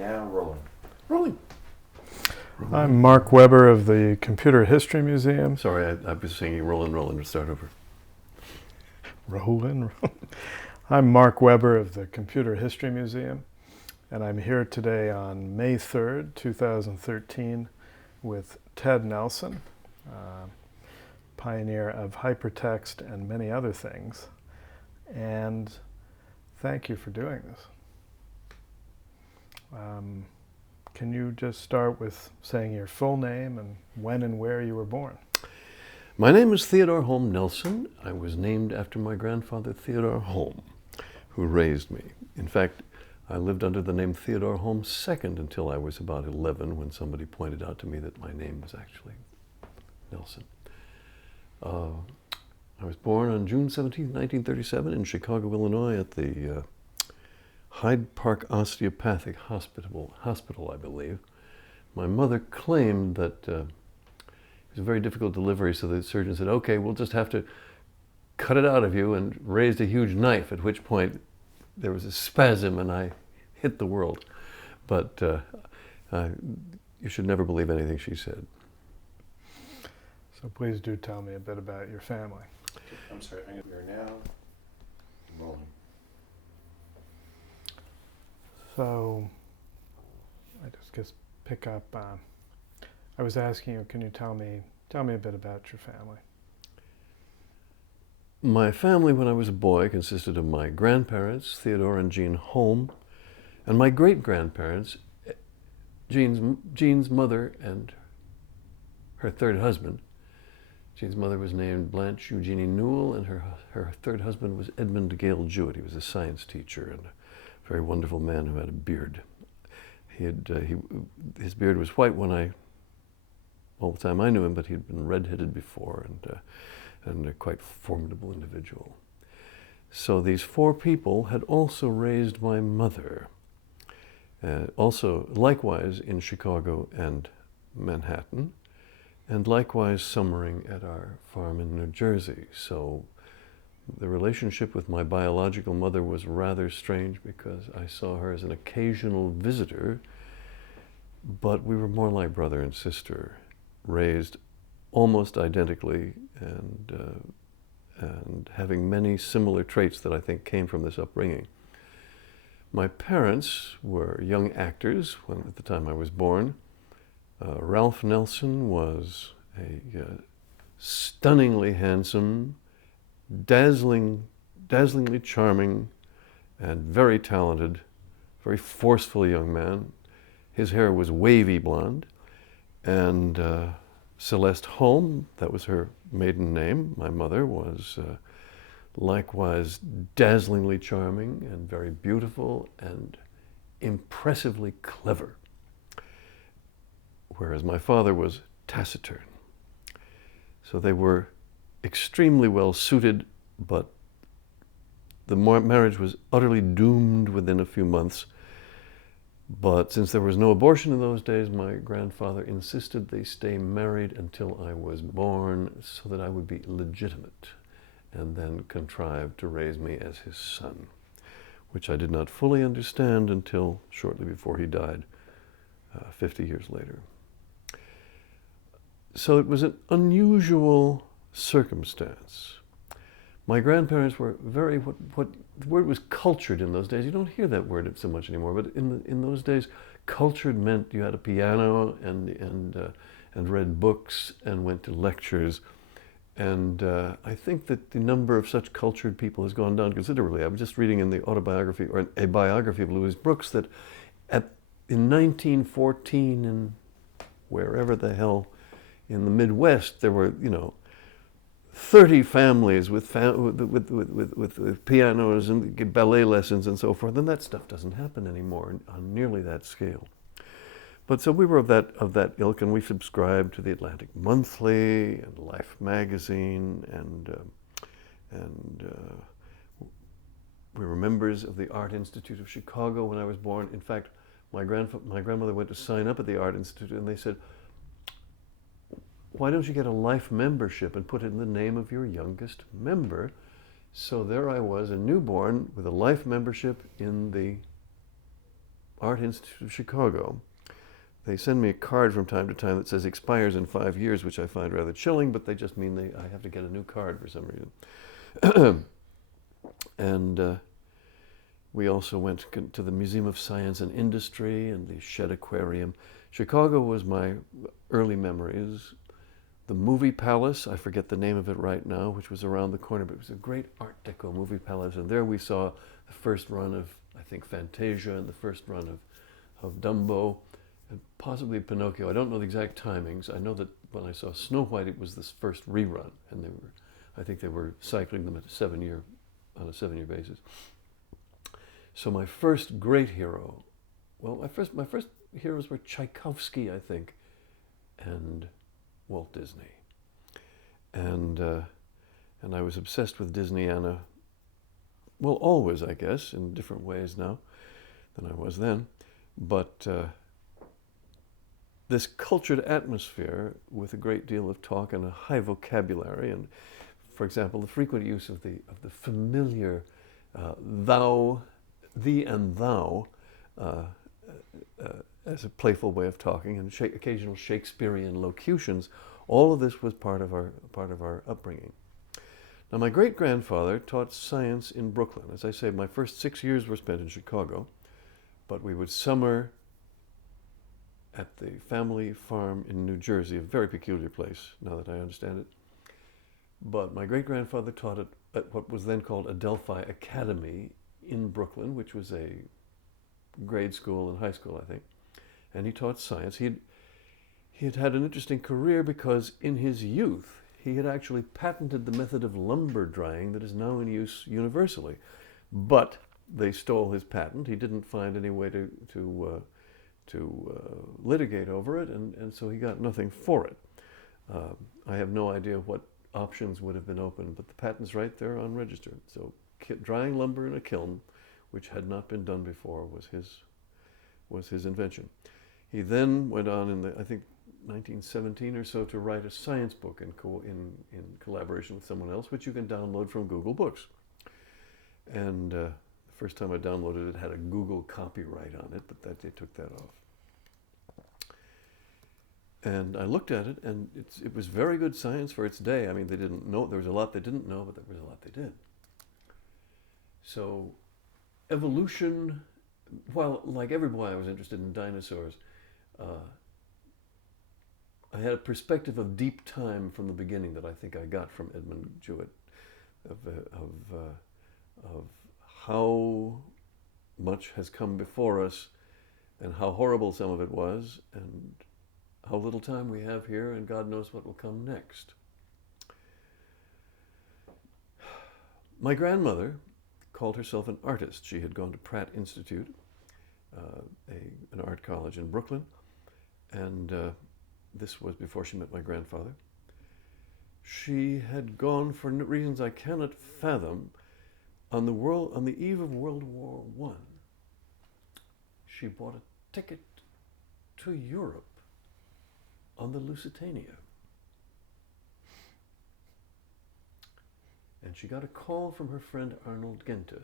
now rolling. Rolling. I'm Marc Weber of the Computer History Museum. Sorry, I was singing Rollin' to start over. Rollin'. I'm Marc Weber of the Computer History Museum, and I'm here today on May 3rd, 2013, with Ted Nelson, pioneer of hypertext and many other things. And thank you for doing this. Can you just start with saying your full name and when and where you were born? My name is Theodore Holm Nelson. I was named after my grandfather Theodore Holm, who raised me. In fact, I lived under the name Theodore Holm II until I was about 11, when somebody pointed out to me that my name was actually Nelson. I was born on June 17, 1937 in Chicago, Illinois at the Hyde Park Osteopathic Hospital, I believe. My mother claimed that it was a very difficult delivery, so the surgeon said, okay, we'll just have to cut it out of you, and raised a huge knife, at which point there was a spasm and I hit the world. But you should never believe anything she said. So please do tell me a bit about your family. I'm sorry, we are now rolling. So, I just pick up. I was asking you, can you tell me a bit about your family? My family, when I was a boy, consisted of my grandparents, Theodore and Jean Holm, and my great-grandparents, Jean's mother and her third husband. Jean's mother was named Blanche Eugenie Newell, and her third husband was Edmund Gale Jewett. He was a science teacher and a very wonderful man who had a beard. His beard was white all the time I knew him, but he'd been red-headed before, and a quite formidable individual. So these four people had also raised my mother, also likewise in Chicago and Manhattan, and likewise summering at our farm in New Jersey. So the relationship with my biological mother was rather strange, because I saw her as an occasional visitor, but we were more like brother and sister, raised almost identically, and having many similar traits that I think came from this upbringing. My parents were young actors at the time I was born. Ralph Nelson was a stunningly handsome, dazzlingly charming, and very talented, very forceful young man. His hair was wavy blonde. And Celeste Holm, that was her maiden name, my mother, was likewise dazzlingly charming and very beautiful and impressively clever, whereas my father was taciturn. So they were extremely well suited, but the marriage was utterly doomed within a few months. But since there was no abortion in those days, my grandfather insisted they stay married until I was born, so that I would be legitimate, and then contrived to raise me as his son, which I did not fully understand until shortly before he died, 50 years later. So it was an unusual circumstance. My grandparents were very, what the word was cultured in those days. You don't hear that word so much anymore, but in those days, cultured meant you had a piano and read books and went to lectures. And I think that the number of such cultured people has gone down considerably. I was just reading in the autobiography, or a biography of Louis Brooks, that in 1914, and wherever the hell in the Midwest, there were, 30 families with pianos and ballet lessons and so forth, and that stuff doesn't happen anymore on nearly that scale. But so we were of that ilk, and we subscribed to the Atlantic Monthly and Life magazine, and we were members of the Art Institute of Chicago when I was born. In fact, my grandmother went to sign up at the Art Institute, and they said, why don't you get a life membership and put it in the name of your youngest member? So there I was, a newborn with a life membership in the Art Institute of Chicago. They send me a card from time to time that says expires in 5 years, which I find rather chilling, but they just mean I have to get a new card for some reason. And we also went to the Museum of Science and Industry and the Shed Aquarium. Chicago was my early memories. The Movie Palace, I forget the name of it right now, which was around the corner, but it was a great Art Deco movie palace. And there we saw the first run of, I think, Fantasia and the first run of Dumbo and possibly Pinocchio. I don't know the exact timings. I know that when I saw Snow White, it was this first rerun. And I think they were cycling them on a 7-year basis. So my first great hero, well, my first heroes were Tchaikovsky, I think, and Walt Disney. And I was obsessed with Disneyana, well, always, I guess, in different ways now than I was then. But this cultured atmosphere with a great deal of talk and a high vocabulary, and, for example, the frequent use of the familiar thou, thee and thou, as a playful way of talking, and occasional Shakespearean locutions. All of this was part of our upbringing. Now, my great-grandfather taught science in Brooklyn. As I say, my first 6 years were spent in Chicago, but we would summer at the family farm in New Jersey, a very peculiar place, now that I understand it. But my great-grandfather taught at what was then called Adelphi Academy in Brooklyn, which was a grade school and high school, I think. And he taught science. He had had an interesting career because in his youth, he had actually patented the method of lumber drying that is now in use universally. But they stole his patent. He didn't find any way to litigate over it, and so he got nothing for it. I have no idea what options would have been open, but the patent's right there unregistered. So drying lumber in a kiln, which had not been done before, was his invention. He then went on in I think 1917 or so to write a science book in collaboration with someone else, which you can download from Google Books. And the first time I downloaded it, had a Google copyright on it, but they took that off. And I looked at it, and it was very good science for its day. I mean, they didn't know, there was a lot they didn't know, but there was a lot they did. So evolution, while like every boy I was interested in dinosaurs, I had a perspective of deep time from the beginning that I think I got from Edmund Jewett, of how much has come before us and how horrible some of it was, and how little time we have here, and God knows what will come next. My grandmother called herself an artist. She had gone to Pratt Institute, an art college in Brooklyn, and this was before she met my grandfather. She had gone, for reasons I cannot fathom, on the eve of World War I. She bought a ticket to Europe on the Lusitania. And she got a call from her friend Arnold Gente,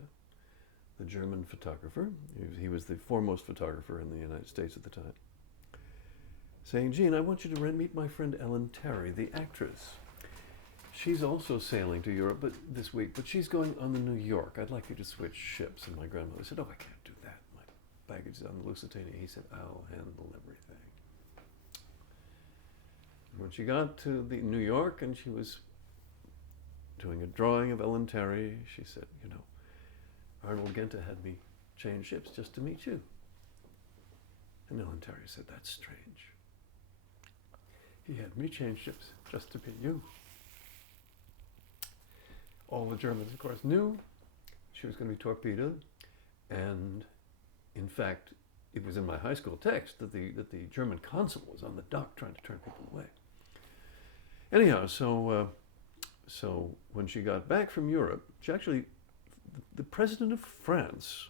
the German photographer. He was the foremost photographer in the United States at the time, saying, "Jean, I want you to meet my friend Ellen Terry, the actress. She's also sailing to Europe this week, but she's going on the New York. I'd like you to switch ships." And my grandmother said, "Oh, I can't do that. My baggage is on the Lusitania." He said, "I'll handle everything." And when she got to the New York and she was doing a drawing of Ellen Terry, she said, "You know, Arnold Gente had me change ships just to meet you." And Ellen Terry said, "That's strange. He had me change ships just to meet you." All the Germans, of course, knew she was going to be torpedoed, and in fact, it was in my high school text that the German consul was on the dock trying to turn people away. Anyhow, so when she got back from Europe, she actually, the president of France,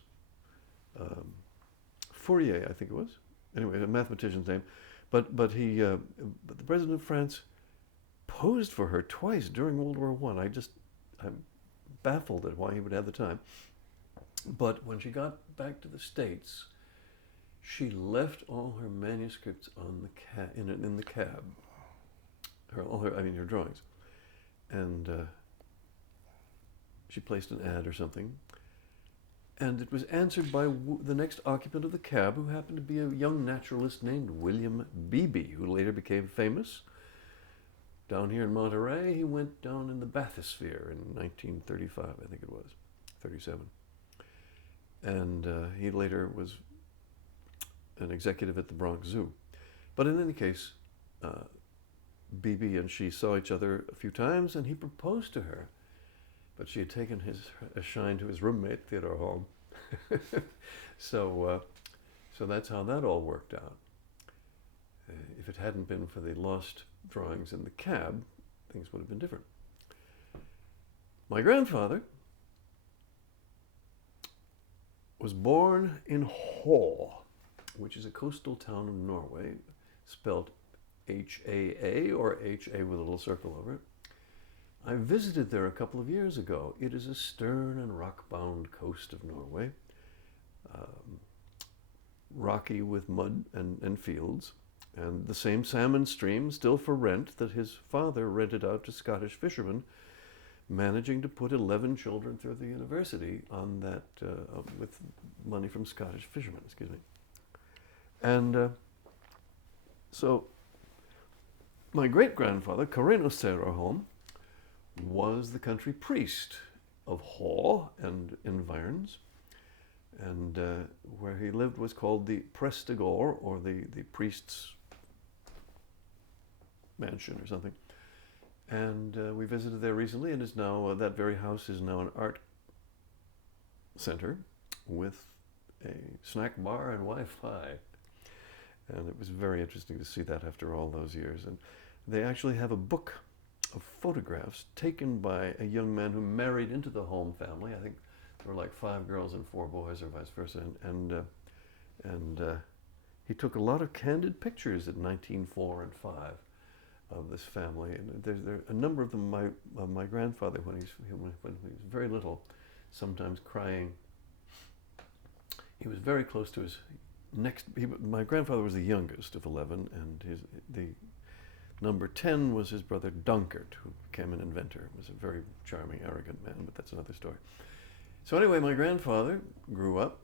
Fourier, I think it was, anyway, a mathematician's name, but the president of France posed for her twice during World War I. I'm baffled at why he would have the time. But when she got back to the States, she left all her manuscripts on the in the cab. Her drawings, and she placed an ad or something, and it was answered by the next occupant of the cab, who happened to be a young naturalist named William Beebe, who later became famous. Down here in Monterey, he went down in the bathysphere in 1935, I think it was, 37. And he later was an executive at the Bronx Zoo. But in any case, Beebe and she saw each other a few times, and he proposed to her. But she had taken a shine to his roommate, Theodore Holm. So that's how that all worked out. If it hadn't been for the lost drawings in the cab, things would have been different. My grandfather was born in Hå, which is a coastal town of Norway, spelled H-A-A or H-A with a little circle over it. I visited there a couple of years ago. It is a stern and rock-bound coast of Norway, rocky with mud and fields, and the same salmon stream still for rent that his father rented out to Scottish fishermen, managing to put 11 children through the university on that with money from Scottish fishermen, excuse me. And so my great-grandfather, Kareno Serarholm, was the country priest of Hå and environs, and where he lived was called the Prestegård, or the priest's mansion or something. And we visited there recently, and is now that very house is now an art center with a snack bar and Wi-Fi. And it was very interesting to see that after all those years. And they actually have a book of photographs taken by a young man who married into the Holm family. I think there were like 5 girls and 4 boys, or vice versa. And he took a lot of candid pictures at 1904 and 5 of this family. And there a number of them. My grandfather, when he was very little, sometimes crying. He was very close to his my grandfather was the youngest of 11, and the number 10 was his brother Dunkert, who became an inventor. He was a very charming, arrogant man, but that's another story. So anyway, my grandfather grew up,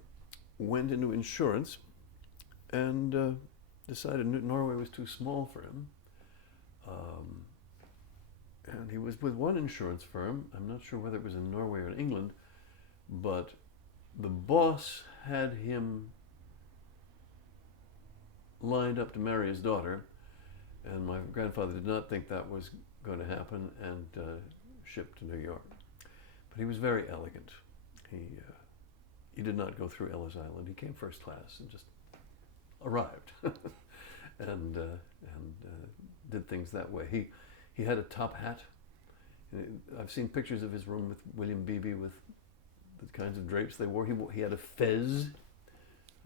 went into insurance, and decided Norway was too small for him. And he was with one insurance firm. I'm not sure whether it was in Norway or in England, but the boss had him lined up to marry his daughter, and my grandfather did not think that was going to happen, and shipped to New York. But he was very elegant. He did not go through Ellis Island. He came first class and just arrived, and did things that way. He had a top hat. I've seen pictures of his room with William Beebe with the kinds of drapes they wore. He had a fez.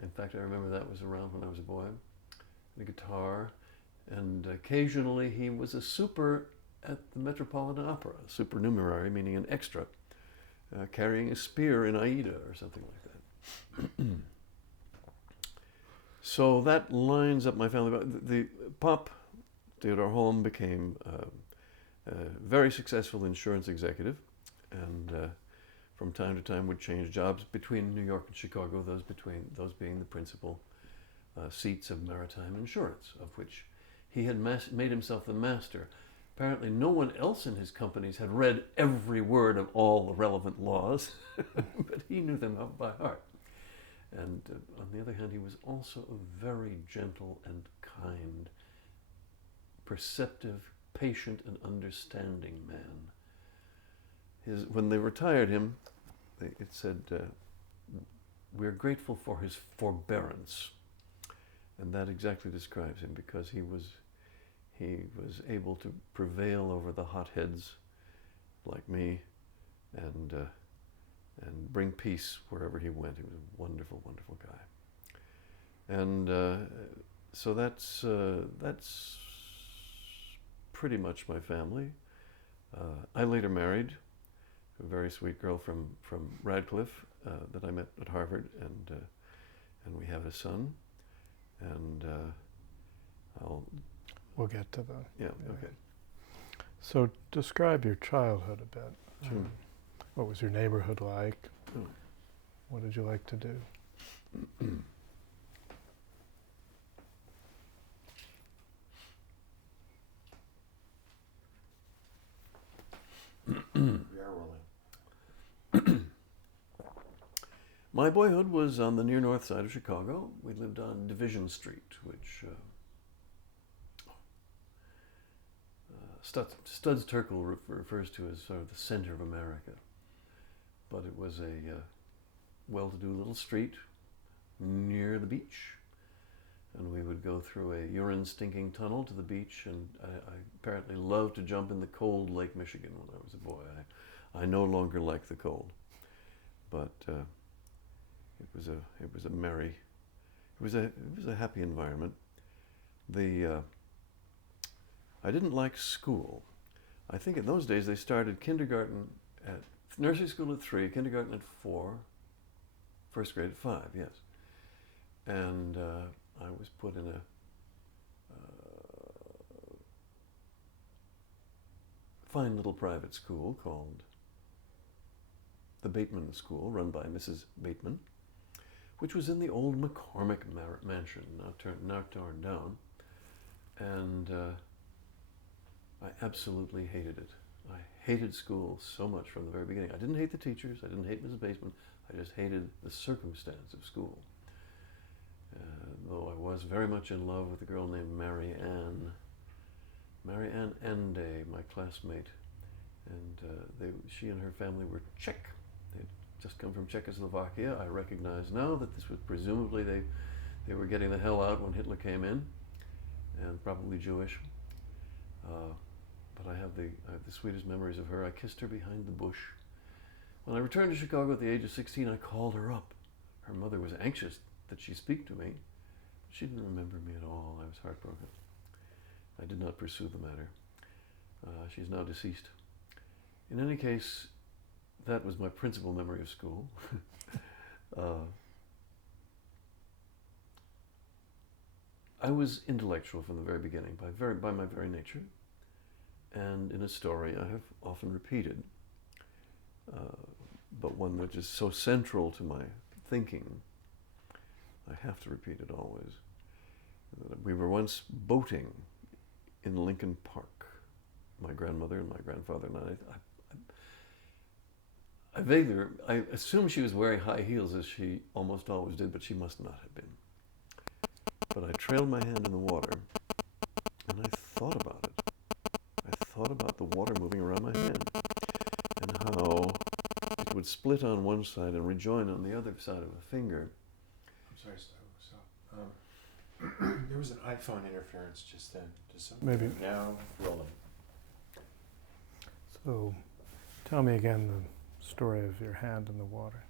In fact, I remember that was around when I was a boy. The guitar, and occasionally he was a super at the Metropolitan Opera, a supernumerary, meaning an extra, carrying a spear in Aida or something like that. So that lines up my family. The Pop, Theodore Holm, became a very successful insurance executive, and from time to time would change jobs between New York and Chicago, those being the principal seats of maritime insurance, of which he had made himself the master. Apparently no one else in his companies had read every word of all the relevant laws, but he knew them by heart. And on the other hand, he was also a very gentle and kind, perceptive, patient, and understanding man. When they retired him, it said, "We're grateful for his forbearance." And that exactly describes him, because he was able to prevail over the hotheads like me, and bring peace wherever he went. He was a wonderful, wonderful guy. And so that's pretty much my family. I later married a very sweet girl from Radcliffe that I met at Harvard, and we have a son. And We'll get to that. yeah, okay. So describe your childhood a bit. Sure. What was your neighborhood like? Oh. What did you like to do? We are rolling. My boyhood was on the near north side of Chicago. We lived on Division Street, which Studs Terkel refers to as sort of the center of America. But it was a well-to-do little street near the beach. And we would go through a urine-stinking tunnel to the beach, and I apparently loved to jump in the cold Lake Michigan when I was a boy. I no longer like the cold, but it was a happy environment. I didn't like school. I think in those days they started kindergarten at nursery school at 3, kindergarten at 4, first grade at 5. Yes, and I was put in a fine little private school called the Bateman School, run by Mrs. Bateman, which was in the old McCormick mansion, now torn down, and I absolutely hated it. I hated school so much from the very beginning. I didn't hate the teachers, I didn't hate Mrs. Bateman, I just hated the circumstance of school. Though I was very much in love with a girl named Mary Ann Ende, my classmate, and she and her family were Czech. They'd just come from Czechoslovakia. I recognize now that this was presumably they were getting the hell out when Hitler came in, and probably Jewish. But I have the sweetest memories of her. I kissed her behind the bush. When I returned to Chicago at the age of 16, I called her up. Her mother was anxious that she speak to me. She didn't remember me at all. I was heartbroken. I did not pursue the matter. She's now deceased. In any case, that was my principal memory of school. I was intellectual from the very beginning, by my very nature. And in a story I have often repeated, but one which is so central to my thinking, I have to repeat it always. We were once boating in Lincoln Park, my grandmother and my grandfather and I assume she was wearing high heels, as she almost always did, but she must not have been. But I trailed my hand in the water, and I thought about it. I thought about the water moving around my hand, and how it would split on one side and rejoin on the other side of a finger. I'm sorry, stop. There was an iPhone interference just then. Maybe. Now rolling. So tell me again the story of your hand in the water.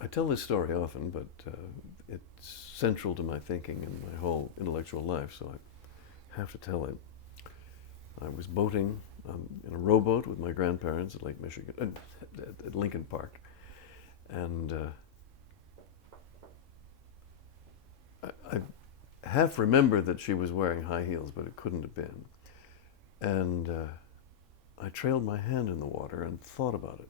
I tell this story often, but it's central to my thinking and my whole intellectual life, so I have to tell it. I was boating in a rowboat with my grandparents at Lake Michigan, at Lincoln Park, and I half remember that she was wearing high heels, but it couldn't have been. And I trailed my hand in the water and thought about it.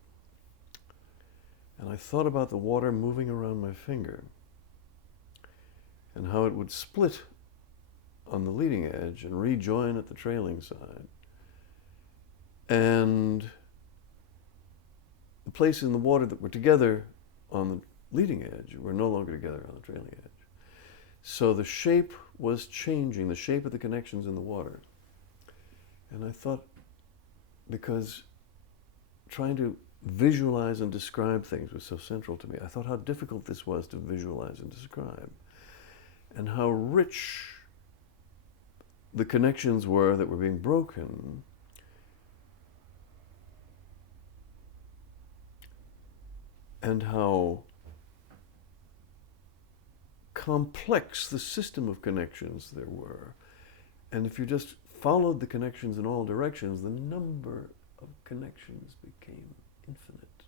And I thought about the water moving around my finger and how it would split on the leading edge and rejoin at the trailing side. And the places in the water that were together on the leading edge were no longer together on the trailing edge. So the shape was changing, the shape of the connections in the water. And I thought, because trying to visualize and describe things was so central to me, I thought how difficult this was to visualize and describe, and how rich the connections were that were being broken, and how complex the system of connections there were. And if you just followed the connections in all directions, the number of connections became infinite,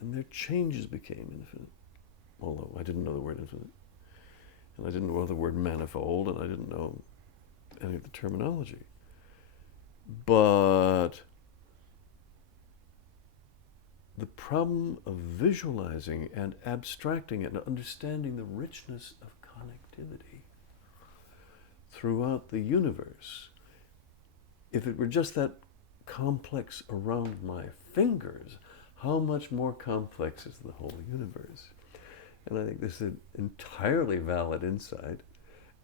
and their changes became infinite. although I didn't know the word infinite. And I didn't know the word manifold, and I didn't know any of the terminology. But the problem of visualizing and abstracting and understanding the richness of connectivity throughout the universe, if it were just that complex around my fingers, how much more complex is the whole universe? And I think this is an entirely valid insight,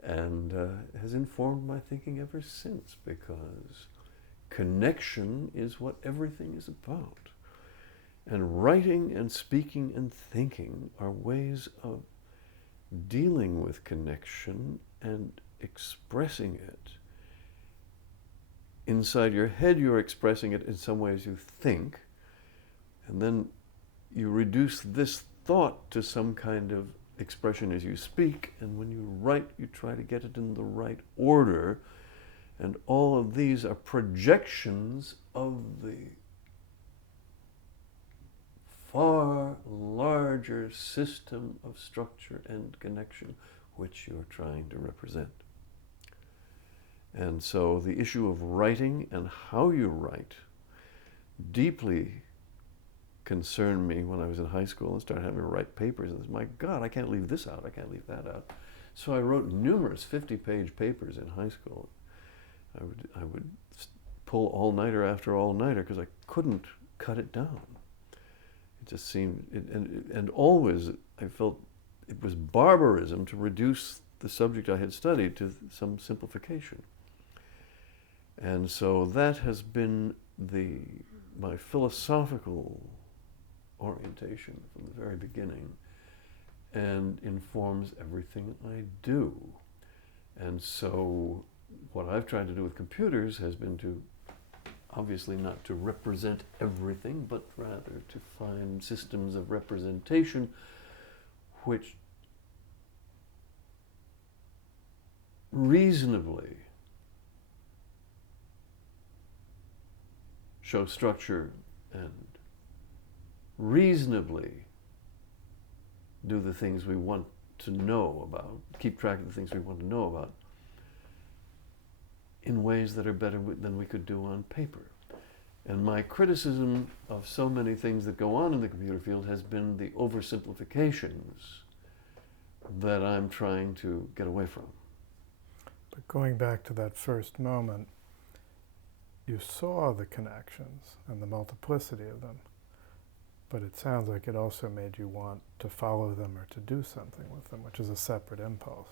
and has informed my thinking ever since, because connection is what everything is about. And writing and speaking and thinking are ways of dealing with connection and expressing it. Inside your head, you're expressing it in some ways you think, and then you reduce this thought to some kind of expression as you speak, and when you write, you try to get it in the right order, and all of these are projections of the far larger system of structure and connection which you're trying to represent. And so the issue of writing and how you write deeply concerned me when I was in high school and started having to write papers. And my God, I can't leave this out, I can't leave that out. So I wrote numerous 50-page papers in high school. I would pull all-nighter after all-nighter because I couldn't cut it down. It just seemed, and always I felt it was barbarism to reduce the subject I had studied to some simplification. And so that has been my philosophical orientation from the very beginning, and informs everything I do. And so what I've tried to do with computers has been to, obviously not to represent everything, but rather to find systems of representation which reasonably show structure and reasonably do the things we want to know about, keep track of the things we want to know about, in ways that are better than we could do on paper. And my criticism of so many things that go on in the computer field has been the oversimplifications that I'm trying to get away from. But going back to that first moment, you saw the connections and the multiplicity of them, but it sounds like it also made you want to follow them or to do something with them, which is a separate impulse.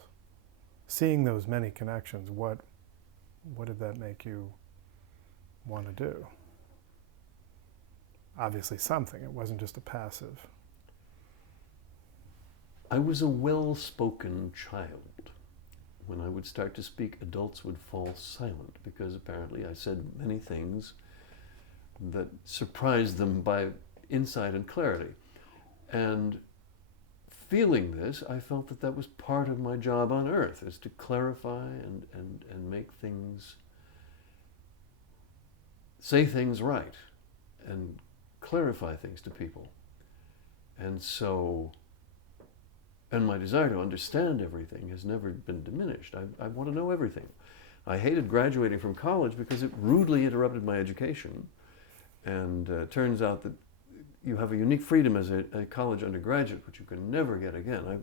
Seeing those many connections, what did that make you want to do? Obviously something, it wasn't just a passive. I was a well-spoken child. When I would start to speak, adults would fall silent because apparently I said many things that surprised them by insight and clarity. And feeling this, I felt that that was part of my job on earth, is to clarify and make things, say things right and clarify things to people. And so, and my desire to understand everything has never been diminished. I want to know everything. I hated graduating from college because it rudely interrupted my education. And it turns out that you have a unique freedom as a college undergraduate, which you can never get again.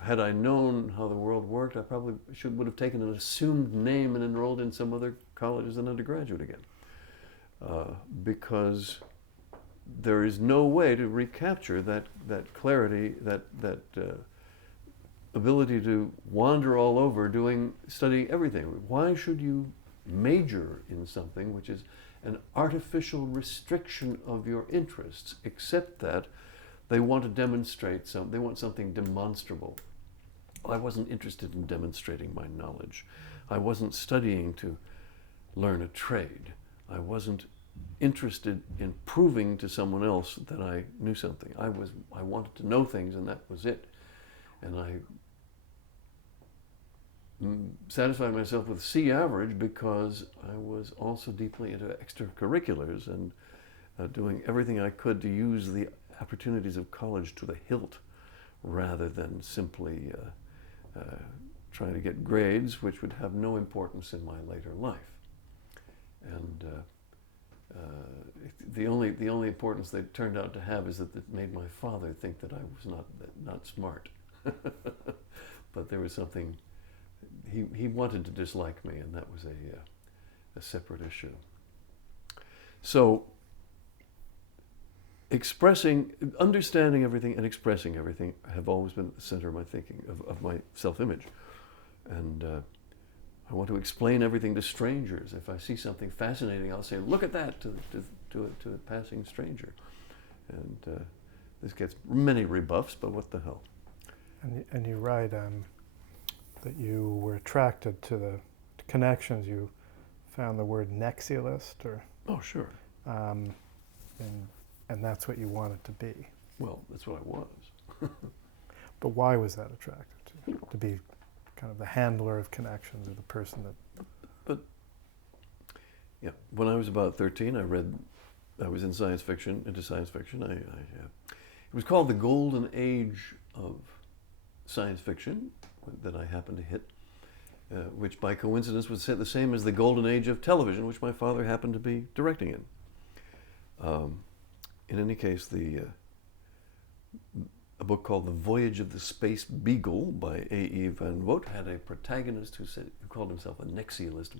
Had I known how the world worked, I probably would have taken an assumed name and enrolled in some other college as an undergraduate again. Because there is no way to recapture that clarity, that ability to wander all over studying everything. Why should you major in something which is an artificial restriction of your interests, except that they want to demonstrate something, they want something demonstrable? I wasn't interested in demonstrating my knowledge. I wasn't studying to learn a trade. I wasn't interested in proving to someone else that I knew something. I wanted to know things, and that was it. And I satisfied myself with C average because I was also deeply into extracurriculars and doing everything I could to use the opportunities of college to the hilt, rather than simply trying to get grades, which would have no importance in my later life. And the only importance they turned out to have is that it made my father think that I was not smart. But there was something, he wanted to dislike me, and that was a separate issue. So understanding everything and expressing everything have always been at the center of my thinking, of my self-image. And I want to explain everything to strangers. If I see something fascinating, I'll say, look at that, to a passing stranger. And this gets many rebuffs, but what the hell. And you write that you were attracted to the connections. You found the word nexialist, or Oh, sure. and that's what you wanted to be. Well, that's what I was. But why was that attractive to you? To be kind of the handler of connections, or the person that... Yeah, when I was about 13, I was in science fiction, into science fiction. It was called the golden age of science fiction that I happened to hit, which by coincidence was the same as the golden age of television, which my father happened to be directing in. In any case, a book called The Voyage of the Space Beagle by A.E. Van Vogt had a protagonist who called himself a nexialist,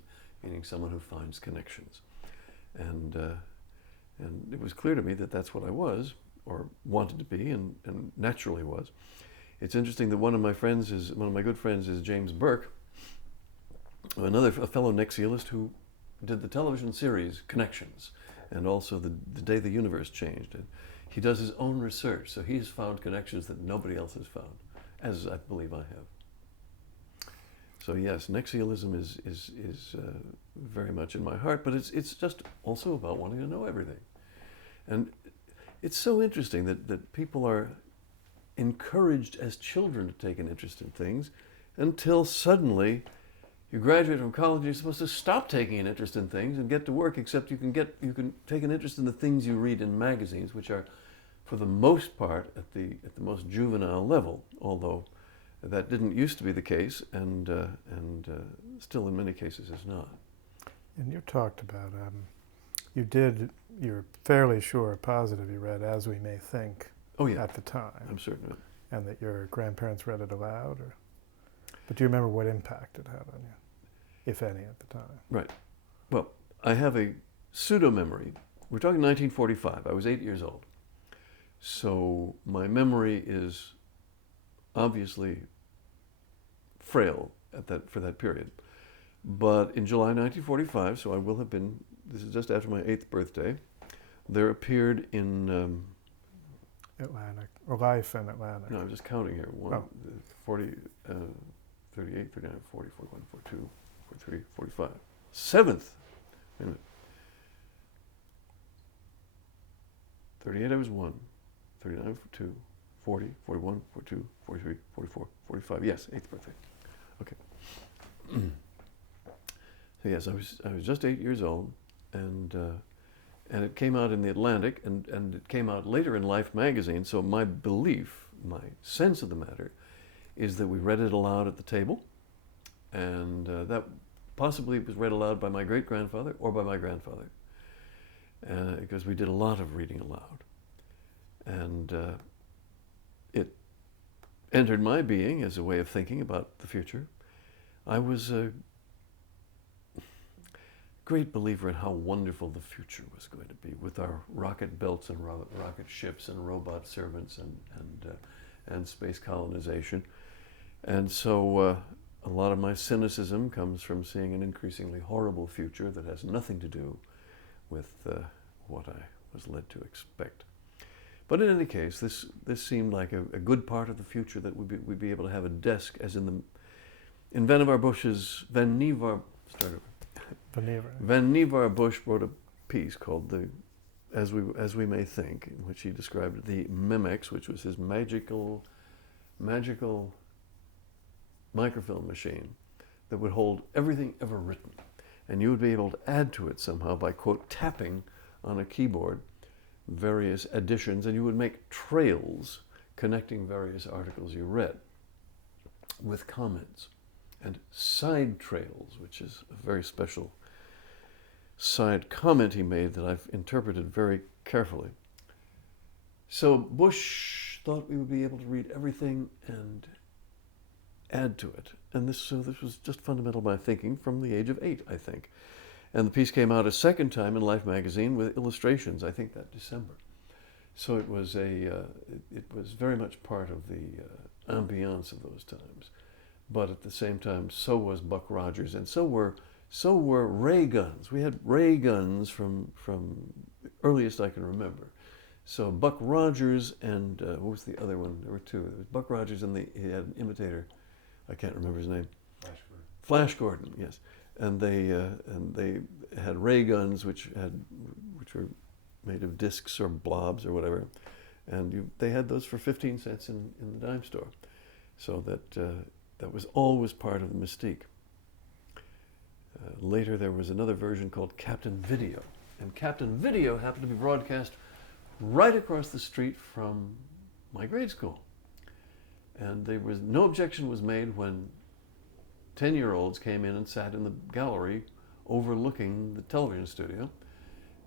meaning someone who finds connections. And it was clear to me that that's what I was, or wanted to be, and naturally was. It's interesting that one of my good friends is James Burke, a fellow nexialist who did the television series Connections, and also the Day the Universe Changed. And he does his own research, so he's found connections that nobody else has found, as I believe I have. So yes, nexialism is very much in my heart, but it's just also about wanting to know everything. And it's so interesting that people are encouraged as children to take an interest in things until suddenly you graduate from college and you're supposed to stop taking an interest in things and get to work, except you can take an interest in the things you read in magazines, which are for the most part at the most juvenile level, although that didn't used to be the case, and still in many cases is not. And you talked about, you're fairly sure, positive you read As We May Think. Oh yeah, at the time. I'm certain of it. And that your grandparents read it aloud, or? But do you remember what impact it had on you, if any, at the time? Right. Well, I have a pseudo-memory. We're talking 1945. I was 8 years old. So my memory is obviously frail for that period. But in July 1945, so I will have been, this is just after my 8th birthday, there appeared in... Atlantic, or Life in Atlantic. No, I'm just counting here. 40, 38, 39, 40, 41, 42, 43, 45. 7th. Wait a minute. 38 I was 1. 39 2. 40, 41, 42, 43, 44, 45. Yes, 8th birthday. Okay. So yes, I was just 8 years old, and it came out in the Atlantic, and it came out later in Life magazine. So my belief, my sense of the matter, is that we read it aloud at the table, and that possibly was read aloud by my great-grandfather or by my grandfather, because we did a lot of reading aloud. And it entered my being as a way of thinking about the future. I was a great believer in how wonderful the future was going to be, with our rocket belts and rocket ships and robot servants and space colonization. And so a lot of my cynicism comes from seeing an increasingly horrible future that has nothing to do with what I was led to expect. But in any case, this seemed like a good part of the future, that we'd be able to have a desk, as in Vannevar Bush's Vannevar Bush wrote a piece called As We May Think, in which he described the Memex, which was his magical microfilm machine that would hold everything ever written. And you would be able to add to it somehow by, quote, tapping on a keyboard various additions, and you would make trails connecting various articles you read with comments and side trails, which is a very special side comment he made that I've interpreted very carefully. So Bush thought we would be able to read everything and add to it. And this was just fundamental my thinking from the age of 8, I think. And the piece came out a second time in Life magazine with illustrations, I think that December. So it was it was very much part of the ambiance of those times. But at the same time, so was Buck Rogers, and so were ray guns. We had ray guns from the earliest I can remember. So Buck Rogers and what was the other one? There were two. There was Buck Rogers and he had an imitator. I can't remember his name. Flash Gordon, yes. And they had ray guns which were made of discs or blobs or whatever, and they had those for 15 cents in the dime store. So that was always part of the mystique. Later there was another version called Captain Video, and Captain Video happened to be broadcast right across the street from my grade school. And there was no objection was made when 10-year-olds came in and sat in the gallery overlooking the television studio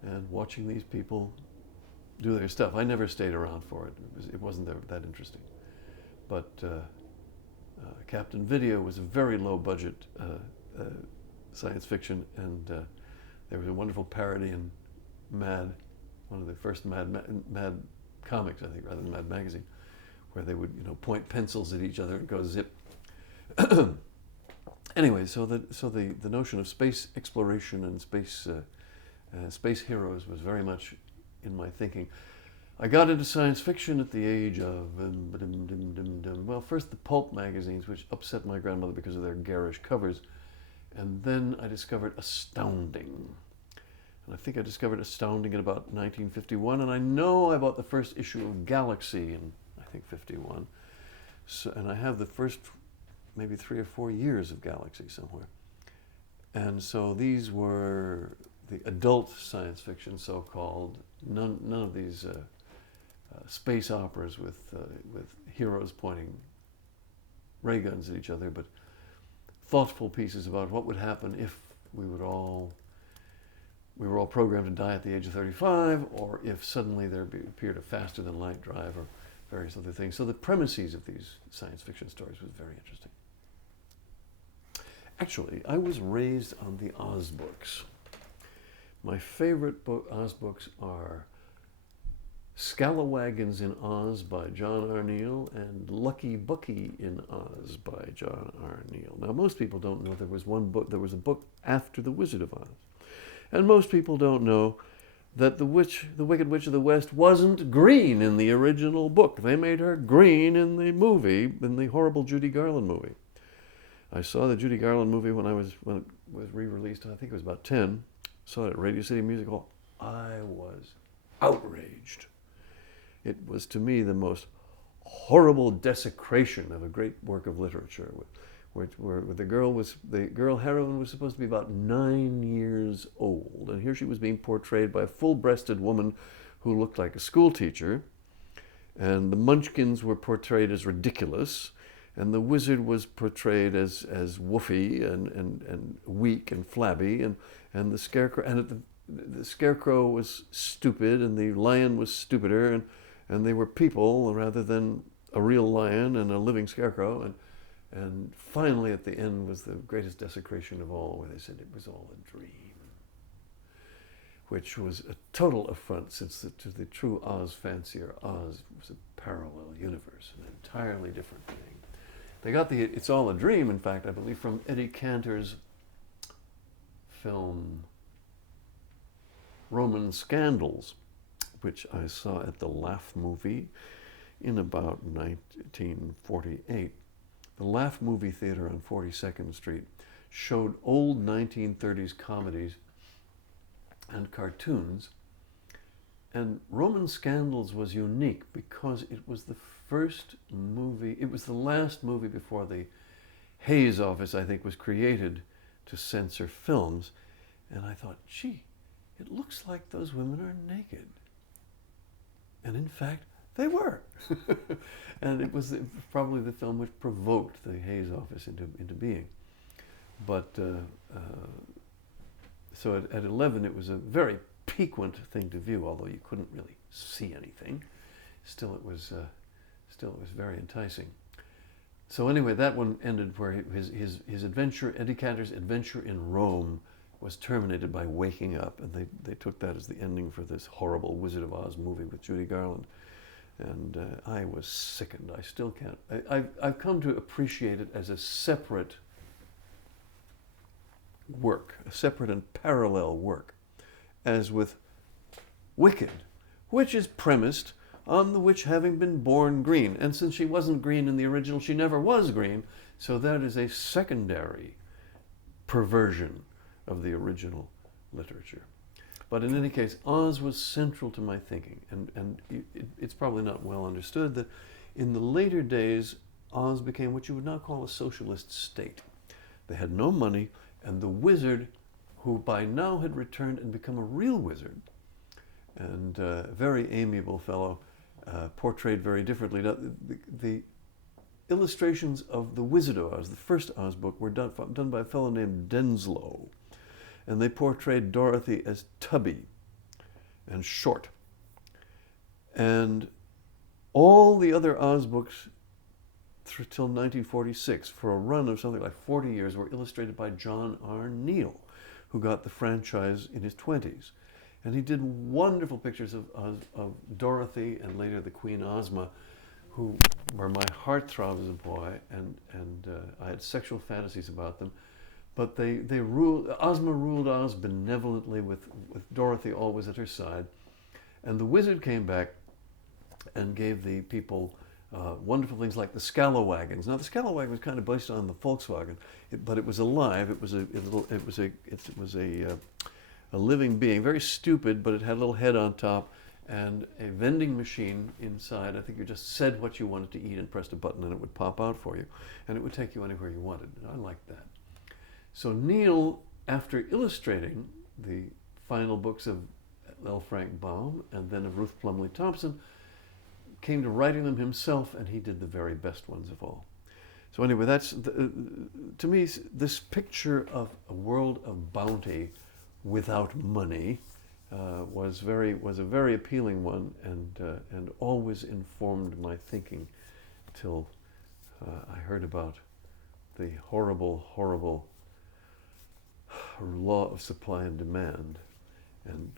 and watching these people do their stuff. I never stayed around for it. It wasn't that interesting. But Captain Video was a very low budget science fiction, and there was a wonderful parody in Mad, one of the first Mad comics, I think, rather than Mad magazine, where they would point pencils at each other and go zip. Anyway, so the notion of space exploration and space heroes was very much in my thinking. I got into science fiction at the age of, well, first the pulp magazines, which upset my grandmother because of their garish covers, and then I discovered Astounding. And I think I discovered Astounding in about 1951, and I know I bought the first issue of Galaxy in, I think, 51. So, and I have the first maybe 3 or 4 years of Galaxy somewhere. And so these were the adult science fiction, so-called, none of these space operas with heroes pointing ray guns at each other, but thoughtful pieces about what would happen if we were all programmed to die at the age of 35, or if suddenly there appeared a faster than light drive, or various other things. So the premises of these science fiction stories was very interesting. Actually, I was raised on the Oz books. My favorite Oz books are Scalawagons in Oz by John R. Neal and Lucky Bucky in Oz by John R. Neal. Now, most people don't know there was a book after The Wizard of Oz. And most people don't know that the Wicked Witch of the West wasn't Greene in the original book. They made her Greene in the movie, in the horrible Judy Garland movie. I saw the Judy Garland movie when it was re-released. I think it was about 10. Saw it at Radio City Music Hall. I was outraged. It was, to me, the most horrible desecration of a great work of literature, where the girl heroine was supposed to be about 9 years old, and here she was being portrayed by a full-breasted woman who looked like a school teacher, and the Munchkins were portrayed as ridiculous, and the wizard was portrayed as woofy and weak and flabby, and the scarecrow, and the scarecrow was stupid, and the lion was stupider, and they were people rather than a real lion and a living scarecrow, and finally at the end was the greatest desecration of all, where they said it was all a dream, which was a total affront, since to the true Oz fancier, Oz was a parallel universe, an entirely different thing. They got the "It's All a Dream," in fact, I believe, from Eddie Cantor's film Roman Scandals, which I saw at the Laugh Movie in about 1948. The Laugh Movie Theater on 42nd Street showed old 1930s comedies and cartoons, and Roman Scandals was unique because it was the first movie, it was the last movie before the Hayes office, I think, was created to censor films, and I thought, gee, it looks like those women are naked. And in fact, They were. And it was probably the film which provoked the Hayes office into being. But so at 11, it was a very piquant thing to view, although you couldn't really see anything. Still, it was very enticing. So anyway, that one ended where his adventure, Eddie Cantor's adventure in Rome, was terminated by waking up, and they took that as the ending for this horrible Wizard of Oz movie with Judy Garland. And I was sickened. I still can't. I've come to appreciate it as a separate work, a separate and parallel work, as with Wicked, which is premised on the witch having been born green. And since she wasn't green in the original, she never was green, so that is a secondary perversion of the original literature. But in any case, Oz was central to my thinking, and it's probably not well understood that in the later days, Oz became what you would now call a socialist state. They had no money, and the wizard, who by now had returned and become a real wizard, and a very amiable fellow, portrayed very differently. The illustrations of the Wizard of Oz, the first Oz book, were done by a fellow named Denslow, and they portrayed Dorothy as tubby and short. And all the other Oz books till 1946, for a run of something like 40 years, were illustrated by John R. Neal, who got the franchise in his 20s. And he did wonderful pictures of Dorothy and later the Queen Ozma, who were my heartthrob as a boy, and I had sexual fantasies about them. But Ozma ruled Oz benevolently with Dorothy always at her side. And the wizard came back and gave the people wonderful things like the Scalawagons. Now the Scalawagon was kind of based on the Volkswagen, but it was alive. It was a living being, very stupid, but it had a little head on top and a vending machine inside. I think you just said what you wanted to eat and pressed a button and it would pop out for you, and it would take you anywhere you wanted. And I liked that. So Neal, after illustrating the final books of L. Frank Baum and then of Ruth Plumley Thompson, came to writing them himself, and he did the very best ones of all. So anyway, that's, to me, this picture of a world of bounty without money was a very appealing one, and always informed my thinking till I heard about the horrible law of supply and demand, and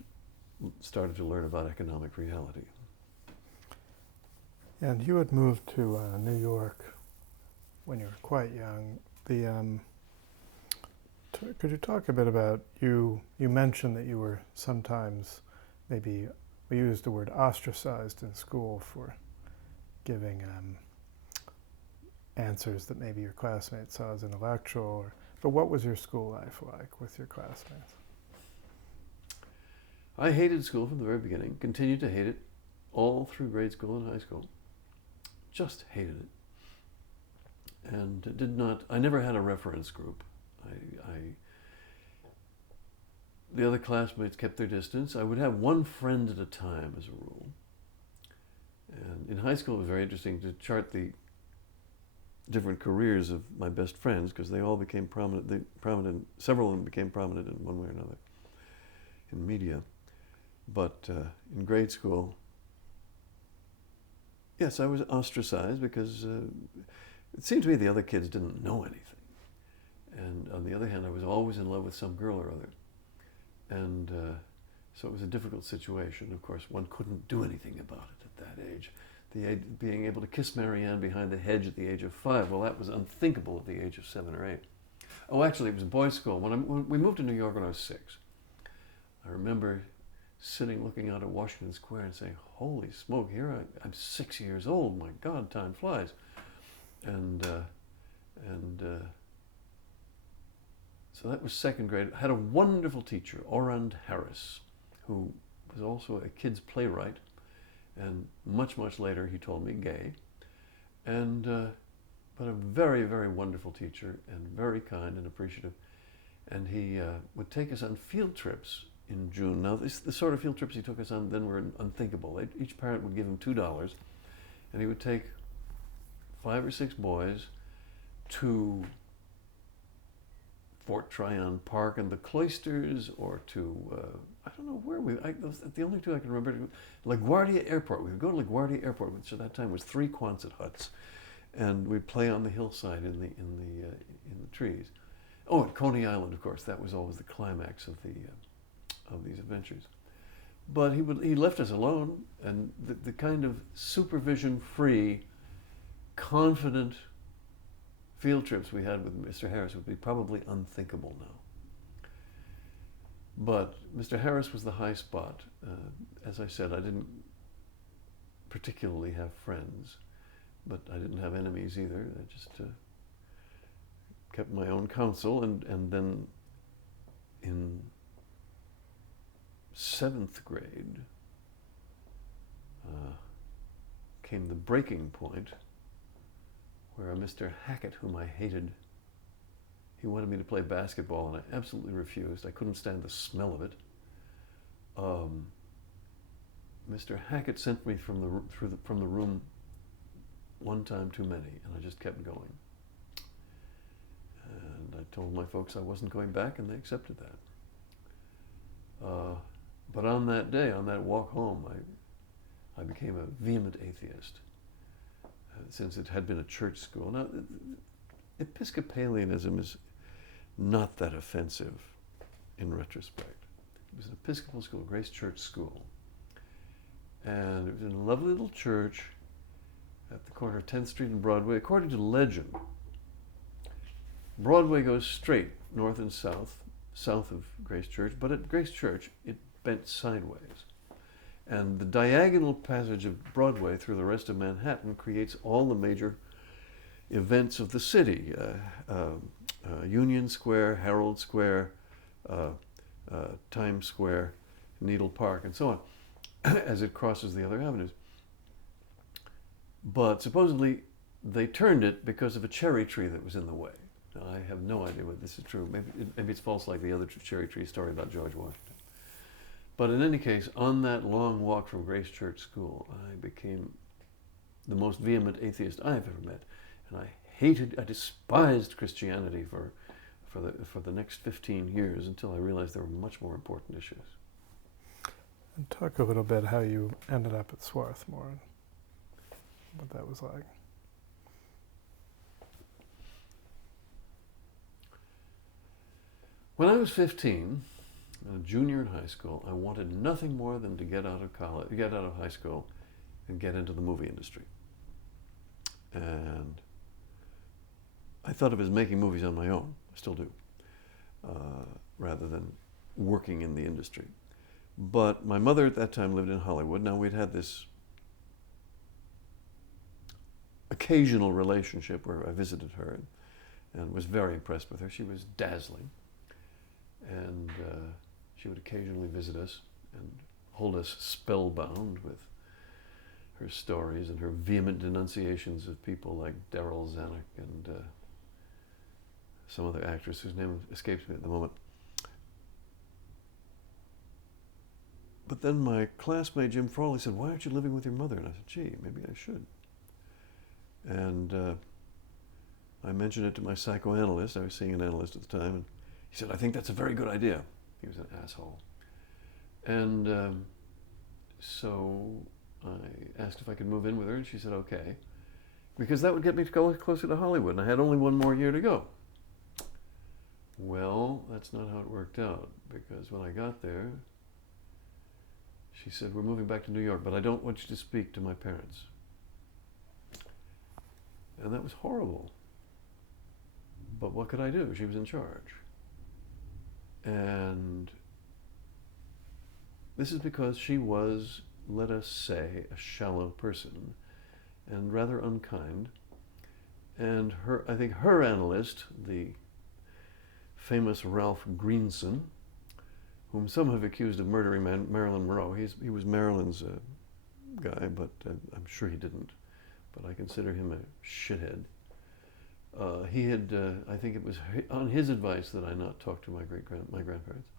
started to learn about economic reality. And you had moved to New York when you were quite young. Could you talk a bit about, you mentioned that you were sometimes, maybe we used the word ostracized in school for giving answers that maybe your classmates saw as intellectual, but what was your school life like with your classmates? I hated school from the very beginning, continued to hate it all through grade school and high school. Just hated it. And I never had a reference group. The other classmates kept their distance. I would have one friend at a time as a rule. And in high school it was very interesting to chart the different careers of my best friends, because they all became prominent. Several of them became prominent in one way or another in media. But in grade school, yes, I was ostracized because it seemed to me the other kids didn't know anything. And on the other hand, I was always in love with some girl or other. And so it was a difficult situation. Of course, one couldn't do anything about it at that age. Being able to kiss Marianne behind the hedge at the age of 5, well, that was unthinkable at the age of 7 or 8. Oh, actually, it was a boys' school. When we moved to New York when I was 6, I remember sitting looking out at Washington Square and saying, holy smoke, here I'm 6 years old. My God, time flies. So that was second grade. I had a wonderful teacher, Orand Harris, who was also a kid's playwright, and much later he told me gay. But a very, very wonderful teacher, and very kind and appreciative. And he would take us on field trips in June. Now, the sort of field trips he took us on then were unthinkable. Each parent would give him $2, and he would take 5 or 6 boys to Fort Tryon Park and the Cloisters, or to, I don't know where the only two I can remember, LaGuardia Airport. We would go to LaGuardia Airport, which at that time was 3 Quonset huts, and we'd play on the hillside in the trees. Oh, at Coney Island, of course. That was always the climax of these adventures. But he left us alone, and the kind of supervision-free, confident field trips we had with Mr. Harris would be probably unthinkable now. But Mr. Harris was the high spot. As I said, I didn't particularly have friends, but I didn't have enemies either. I just kept my own counsel, and then in 7th grade came the breaking point where Mr. Hackett, whom I hated, he wanted me to play basketball, and I absolutely refused. I couldn't stand the smell of it. Mr. Hackett sent me from the room one time too many, and I just kept going. And I told my folks I wasn't going back, and they accepted that. But on that day, on that walk home, I became a vehement atheist, since it had been a church school. Now, Episcopalianism is not that offensive in retrospect. It was an Episcopal school, Grace Church School. And it was in a lovely little church at the corner of 10th Street and Broadway. According to legend, Broadway goes straight north and south of Grace Church, but at Grace Church, it bent sideways. And the diagonal passage of Broadway through the rest of Manhattan creates all the major events of the city. Union Square, Herald Square, Times Square, Needle Park, and so on, as it crosses the other avenues. But supposedly they turned it because of a cherry tree that was in the way. Now, I have no idea whether this is true. Maybe it's false, like the other cherry tree story about George Washington. But in any case, on that long walk from Grace Church School, I became the most vehement atheist I have ever met. And I despised Christianity for the next 15 years until I realized there were much more important issues. And talk a little bit how you ended up at Swarthmore and what that was like. When I was 15, a junior in high school, I wanted nothing more than to get out of high school and get into the movie industry. And I thought of it as making movies on my own. I still do, rather than working in the industry. But my mother at that time lived in Hollywood. Now, we'd had this occasional relationship where I visited her and was very impressed with her. She was dazzling. And she would occasionally visit us and hold us spellbound with her stories and her vehement denunciations of people like Daryl Zanuck and some other actress whose name escapes me at the moment. But then my classmate Jim Frawley said, "Why aren't you living with your mother?" And I said, "Gee, maybe I should." And I mentioned it to my psychoanalyst. I was seeing an analyst at the time, and he said, "I think that's a very good idea." He was an asshole. And so I asked if I could move in with her, and she said, okay, because that would get me to go closer to Hollywood, and I had only one more year to go. Well, that's not how it worked out, because when I got there, she said, "We're moving back to New York, but I don't want you to speak to my parents." And that was horrible. But what could I do? She was in charge. And this is because she was, let us say, a shallow person and rather unkind. And I think her analyst, the famous Ralph Greenson, whom some have accused of murdering Marilyn Monroe. He was Marilyn's guy, but I'm sure he didn't. But I consider him a shithead. He had, I think it was on his advice that I not talk to my grandparents.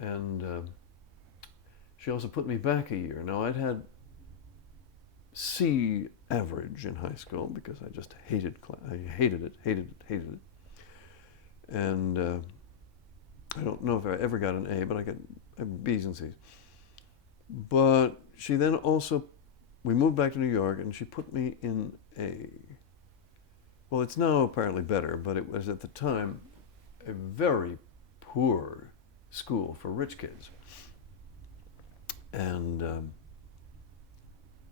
And she also put me back a year. Now, I'd had C average in high school because I just hated it. And I don't know if I ever got an A, but I got B's and C's. But she then also, we moved back to New York, and she put me in well, it's now apparently better, but it was at the time a very poor school for rich kids. And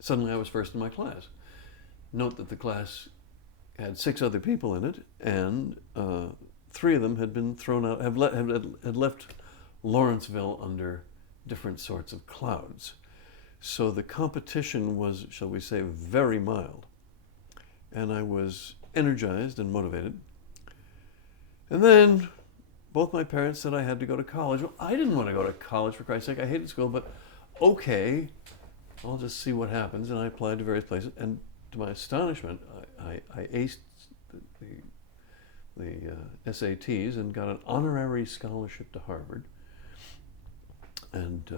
suddenly I was first in my class. Note that the class had 6 other people in it, and 3 of them had been thrown out, had left Lawrenceville under different sorts of clouds. So the competition was, shall we say, very mild. And I was energized and motivated. And then both my parents said I had to go to college. Well, I didn't want to go to college, for Christ's sake. I hated school, but okay, I'll just see what happens. And I applied to various places. And to my astonishment, I aced the SATs and got an honorary scholarship to Harvard. And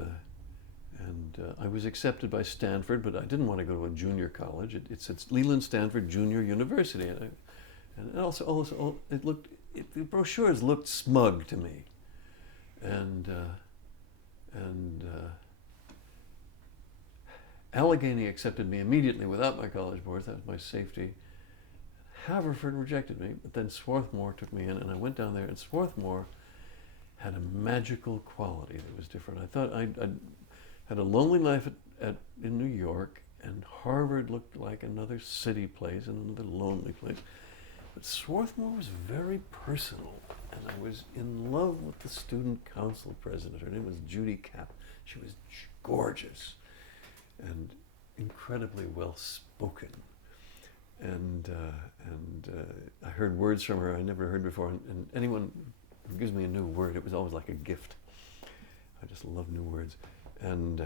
I was accepted by Stanford, but I didn't want to go to a junior college. It said Leland Stanford Junior University, and also the brochures looked smug to me. And Allegheny accepted me immediately without my college boards. That was my safety. Haverford rejected me, but then Swarthmore took me in, and I went down there, and Swarthmore had a magical quality that was different. I thought I'd had a lonely life in New York, and Harvard looked like another city place and another lonely place. But Swarthmore was very personal, and I was in love with the student council president. Her name was Judy Capp. She was gorgeous and incredibly well spoken. And I heard words from her I never heard before, and anyone who gives me a new word, it was always like a gift. I just love new words. And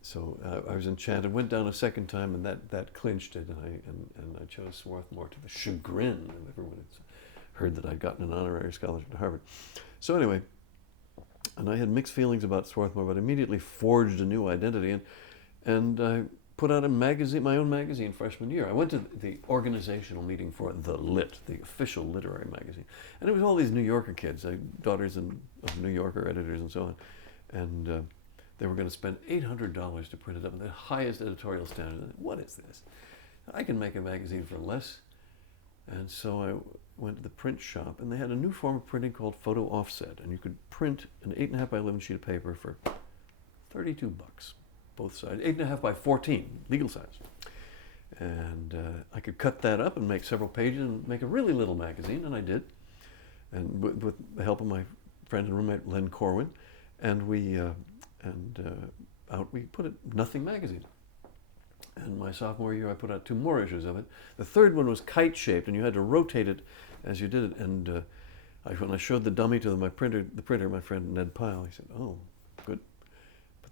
so I was enchanted, went down a second time, and that clinched it, and I chose Swarthmore to the chagrin of everyone who's heard that I'd gotten an honorary scholarship to Harvard. So anyway, and I had mixed feelings about Swarthmore, but immediately forged a new identity, and I put out a magazine, my own magazine, freshman year. I went to the organizational meeting for The Lit, the official literary magazine. And it was all these New Yorker kids, daughters of New Yorker editors and so on. And they were going to spend $800 to print it up at the highest editorial standard. What is this? I can make a magazine for less. And so I went to the print shop, and they had a new form of printing called photo offset. And you could print an 8.5 by 11 sheet of paper for $32. Both sides, 8.5 by 14, legal size. And I could cut that up and make several pages and make a really little magazine, and I did. And with the help of my friend and roommate, Len Corwin, and we put it, Nothing magazine. And my sophomore year, I put out 2 more issues of it. The third one was kite-shaped, and you had to rotate it as you did it. And when I showed the dummy to the printer, my friend Ned Pyle, he said, "Oh, good."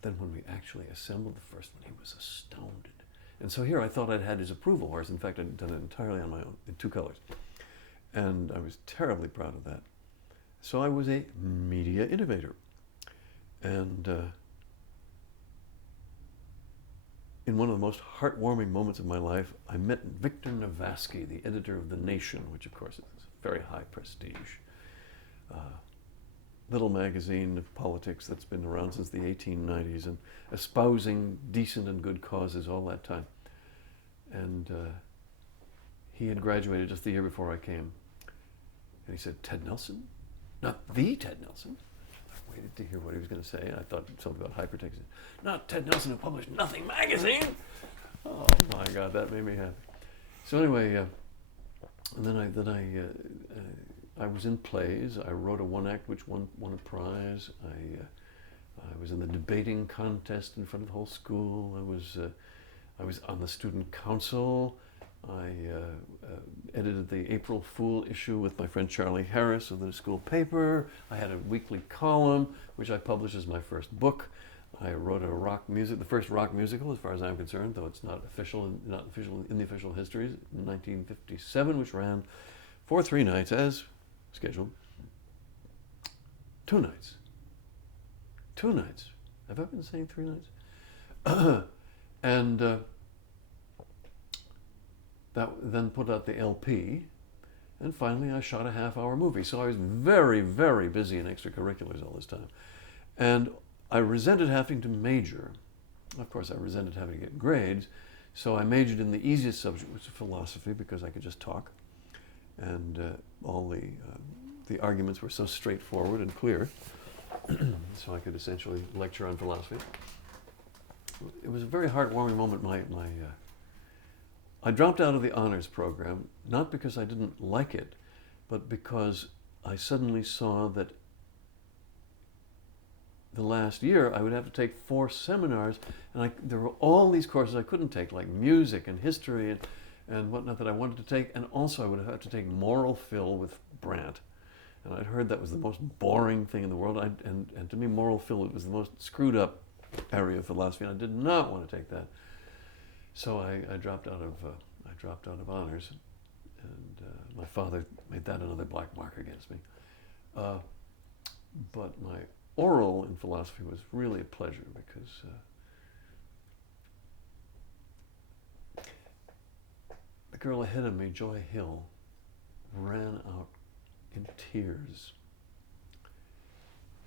Then when we actually assembled the first one, he was astounded. And so here I thought I'd had his approval, whereas in fact I'd done it entirely on my own, in 2 colors. And I was terribly proud of that. So I was a media innovator. And in one of the most heartwarming moments of my life, I met Victor Navasky, the editor of The Nation, which of course is very high prestige. Little magazine of politics that's been around since the 1890s and espousing decent and good causes all that time. And he had graduated just the year before I came. And he said, "Ted Nelson? Not the Ted Nelson?" I waited to hear what he was going to say. I thought something about hypertext. "Not Ted Nelson who published Nothing magazine?" Oh my God, that made me happy. So anyway, and then I was in plays. I wrote a 1-act which won a prize. I was in the debating contest in front of the whole school. I was on the student council. I edited the April Fool issue with my friend Charlie Harris of the school paper. I had a weekly column which I published as my first book. I wrote the first rock musical, as far as I'm concerned, though it's not official in the official histories, in 1957, which ran for 3 nights as scheduled. 2 nights. 2 nights. Have I been saying 3 nights? And that then put out the LP, and finally I shot a half-hour movie. So I was very, very busy in extracurriculars all this time. And I resented having to major. Of course, I resented having to get grades, so I majored in the easiest subject, which is philosophy, because I could just talk. And all the arguments were so straightforward and clear, so I could essentially lecture on philosophy. It was a very heartwarming moment. I dropped out of the honors program, not because I didn't like it, but because I suddenly saw that the last year I would have to take 4 seminars, and there were all these courses I couldn't take, like music and history and whatnot that I wanted to take, and also I would have to take moral phil with Brandt. And I'd heard that was the most boring thing in the world, and to me moral phil was the most screwed up area of philosophy, and I did not want to take that. So I dropped out of honors, and my father made that another black mark against me. But my oral in philosophy was really a pleasure, because the girl ahead of me, Joy Hill, ran out in tears.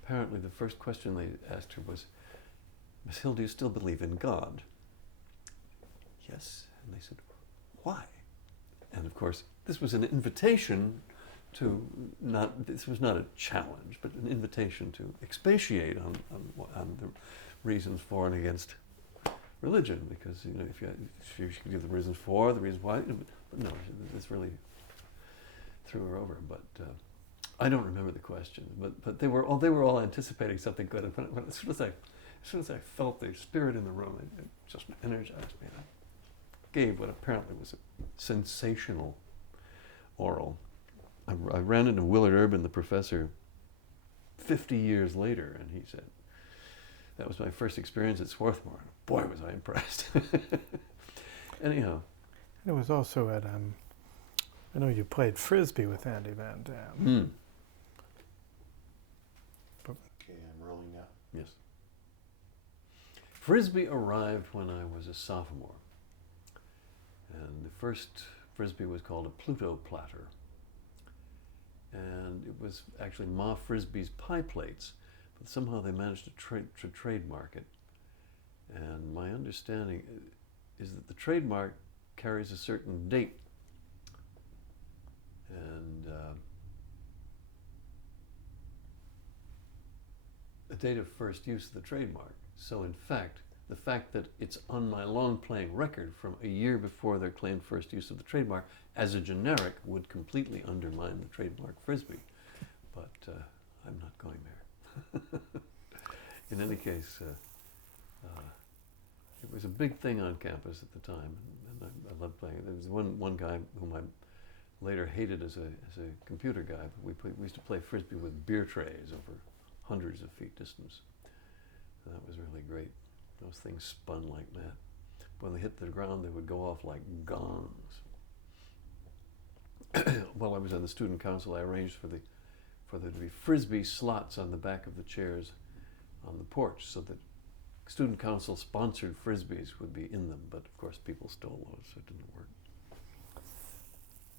Apparently the first question they asked her was, "Miss Hill, do you still believe in God?" "Yes." And they said, "Why?" And of course, this was an invitation to this was not a challenge, but an invitation to expatiate on the reasons for and against religion, because if you could give the reasons for, the reasons why, but no, this really threw her over. But I don't remember the question, but they were all anticipating something good, and as soon as I felt the spirit in the room, it just energized me. And I gave what apparently was a sensational oral. I ran into Willard Urban, the professor, 50 years later, and he said, "That was my first experience at Swarthmore. Boy, was I impressed." Anyhow. It was also at, I know you played Frisbee with Andy Van Dam. Okay, I'm rolling now. Yes. Frisbee arrived when I was a sophomore. And the first Frisbee was called a Pluto platter. And it was actually Ma Frisbee's pie plates, but somehow they managed to trademark it. And my understanding is that the trademark carries a certain date. And a date of first use of the trademark. So in fact, the fact that it's on my long playing record from a year before their claimed first use of the trademark as a generic would completely undermine the trademark Frisbee. But I'm not going there. In any case, it was a big thing on campus at the time, and I loved playing it. There was one guy whom I later hated as a computer guy, but we used to play Frisbee with beer trays over hundreds of feet distance. And that was really great. Those things spun like mad. When they hit the ground, they would go off like gongs. While I was on the student council, I arranged for there to be Frisbee slots on the back of the chairs on the porch, so that student council sponsored Frisbees would be in them. But of course, people stole those, so it didn't work.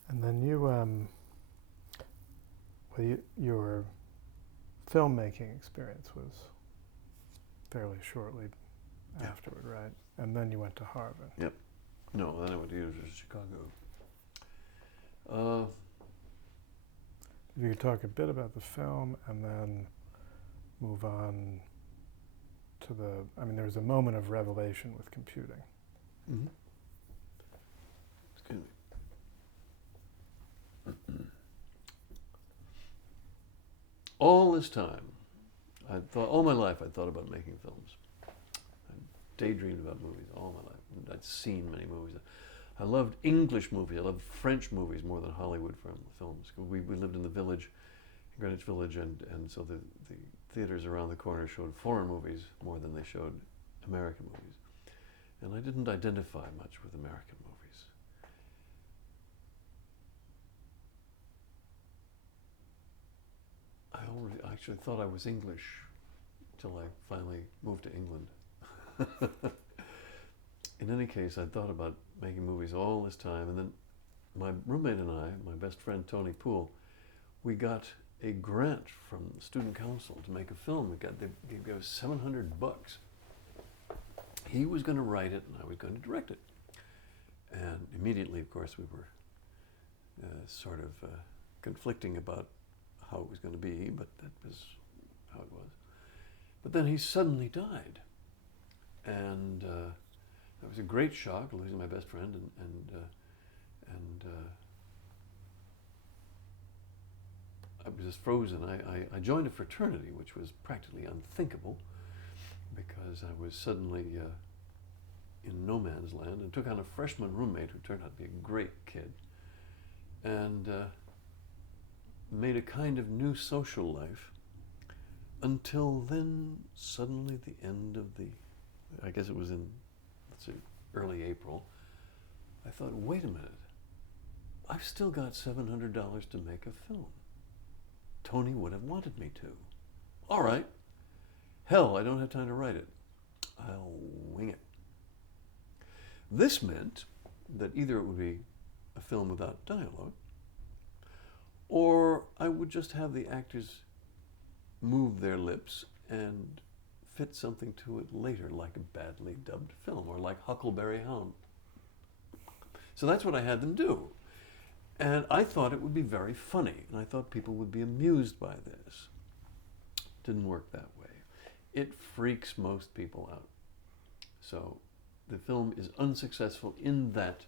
And then your filmmaking experience was fairly shortly afterward, right? And then you went to Harvard. Yep. No, then I went to the University of Chicago. If you could talk a bit about the film and then move on to there was a moment of revelation with computing. Mm-hmm. Excuse me. All this time, all my life I'd thought about making films. I daydreamed about movies all my life. I'd seen many movies. I loved English movies. I loved French movies more than Hollywood films. We lived in the village, Greenwich Village, and so the theaters around the corner showed foreign movies more than they showed American movies. And I didn't identify much with American movies. I actually thought I was English till I finally moved to England. In any case, I'd thought about making movies all this time, and then my roommate and I, my best friend Tony Poole, we got a grant from the student council to make a film. They gave us $700. He was going to write it, and I was going to direct it. And immediately, of course, we were sort of conflicting about how it was going to be, but that was how it was. But then he suddenly died, and that was a great shock, losing my best friend, and I was just frozen. I joined a fraternity, which was practically unthinkable, because I was suddenly in no man's land, and took on a freshman roommate who turned out to be a great kid, and made a kind of new social life, until then, suddenly the end of I guess it was in, let's see, early April, I thought, wait a minute, I've still got $700 to make a film. Tony would have wanted me to. All right. Hell, I don't have time to write it. I'll wing it. This meant that either it would be a film without dialogue, or I would just have the actors move their lips and fit something to it later, like a badly dubbed film, or like Huckleberry Hound. So that's what I had them do. And I thought it would be very funny, and I thought people would be amused by this. Didn't work that way. It freaks most people out. So the film is unsuccessful in that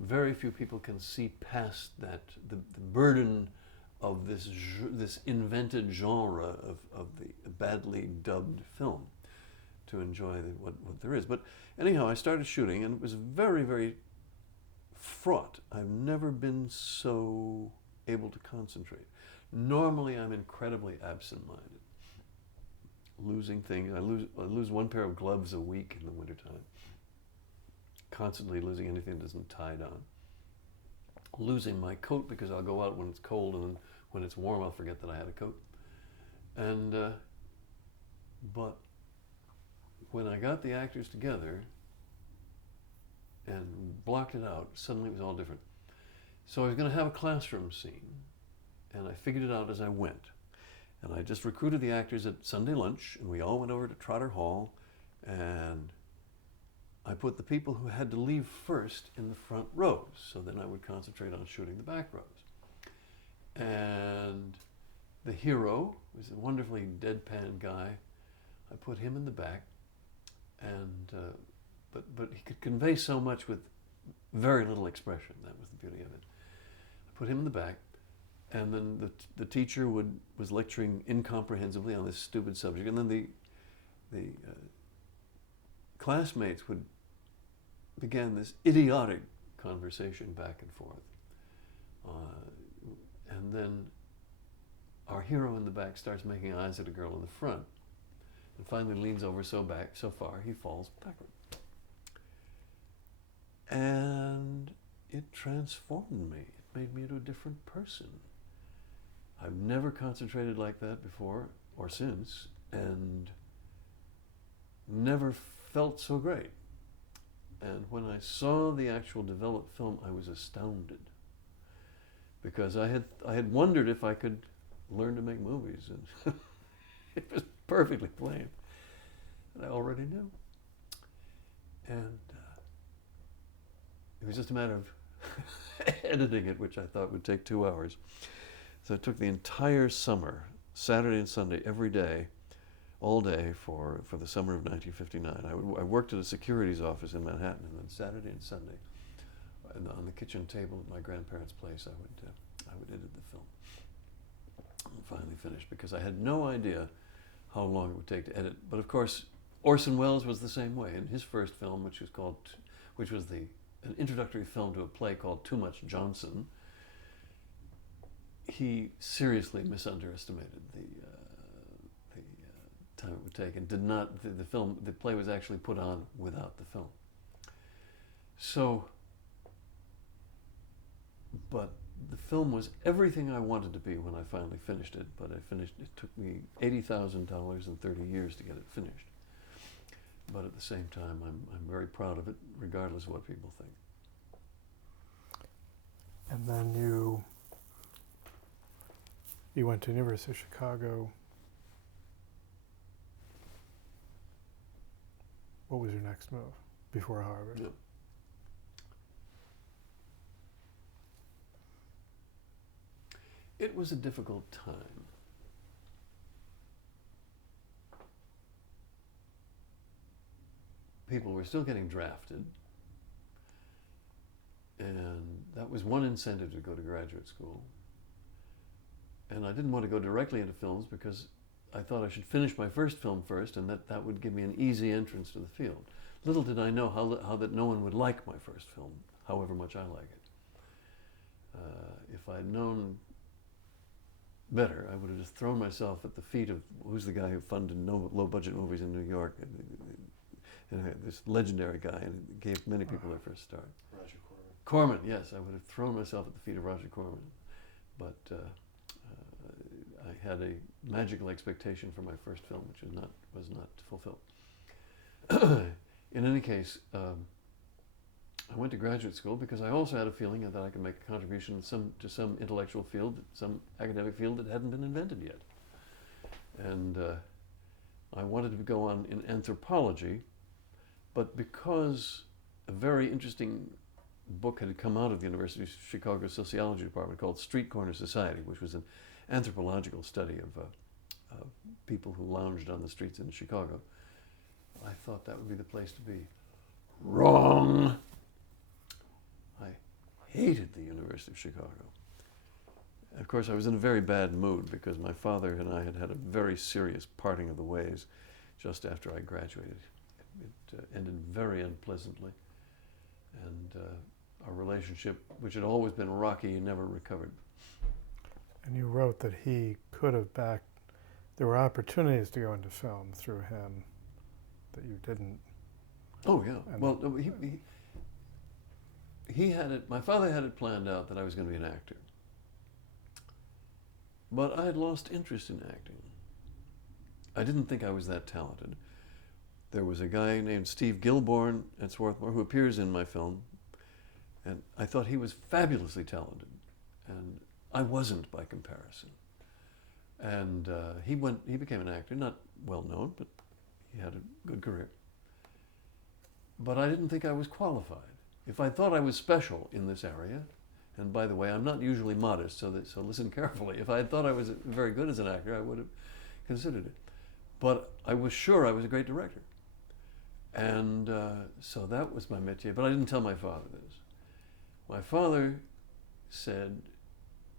very few people can see past that, the burden of this invented genre of the badly dubbed film, to enjoy what there is. But anyhow, I started shooting, and it was very, very fraught. I've never been so able to concentrate. Normally, I'm incredibly absent-minded. Losing things. I lose one pair of gloves a week in the wintertime. Constantly losing anything that isn't tied on. Losing my coat because I'll go out when it's cold, and then when it's warm I'll forget that I had a coat. And but when I got the actors together and blocked it out, suddenly it was all different. So I was going to have a classroom scene, and I figured it out as I went. And I just recruited the actors at Sunday lunch, and we all went over to Trotter Hall, and I put the people who had to leave first in the front rows, so then I would concentrate on shooting the back rows. And the hero was a wonderfully deadpan guy. I put him in the back, and but he could convey so much with very little expression. That was the beauty of it. I put him in the back, and then the teacher was lecturing incomprehensibly on this stupid subject, and then the classmates began this idiotic conversation back and forth. And then our hero in the back starts making eyes at a girl in the front, and finally leans over so far he falls backward. And it transformed me. It made me into a different person. I've never concentrated like that before or since, and never felt so great. And when I saw the actual developed film, I was astounded, because I had wondered if I could learn to make movies, and it was perfectly plain. And I already knew. And it was just a matter of editing it, which I thought would take 2 hours. So it took the entire summer, Saturday and Sunday, every day, all day for the summer of 1959. I worked at a securities office in Manhattan, and then Saturday and Sunday, on the kitchen table at my grandparents' place, I would edit the film. And finally finished, because I had no idea how long it would take to edit. But of course, Orson Welles was the same way. In his first film, which was an introductory film to a play called Too Much Johnson, he seriously misunderestimated the time it would take, and did not. The play was actually put on without the film. So, but the film was everything I wanted to be when I finally finished it, but it took me $80,000 and 30 years to get it finished. But at the same time, I'm very proud of it, regardless of what people think. And then you went to University of Chicago. What was your next move before Harvard? Yeah. It was a difficult time. People were still getting drafted, and that was one incentive to go to graduate school. And I didn't want to go directly into films because I thought I should finish my first film first, and that would give me an easy entrance to the field. Little did I know how that no one would like my first film, however much I like it. If I'd known better, I would have just thrown myself at the feet of who's the guy who funded low-budget movies in New York, and this legendary guy, and gave many people their first start. Roger Corman, Corman. yes, I would have thrown myself at the feet of Roger Corman, but I had a magical expectation for my first film, which was not fulfilled. In any case, I went to graduate school because I also had a feeling that I could make a contribution to some intellectual field, some academic field that hadn't been invented yet. And I wanted to go on in anthropology, but because a very interesting book had come out of the University of Chicago Sociology Department called Street Corner Society, which was an anthropological study of people who lounged on the streets in Chicago, I thought that would be the place to be. Wrong! I hated the University of Chicago. Of course, I was in a very bad mood because my father and I had had a very serious parting of the ways just after I graduated. It ended very unpleasantly, and our relationship, which had always been rocky, never recovered. And you wrote that he could have there were opportunities to go into film through him that you didn't. Oh yeah. Well, no, he had it. My father had it planned out that I was going to be an actor, but I had lost interest in acting. I didn't think I was that talented. There was a guy named Steve Gilborn at Swarthmore who appears in my film, and I thought he was fabulously talented, and I wasn't by comparison. And he became an actor, not well known, but he had a good career. But I didn't think I was qualified. If I thought I was special in this area, and by the way, I'm not usually modest, so listen carefully. If I had thought I was very good as an actor, I would have considered it. But I was sure I was a great director. And so that was my métier, but I didn't tell my father this. My father said,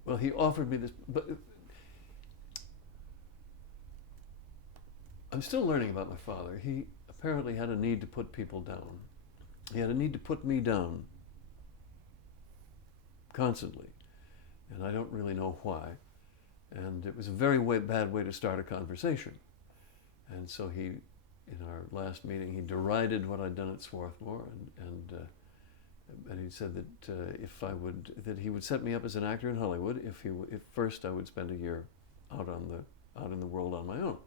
well, he offered me this, but I'm still learning about my father. He apparently had a need to put people down. He had a need to put me down constantly, and I don't really know why. And it was a very bad way to start a conversation. And so he, in our last meeting, he derided what I'd done at Swarthmore, and he said that that he would set me up as an actor in Hollywood if first I would spend a year out in the world on my own.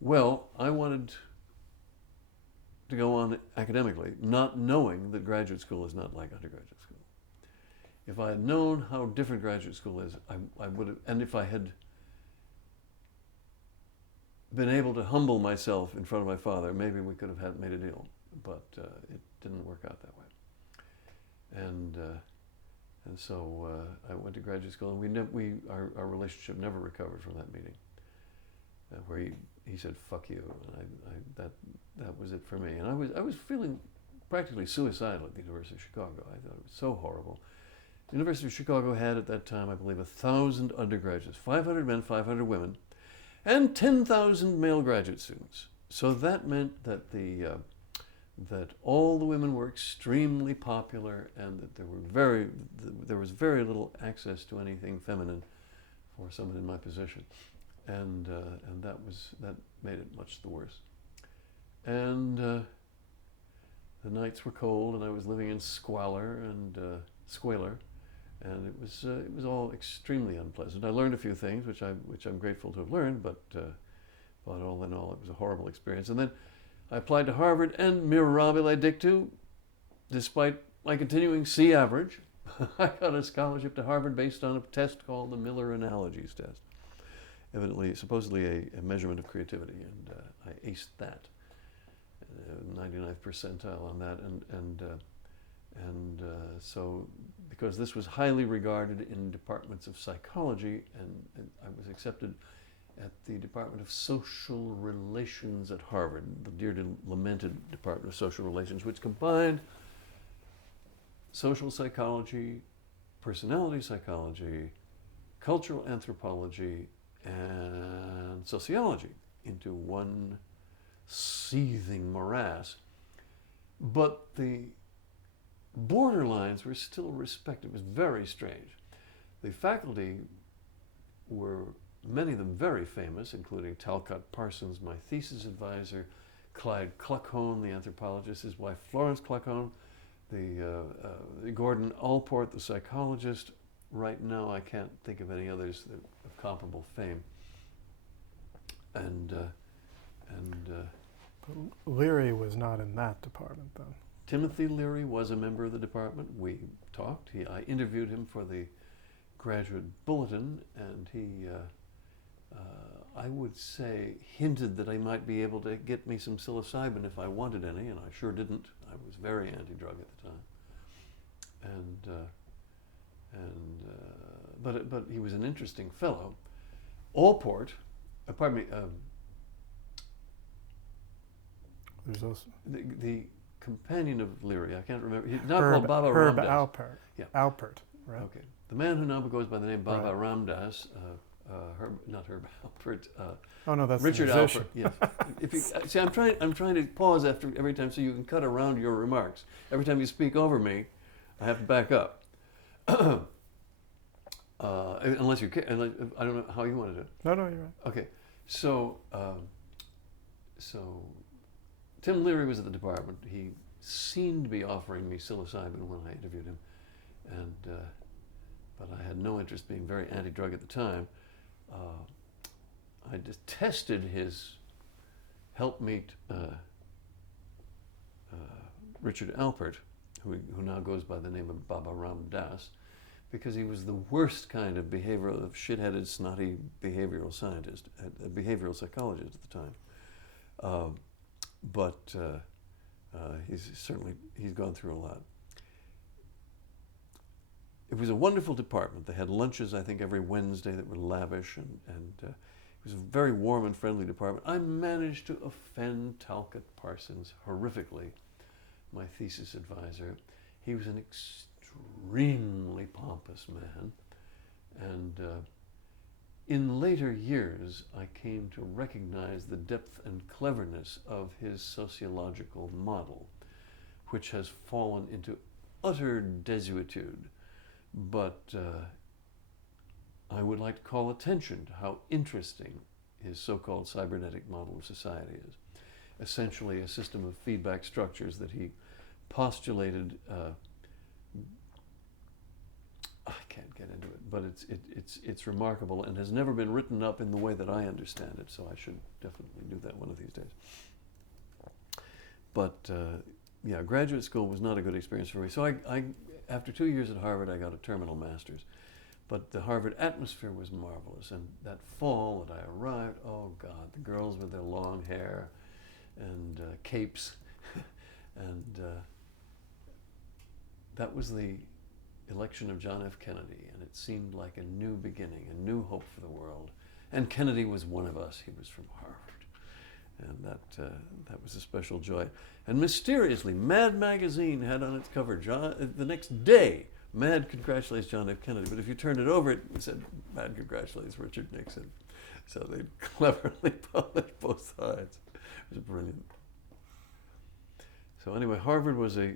Well, I wanted to go on academically, not knowing that graduate school is not like undergraduate school. If I had known how different graduate school is, I would have, and if I had been able to humble myself in front of my father, maybe we could have made a deal, but it didn't work out that way. And so I went to graduate school, and our relationship never recovered from that meeting, where he said "fuck you," and that was it for me. And I was feeling practically suicidal at the University of Chicago. I thought it was so horrible. The University of Chicago had at that time, I believe, 1,000 undergraduates, 500 men, 500 women, and 10,000 male graduate students. So that meant that that all the women were extremely popular, and that there was very little access to anything feminine for someone in my position, and that made it much the worse. And the nights were cold, and I was living in squalor and And it was all extremely unpleasant. I learned a few things, which I'm grateful to have learned, but all in all, it was a horrible experience. And then I applied to Harvard, and mirabile dictu, despite my continuing C average, I got a scholarship to Harvard based on a test called the Miller Analogies Test. Evidently, supposedly a measurement of creativity, and I aced that, 99th percentile on that, and so because this was highly regarded in departments of psychology, and I was accepted at the Department of Social Relations at Harvard, the dearly lamented Department of Social Relations, which combined social psychology, personality psychology, cultural anthropology, and sociology into one seething morass. But the borderlines were still respected. It was very strange. The faculty were, many of them very famous, including Talcott Parsons, my thesis advisor, Clyde Cluckhone, the anthropologist, his wife Florence Cluckhone, the Gordon Allport, the psychologist. Right now, I can't think of any others of comparable fame. And But Leary was not in that department then. Timothy Leary was a member of the department. We talked. I interviewed him for the graduate bulletin, and he, I would say, hinted that I might be able to get me some psilocybin if I wanted any, and I sure didn't. I was very anti-drug at the time. But he was an interesting fellow. Allport, pardon me, There's also the companion of Leary, I can't remember. He's not Herb, called Baba Herb Ramdas. Alpert. Yeah. Alpert, right? Okay. The man who now goes by the name Baba Right. Ramdas, not Herb Alpert, Oh no, that's Richard the musician. Alpert. Yes. If you see, I'm trying to pause after every time so you can cut around your remarks. Every time you speak over me, I have to back up. Unless you care, I don't know how you want to do it. No, you're right. Okay, so Tim Leary was at the department. He seemed to be offering me psilocybin when I interviewed him, but I had no interest, being very anti-drug at the time. I detested his helpmeet, Richard Alpert, who now goes by the name of Baba Ram Das, because he was the worst kind of shitheaded, snotty behavioral scientist, a behavioral psychologist at the time. But he's gone through a lot. It was a wonderful department. They had lunches, I think, every Wednesday that were lavish, and it was a very warm and friendly department. I managed to offend Talcott Parsons horrifically, my thesis advisor. He was an extremely pompous man, and in later years, I came to recognize the depth and cleverness of his sociological model, which has fallen into utter desuetude. But I would like to call attention to how interesting his so-called cybernetic model of society is. Essentially a system of feedback structures that he postulated. I can't get into it, but it's remarkable and has never been written up in the way that I understand it, so I should definitely do that one of these days. But yeah, graduate school was not a good experience for me. So I after 2 years at Harvard, I got a terminal master's. But the Harvard atmosphere was marvelous, and that fall that I arrived, oh God, the girls with their long hair and capes, and that was the election of John F. Kennedy, and it seemed like a new beginning, a new hope for the world. And Kennedy was one of us. He was from Harvard, and that was a special joy. And mysteriously, Mad magazine had on its cover, the next day, Mad congratulates John F. Kennedy. But if you turned it over, it said, Mad congratulates Richard Nixon. So they cleverly published both sides. It was brilliant. So anyway, Harvard was a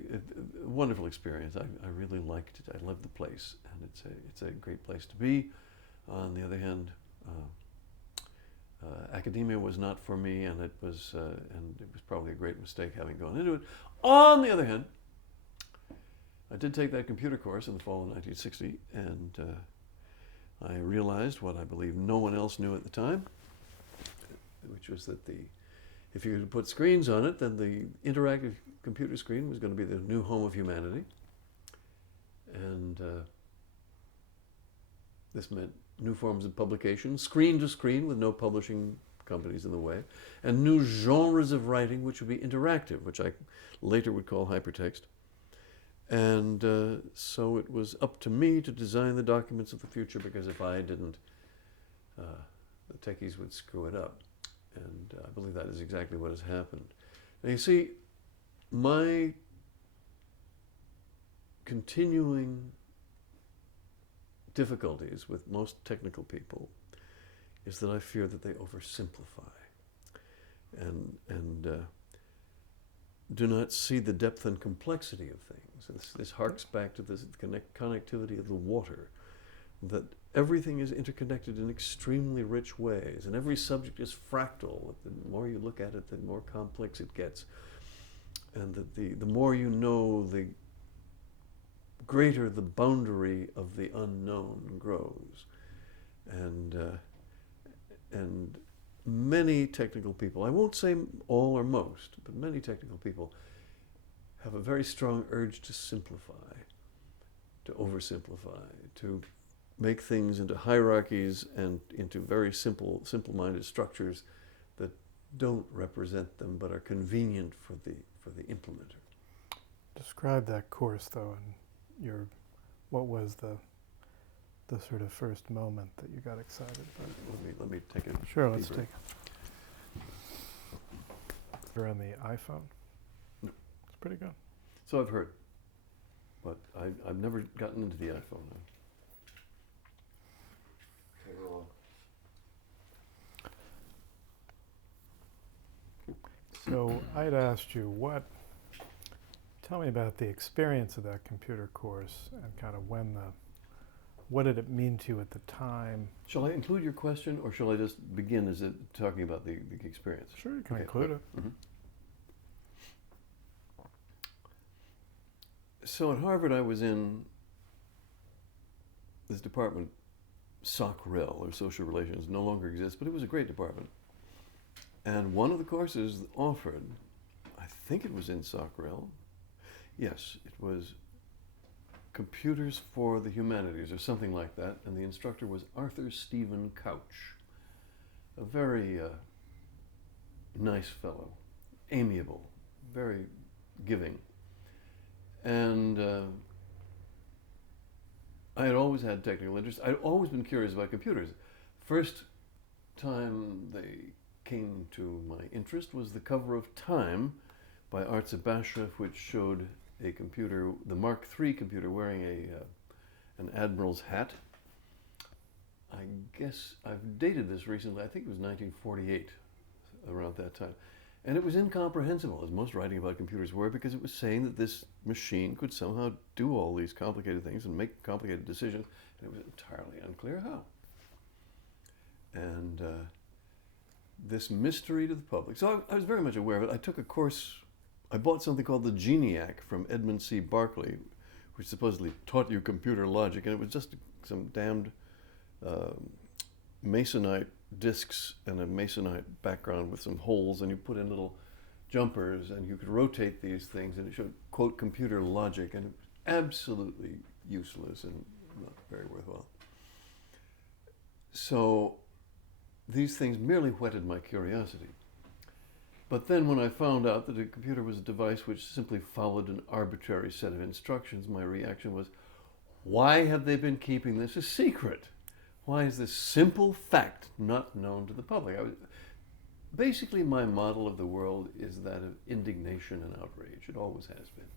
wonderful experience. I really liked it. I loved the place, and it's a great place to be. On the other hand, academia was not for me, and it was probably a great mistake having gone into it. On the other hand, I did take that computer course in the fall of 1960, and I realized what I believe no one else knew at the time, which was that if you could put screens on it, then the interactive computer screen was going to be the new home of humanity. And this meant new forms of publication, screen to screen with no publishing companies in the way, and new genres of writing which would be interactive, which I later would call hypertext. And so it was up to me to design the documents of the future, because if I didn't, the techies would screw it up. And I believe that is exactly what has happened. Now you see, my continuing difficulties with most technical people is that I fear that they oversimplify and do not see the depth and complexity of things. This harks back to this connectivity of the water, that everything is interconnected in extremely rich ways, and every subject is fractal. The more you look at it, the more complex it gets. And that the more you know, the greater the boundary of the unknown grows. And many technical people, I won't say all or most, but many technical people have a very strong urge to simplify, to oversimplify, to make things into hierarchies and into very simple-minded structures that don't represent them but are convenient for the implementer. Describe that course, though, and what was the sort of first moment that you got excited about? Let me take it. Sure, let's take it. You're on the iPhone? No. It's pretty good. So I've heard, but I've never gotten into the iPhone. Okay, well, So I'd asked you tell me about the experience of that computer course and kind of what did it mean to you at the time? Shall I include your question, or shall I just begin talking about the experience? Sure, you can Okay. include it. Mm-hmm. So at Harvard, I was in this department, SOC-REL, or Social Relations, no longer exists, but it was a great department. And one of the courses offered, I think it was in SOC-REL, yes, it was Computers for the Humanities, or something like that, and the instructor was Arthur Stephen Couch, a very nice fellow, amiable, very giving. And I had always had technical interest. I'd always been curious about computers. First time they came to my interest was the cover of Time by Art Zabasha, which showed a computer, the Mark III computer, wearing an admiral's hat. I guess I've dated this recently. I think it was 1948, around that time. And it was incomprehensible, as most writing about computers were, because it was saying that this machine could somehow do all these complicated things and make complicated decisions, and it was entirely unclear how. And this mystery to the public. So I was very much aware of it. I took a course, I bought something called the GENIAC from Edmund C. Barclay, which supposedly taught you computer logic, and it was just some damned masonite discs and a masonite background with some holes, and you put in little jumpers, and you could rotate these things, and it showed, quote, computer logic, and it was absolutely useless and not very worthwhile. So these things merely whetted my curiosity. But then when I found out that a computer was a device which simply followed an arbitrary set of instructions, my reaction was, why have they been keeping this a secret? Why is this simple fact not known to the public? Basically, my model of the world is that of indignation and outrage. It always has been.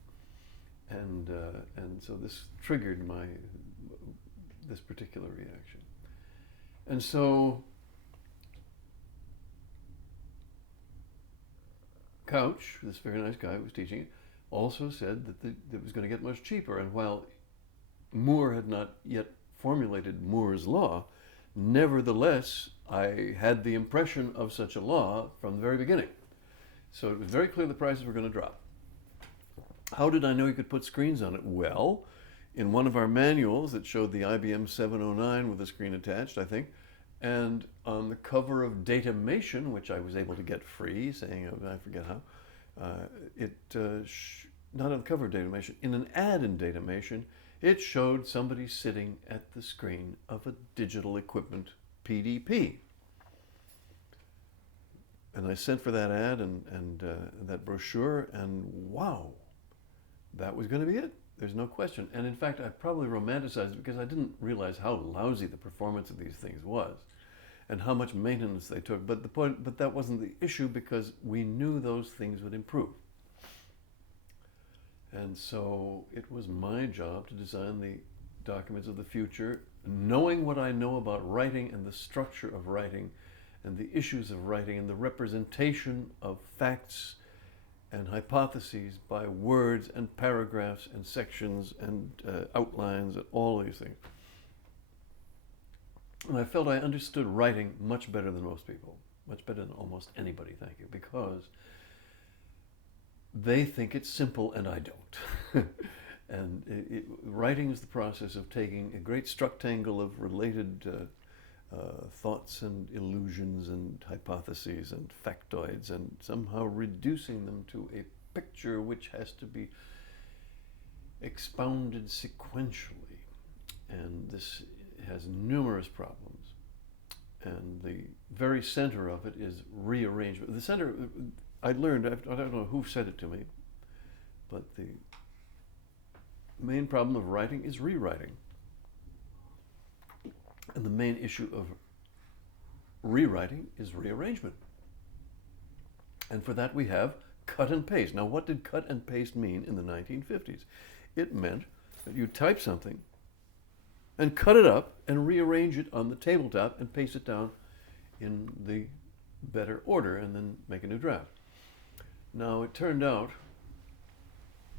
And so this triggered this particular reaction. And so Couch, this very nice guy who was teaching it, also said that it was going to get much cheaper. And while Moore had not yet formulated Moore's law, nevertheless, I had the impression of such a law from the very beginning. So it was very clear the prices were going to drop. How did I know you could put screens on it? Well, in one of our manuals that showed the IBM 709 with a screen attached, I think, and on the cover of Datamation, which I was able to get free, saying, I forget how, not on the cover of Datamation, in an ad in Datamation, it showed somebody sitting at the screen of a digital equipment PDP. And I sent for that ad and that brochure, and wow, that was going to be it. There's no question. And in fact, I probably romanticized it because I didn't realize how lousy the performance of these things was and how much maintenance they took. But that wasn't the issue, because we knew those things would improve. And so it was my job to design the documents of the future, knowing what I know about writing and the structure of writing and the issues of writing and the representation of facts and hypotheses by words and paragraphs and sections and outlines and all these things. And I felt I understood writing much better than most people, much better than almost anybody, thank you, because they think it's simple and I don't. And writing is the process of taking a great structangle of related thoughts and illusions and hypotheses and factoids and somehow reducing them to a picture which has to be expounded sequentially. And this has numerous problems. And the very center of it is rearrangement. The center, I learned, I don't know who said it to me, but the main problem of writing is rewriting. And the main issue of rewriting is rearrangement. And for that we have cut and paste. Now, what did cut and paste mean in the 1950s? It meant that you type something and cut it up and rearrange it on the tabletop and paste it down in the better order and then make a new draft. Now, it turned out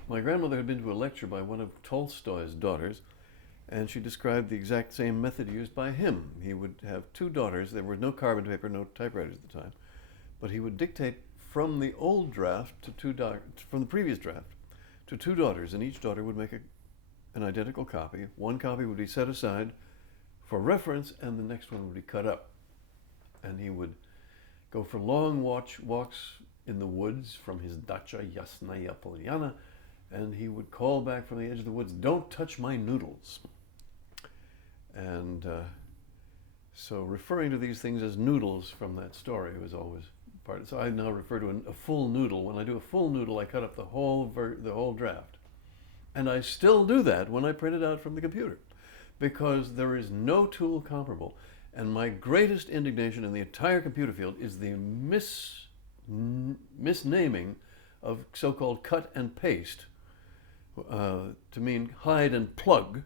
my grandmother had been to a lecture by one of Tolstoy's daughters, and she described the exact same method used by him. He would have two daughters. There were no carbon paper, no typewriters at the time, but he would dictate from the old draft to from the previous draft to two daughters, and each daughter would make an identical copy. One copy would be set aside for reference, and the next one would be cut up. And he would go for long walks in the woods from his dacha Yasnaya Polyana, and he would call back from the edge of the woods, "Don't touch my noodles." And so referring to these things as noodles from that story was always part of it. So I now refer to a full noodle. When I do a full noodle, I cut up the whole draft. And I still do that when I print it out from the computer, because there is no tool comparable. And my greatest indignation in the entire computer field is the misnaming of so-called cut and paste to mean hide and plug,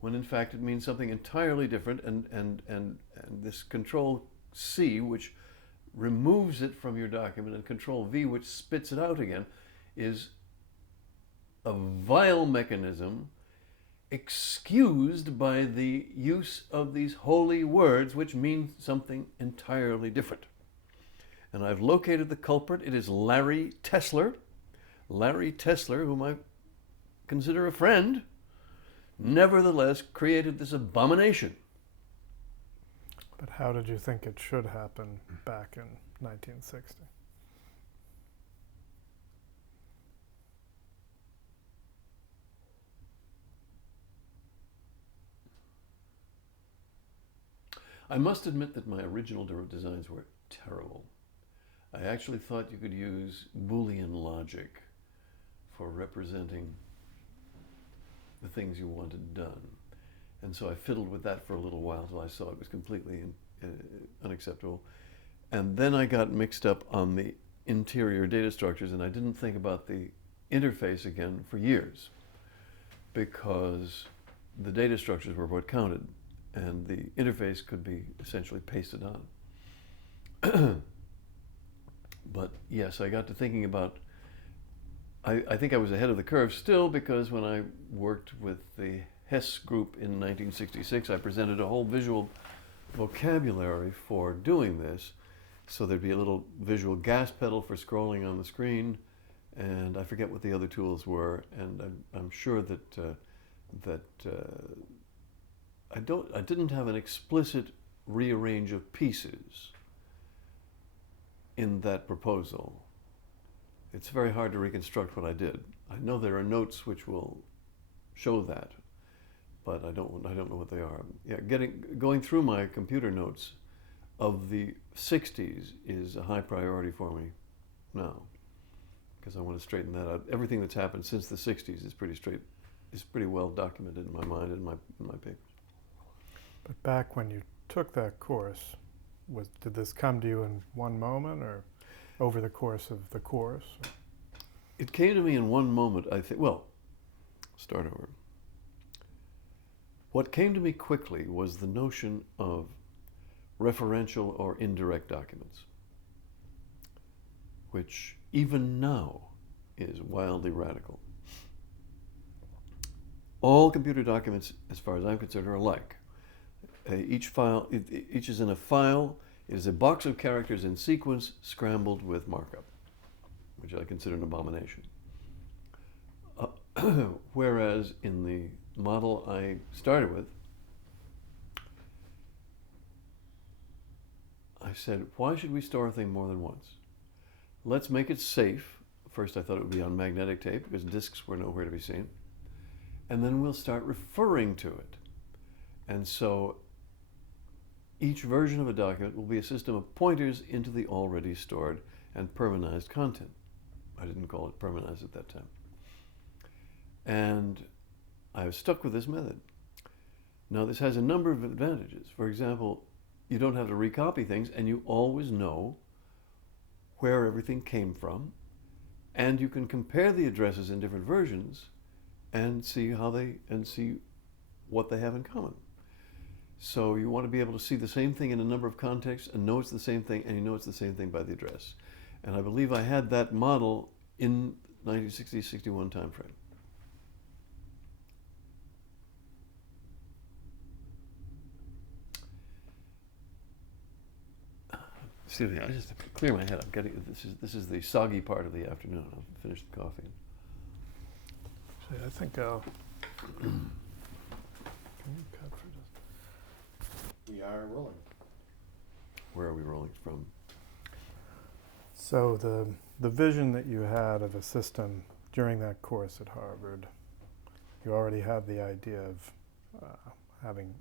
when in fact it means something entirely different. And this Control C, which removes it from your document, and Control V, which spits it out again, is a vile mechanism excused by the use of these holy words, which mean something entirely different. And I've located the culprit. It is Larry Tesler. Larry Tesler, whom I consider a friend, nevertheless created this abomination. But how did you think it should happen back in 1960? I must admit that my original designs were terrible. I actually thought you could use Boolean logic for representing the things you wanted done. And so I fiddled with that for a little while until I saw it was completely unacceptable. And then I got mixed up on the interior data structures, and I didn't think about the interface again for years, because the data structures were what counted, and the interface could be essentially pasted on. But yes, I got to thinking about, I think I was ahead of the curve still, because when I worked with the Hess group in 1966, I presented a whole visual vocabulary for doing this. So there'd be a little visual gas pedal for scrolling on the screen, and I forget what the other tools were, and I'm sure that I didn't have an explicit rearrange of pieces in that proposal. It's very hard to reconstruct what I did. I know there are notes which will show that, but I don't know what they are. Yeah, going through my computer notes of the 60s is a high priority for me now, because I want to straighten that out. Everything that's happened since the 60s is pretty well documented in my mind and in my papers. But back when you took that course, did this come to you in one moment or over the course of the course? It came to me in one moment, I think. Well, start over. What came to me quickly was the notion of referential or indirect documents, which even now is wildly radical. All computer documents, as far as I'm concerned, are alike. Each is in a file. It is a box of characters in sequence scrambled with markup, which I consider an abomination. Whereas in the model I started with, I said, why should we store a thing more than once? Let's make it safe. First I thought it would be on magnetic tape because disks were nowhere to be seen. And then we'll start referring to it. And so each version of a document will be a system of pointers into the already stored and permanized content. I didn't call it permanized at that time. And I was stuck with this method. Now this has a number of advantages. For example, you don't have to recopy things, and you always know where everything came from, and you can compare the addresses in different versions and see what they have in common. So you want to be able to see the same thing in a number of contexts and know it's the same thing, and you know it's the same thing by the address. And I believe I had that model in 1960-61 time frame. Excuse me, I just have to clear my head. This is the soggy part of the afternoon. I'll finish the coffee. Actually, I think I'll. Can you cut for just? We are rolling. Where are we rolling from? So the vision that you had of a system during that course at Harvard, you already had the idea of having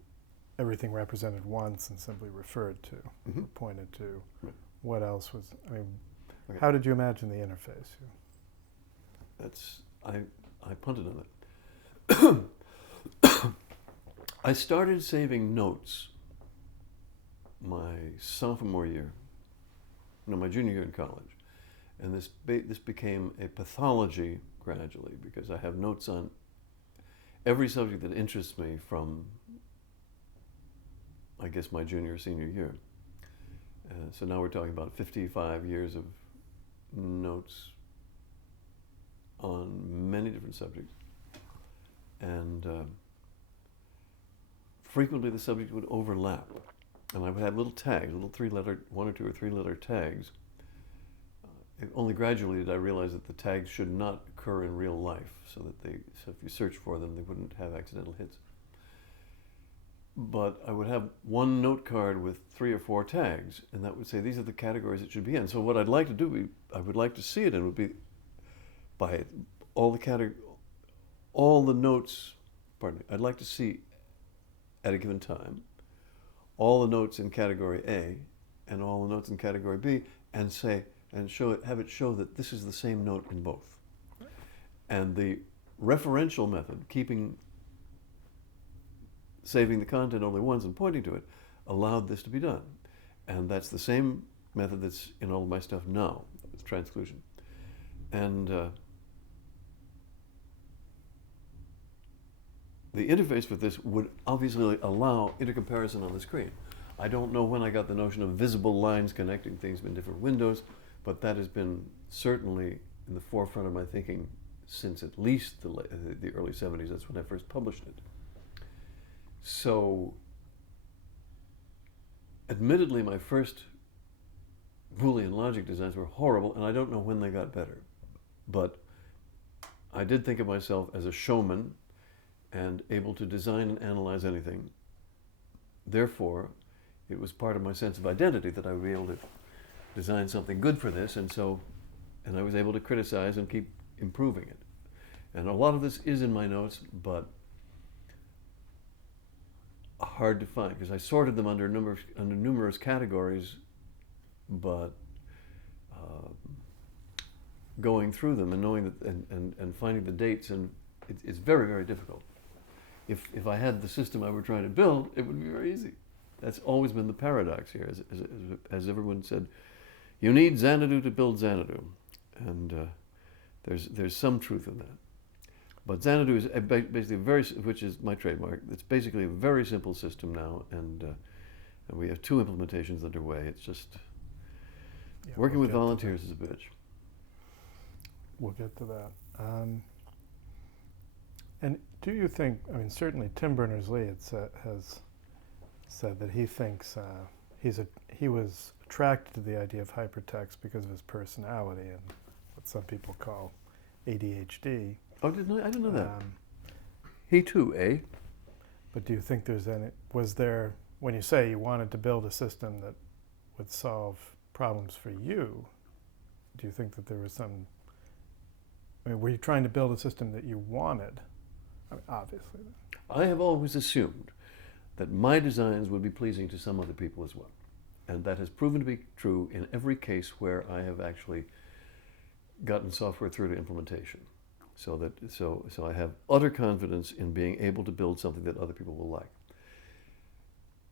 everything represented once and simply referred to, Mm-hmm. pointed to. Right. What else was, Okay. how did you imagine the interface? I punted on it. I started saving notes my junior year in college. And this became a pathology gradually, because I have notes on every subject that interests me from, I guess, my junior or senior year. So now we're talking about 55 years of notes on many different subjects. And frequently the subject would overlap. And I would have little tags, one or two or three letter tags. Only gradually did I realize that the tags should not occur in real life, so if you search for them, they wouldn't have accidental hits. But I would have one note card with 3 or 4 tags, and that would say these are the categories it should be in. So what I'd like to do, I would like to see it, and it would be by all the notes. Pardon me. I'd like to see at a given time all the notes in category A and all the notes in category B, and have it show that this is the same note in both. And the referential method, saving the content only once and pointing to it, allowed this to be done. And that's the same method that's in all of my stuff now, with transclusion. And the interface with this would obviously allow intercomparison on the screen. I don't know when I got the notion of visible lines connecting things in different windows, but that has been certainly in the forefront of my thinking since at least the early 70s. That's when I first published it. So, admittedly, my first Boolean logic designs were horrible, and I don't know when they got better. But I did think of myself as a showman and able to design and analyze anything. Therefore, it was part of my sense of identity that I would be able to design something good for this, and I was able to criticize and keep improving it. And a lot of this is in my notes, but hard to find because I sorted them under numerous categories, but going through them and knowing that and finding the dates, and it's very, very difficult. If I had the system I were trying to build, it would be very easy. That's always been the paradox here, as everyone said. You need Xanadu to build Xanadu, and there's some truth in that. But Xanadu is basically which is my trademark. It's basically a very simple system now, and we have 2 implementations underway. It's just working with volunteers is a bitch. We'll get to that. And do you think? I mean, certainly Tim Berners-Lee has said that he thinks he was attracted to the idea of hypertext because of his personality and what some people call ADHD. Oh, I didn't know that. He too, eh? But do you think was there, when you say you wanted to build a system that would solve problems for you, do you think that there was some, were you trying to build a system that you wanted? I mean, obviously. I have always assumed that my designs would be pleasing to some other people as well. And that has proven to be true in every case where I have actually gotten software through to implementation. So I have utter confidence in being able to build something that other people will like.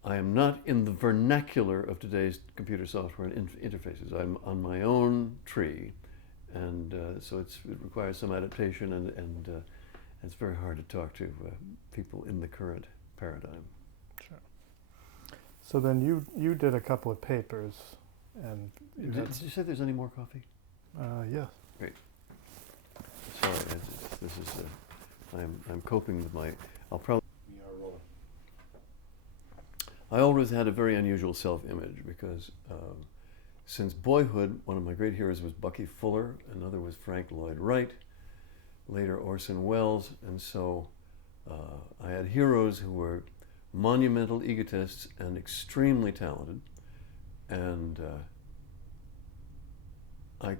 I am not in the vernacular of today's computer software and interfaces. I'm on my own tree, and so it requires some adaptation, and it's very hard to talk to people in the current paradigm. Sure. So then you did a couple of papers, and did you say there's any more coffee? Yes. Great. Sorry, this is I'm coping with my. I'll probably. We are rolling. I always had a very unusual self-image because since boyhood, one of my great heroes was Bucky Fuller, another was Frank Lloyd Wright, later Orson Welles, and so I had heroes who were monumental egotists and extremely talented, and I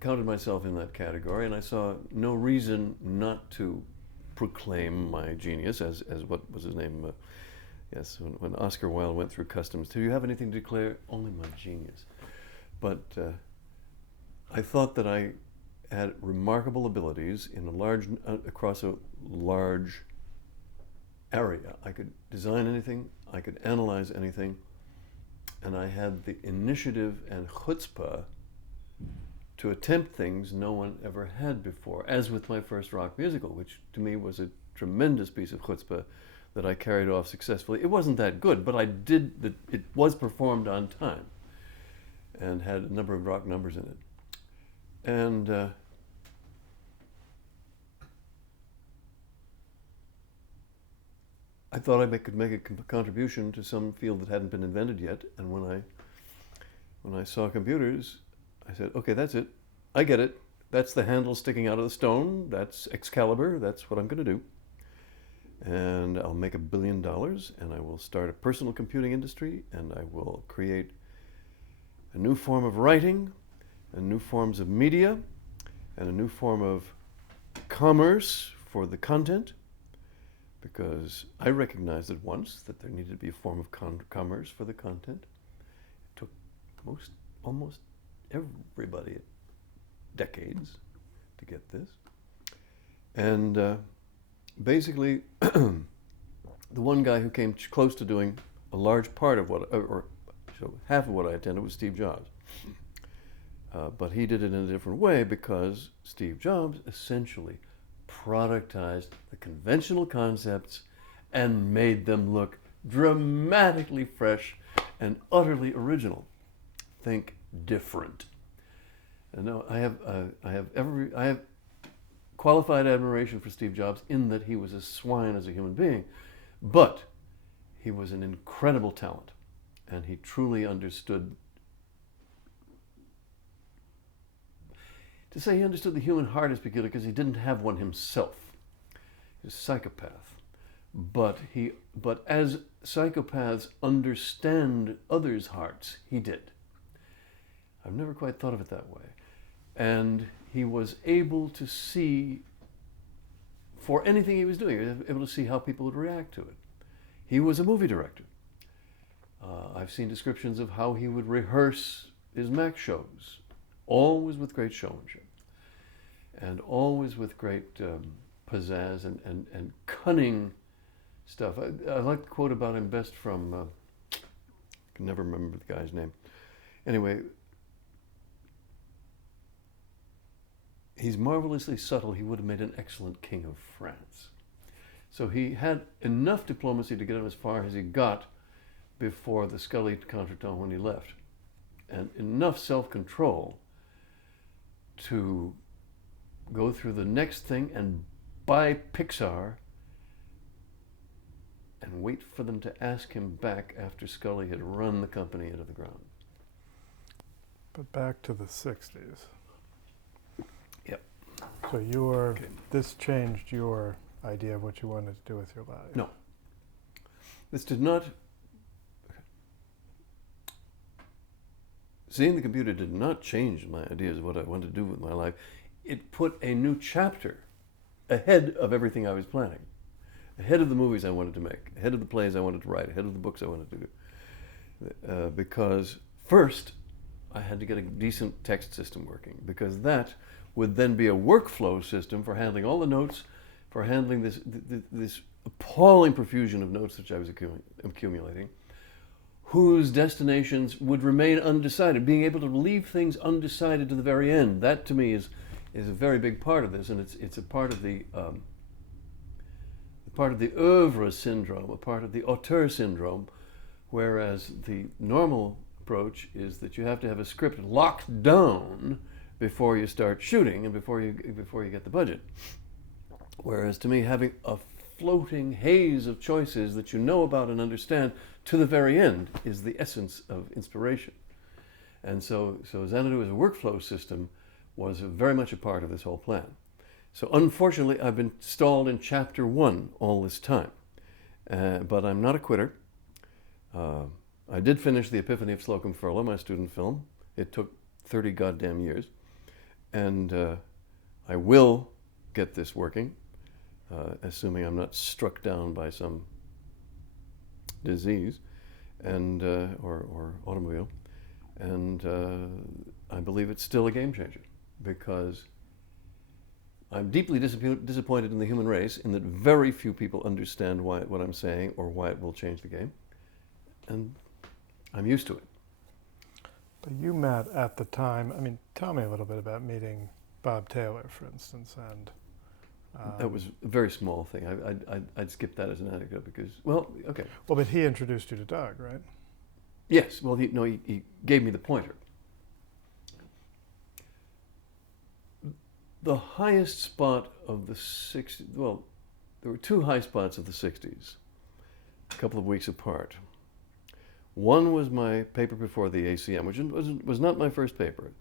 counted myself in that category, and I saw no reason not to proclaim my genius as what was his name? Yes, when Oscar Wilde went through customs, do you have anything to declare? Only my genius. But I thought that I had remarkable abilities in across a large area. I could design anything, I could analyze anything, and I had the initiative and chutzpah to attempt things no one ever had before, as with my first rock musical, which to me was a tremendous piece of chutzpah that I carried off successfully. It wasn't that good, but it was performed on time and had a number of rock numbers in it. And I thought I could make a contribution to some field that hadn't been invented yet, and when I saw computers, I said, okay, that's it. I get it. That's the handle sticking out of the stone. That's Excalibur. That's what I'm going to do. And I'll make $1 billion, and I will start a personal computing industry, and I will create a new form of writing, and new forms of media, and a new form of commerce for the content, because I recognized at once that there needed to be a form of commerce for the content. It took almost everybody decades to get this. And basically, the one guy who came close to doing a large part of or half of what I attended was Steve Jobs. But he did it in a different way because Steve Jobs essentially productized the conventional concepts and made them look dramatically fresh and utterly original. Think different. And no, I have qualified admiration for Steve Jobs in that he was a swine as a human being, but he was an incredible talent, and he truly understood. To say he understood the human heart is peculiar because he didn't have one himself. He was a psychopath. But as psychopaths understand others' hearts, he did. I've never quite thought of it that way. And he was able to see, for anything he was doing, he was able to see how people would react to it. He was a movie director. I've seen descriptions of how he would rehearse his Mac shows, always with great showmanship, and always with great pizzazz and cunning stuff. I like the quote about him best from, I can never remember the guy's name. Anyway, he's marvelously subtle. He would have made an excellent king of France. So he had enough diplomacy to get him as far as he got before the Scully contretemps when he left, and enough self-control to go through the next thing and buy Pixar and wait for them to ask him back after Scully had run the company into the ground. But back to the 60s. Yep. So this changed your idea of what you wanted to do with your life? No. This did not. Seeing the computer did not change my ideas of what I wanted to do with my life. It put a new chapter ahead of everything I was planning. Ahead of the movies I wanted to make, ahead of the plays I wanted to write, ahead of the books I wanted to do. Because first, I had to get a decent text system working, because that would then be a workflow system for handling all the notes, for handling this appalling profusion of notes which I was accumulating, whose destinations would remain undecided. Being able to leave things undecided to the very end, that to me is a very big part of this, and it's a part of the oeuvre syndrome, a part of the auteur syndrome, whereas the normal approach is that you have to have a script locked down before you start shooting and before you get the budget. Whereas to me, having a floating haze of choices that you know about and understand to the very end is the essence of inspiration. And so Xanadu as a workflow system was very much a part of this whole plan. So unfortunately, I've been stalled in chapter 1 all this time. But I'm not a quitter. I did finish The Epiphany of Slocum Furlow, my student film. It took 30 goddamn years. And I will get this working, assuming I'm not struck down by some disease and or automobile. And I believe it's still a game changer, because I'm deeply disappointed in the human race in that very few people understand what I'm saying or why it will change the game. And I'm used to it. But you met at the time, I mean, tell me a little bit about meeting Bob Taylor, for instance, and... that was a very small thing. I'd skip that as an anecdote because, well, okay. Well, but he introduced you to Doug, right? Yes, well, he gave me the pointer. The highest spot of the 60s, well, there were two high spots of the 60s, a couple of weeks apart. One was my paper before the ACM, which was not my first paper.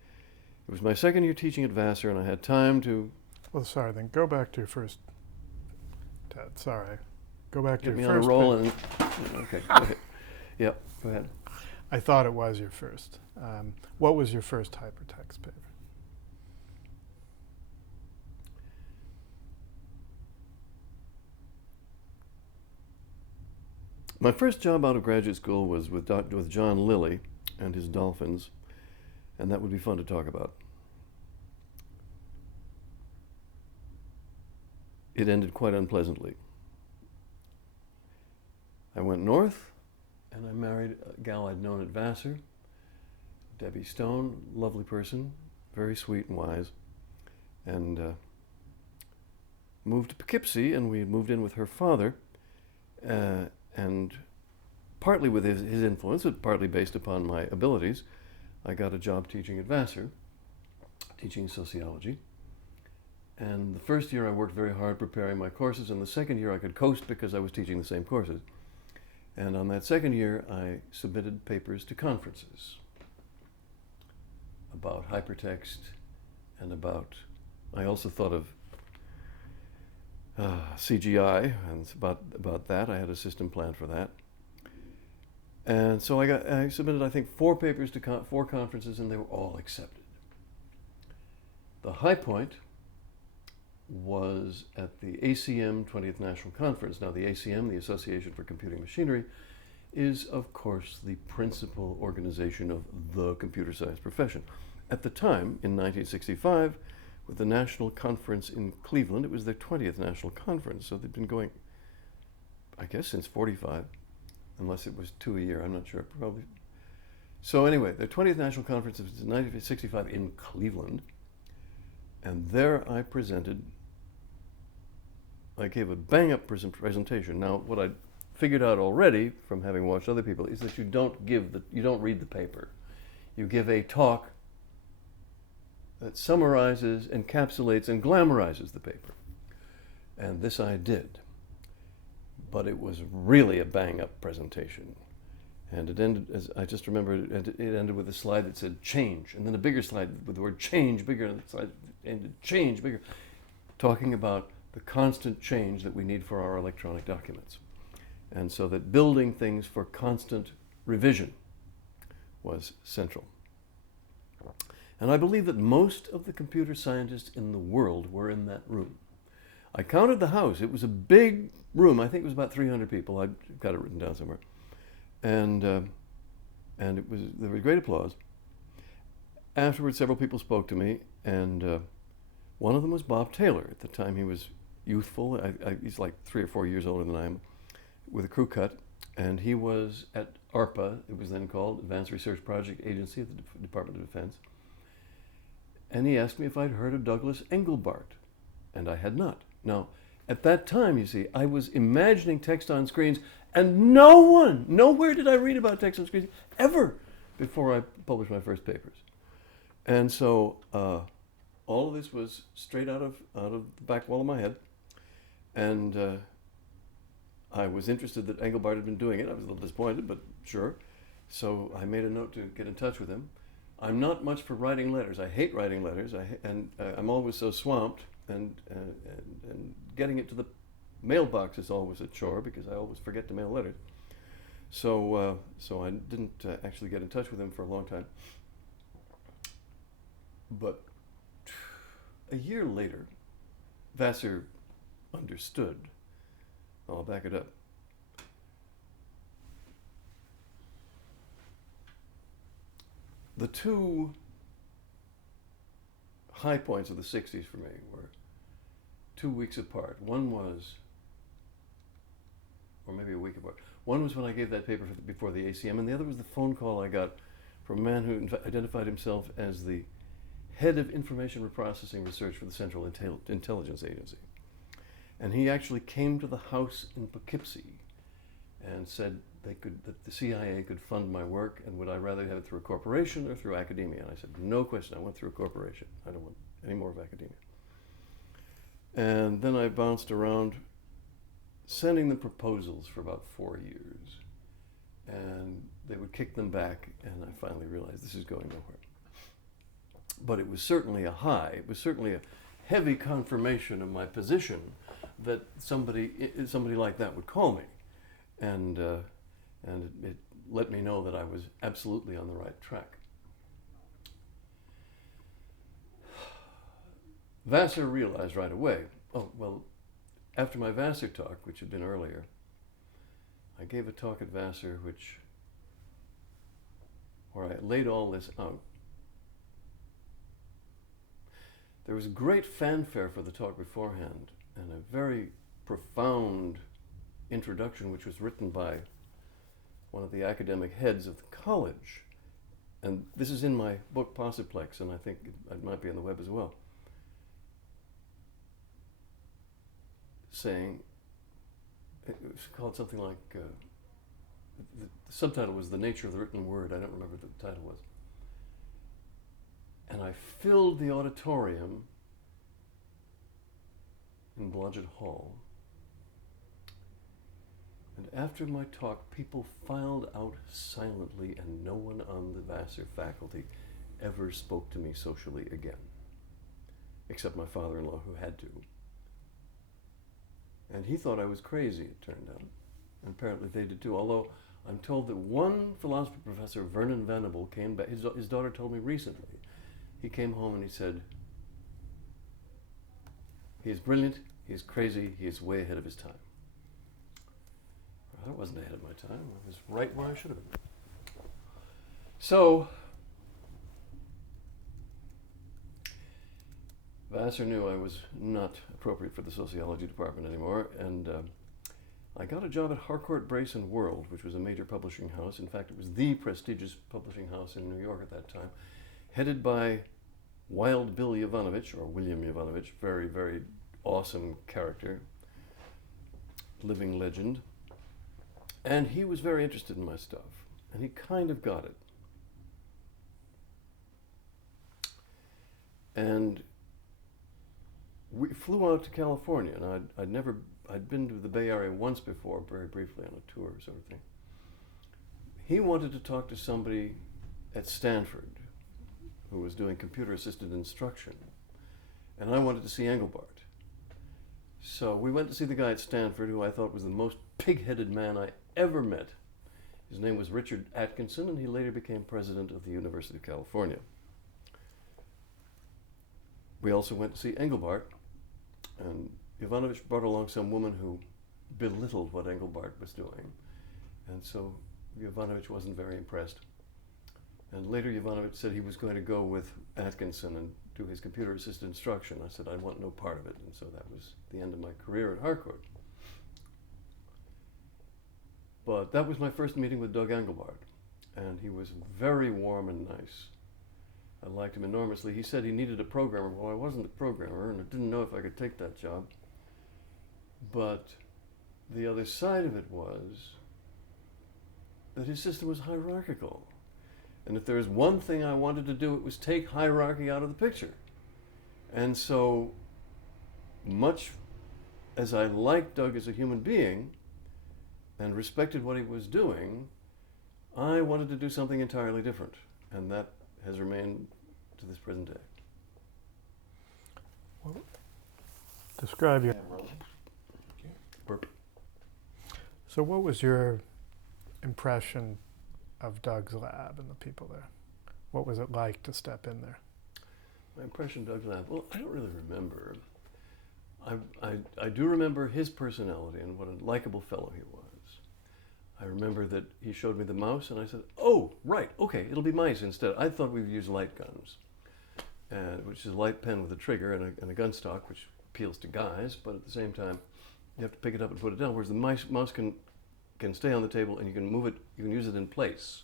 It was my second year teaching at Vassar, and I had time to... Well, sorry, then go back to your first... Ted, sorry. Go back to Get your me on a first roll paper. and... Okay, go ahead. Yep, go ahead. I thought it was your first. What was your first hypertext paper? My first job out of graduate school was with John Lilly and his dolphins, and that would be fun to talk about. It ended quite unpleasantly. I went north, and I married a gal I'd known at Vassar, Debbie Stone, lovely person, very sweet and wise, and moved to Poughkeepsie, and we moved in with her father, and partly with his influence, but partly based upon my abilities, I got a job teaching at Vassar, teaching sociology. And the first year I worked very hard preparing my courses, and the second year I could coast because I was teaching the same courses. And on that second year, I submitted papers to conferences about hypertext and I also thought of CGI, and about that. I had a system planned for that. And so I submitted, I think, 4 papers to 4 conferences, and they were all accepted. The high point was at the ACM 20th National Conference. Now, the ACM, the Association for Computing Machinery, is, of course, the principal organization of the computer science profession. At the time, in 1965, with the National Conference in Cleveland, it was their 20th National Conference, so they'd been going, I guess, since 45, unless it was 2 a year, I'm not sure, probably. So anyway, their 20th National Conference was in 1965 in Cleveland, and there I gave a bang-up presentation. Now, what I figured out already from having watched other people is that you don't read the paper. You give a talk that summarizes, encapsulates, and glamorizes the paper. And this I did. But it was really a bang-up presentation. And it ended, as I just remember, it ended with a slide that said change, and then a bigger slide with the word change bigger, and the slide ended change bigger, talking about the constant change that we need for our electronic documents. And so that building things for constant revision was central. And I believe that most of the computer scientists in the world were in that room. I counted the house. It was a big room. I think it was about 300 people. I've got it written down somewhere. And there was great applause. Afterwards, several people spoke to me, and one of them was Bob Taylor. At the time, he was youthful. He's like 3 or 4 years older than I am, with a crew cut. And he was at ARPA, it was then called Advanced Research Project Agency at the Department of Defense. And he asked me if I'd heard of Douglas Engelbart, and I had not. Now, at that time, you see, I was imagining text on screens, and nowhere did I read about text on screens ever before I published my first papers. And so all of this was straight out of the back wall of my head, and I was interested that Engelbart had been doing it. I was a little disappointed, but sure. So I made a note to get in touch with him. I'm not much for writing letters. I hate writing letters, and I'm always so swamped, and getting it to the mailbox is always a chore because I always forget to mail letters. So I didn't actually get in touch with him for a long time. But a year later, Vassar understood. I'll back it up. The 2 high points of the 60s for me were 2 weeks apart. One was, or maybe a week apart. One was when I gave that paper before the ACM, and the other was the phone call I got from a man who identified himself as the head of information reprocessing research for the Central Intelligence Agency. And he actually came to the house in Poughkeepsie and said that the CIA could fund my work, and would I rather have it through a corporation or through academia? And I said, no question, I want through a corporation. I don't want any more of academia. And then I bounced around sending them proposals for about 4 years. And they would kick them back, and I finally realized this is going nowhere. But it was certainly a high, it was certainly a heavy confirmation of my position that somebody like that would call me. And it let me know that I was absolutely on the right track. Vassar realized right away, after my Vassar talk, which had been earlier, I gave a talk at Vassar where I laid all this out. There was great fanfare for the talk beforehand, and a very profound introduction which was written by one of the academic heads of the college. And this is in my book, Possiplex, and I think it might be on the web as well. Saying, it was called something like, the subtitle was The Nature of the Written Word. I don't remember what the title was. And I filled the auditorium in Blodgett Hall. And after my talk, people filed out silently, and no one on the Vassar faculty ever spoke to me socially again. except my father-in-law, who had to. And he thought I was crazy, it turned out. And apparently they did too, although I'm told that one philosophy professor, Vernon Venable, came back. His daughter told me recently. He came home and he said, he is brilliant, he is crazy, he is way ahead of his time. Well, I wasn't ahead of my time. I was right where I should have been. So, Vassar knew I was not appropriate for the sociology department anymore, and I got a job at Harcourt, Brace and World, which was a major publishing house. In fact, it was the prestigious publishing house in New York at that time, headed by Wild Bill Yovanovitch, or William Yovanovitch, very, very awesome character, living legend. And he was very interested in my stuff, and he kind of got it. And we flew out to California, and I'd been to the Bay Area once before, very briefly on a tour sort of thing. He wanted to talk to somebody at Stanford who was doing computer-assisted instruction, and I wanted to see Engelbart. So we went to see the guy at Stanford, who I thought was the most pig-headed man I ever met. His name was Richard Atkinson, and he later became president of the University of California. We also went to see Engelbart, and Yovanovitch brought along some woman who belittled what Engelbart was doing, and so Yovanovitch wasn't very impressed. And later Yovanovitch said he was going to go with Atkinson and do his computer-assisted instruction. I said I want no part of it, and so that was the end of my career at Harcourt. But that was my first meeting with Doug Engelbart, and he was very warm and nice. I liked him enormously. He said he needed a programmer. Well, I wasn't a programmer, and I didn't know if I could take that job. But the other side of it was that his system was hierarchical. And if there was one thing I wanted to do, it was take hierarchy out of the picture. And so, much as I liked Doug as a human being and respected what he was doing, I wanted to do something entirely different. And that has remained to this present day. Well, describe your... Burp. So what was your impression of Doug's lab and the people there? What was it like to step in there? My impression of Doug's lab? Well, I don't really remember. I do remember his personality and what a likable fellow he was. I remember that he showed me the mouse, and I said, oh, right, okay, it'll be mice instead. I thought we'd use light guns, which is a light pen with a trigger and a gun stock, which appeals to guys, but at the same time, you have to pick it up and put it down, whereas the mouse can stay on the table, and you can move it, you can use it in place.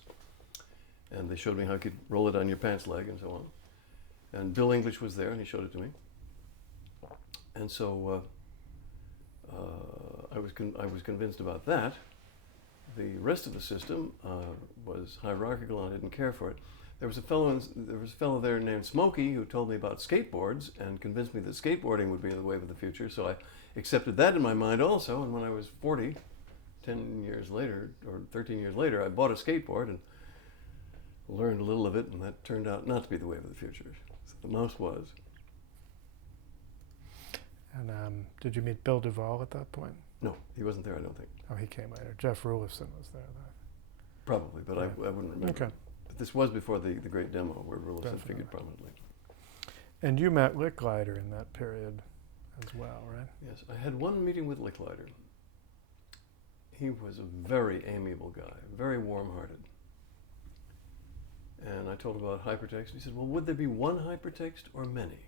And they showed me how you could roll it on your pants leg and so on. And Bill English was there, and he showed it to me. And so I was convinced about that. The rest of the system was hierarchical, and I didn't care for it. There was a fellow there named Smokey who told me about skateboards and convinced me that skateboarding would be the wave of the future. So I accepted that in my mind also. And when I was 40, 10 years later or 13 years later, I bought a skateboard and learned a little of it, and that turned out not to be the wave of the future. So the mouse was. And did you meet Bill Duvall at that point? No, he wasn't there, I don't think. Oh, he came later. Jeff Rulifson was there, though. Probably, but Yeah. I wouldn't remember. Okay. But this was before the great demo where Rulifson Definitely. figured prominently. And you met Licklider in that period as well, right? Yes, I had one meeting with Licklider. He was a very amiable guy, very warm-hearted. And I told him about hypertext. He said, well, would there be one hypertext or many?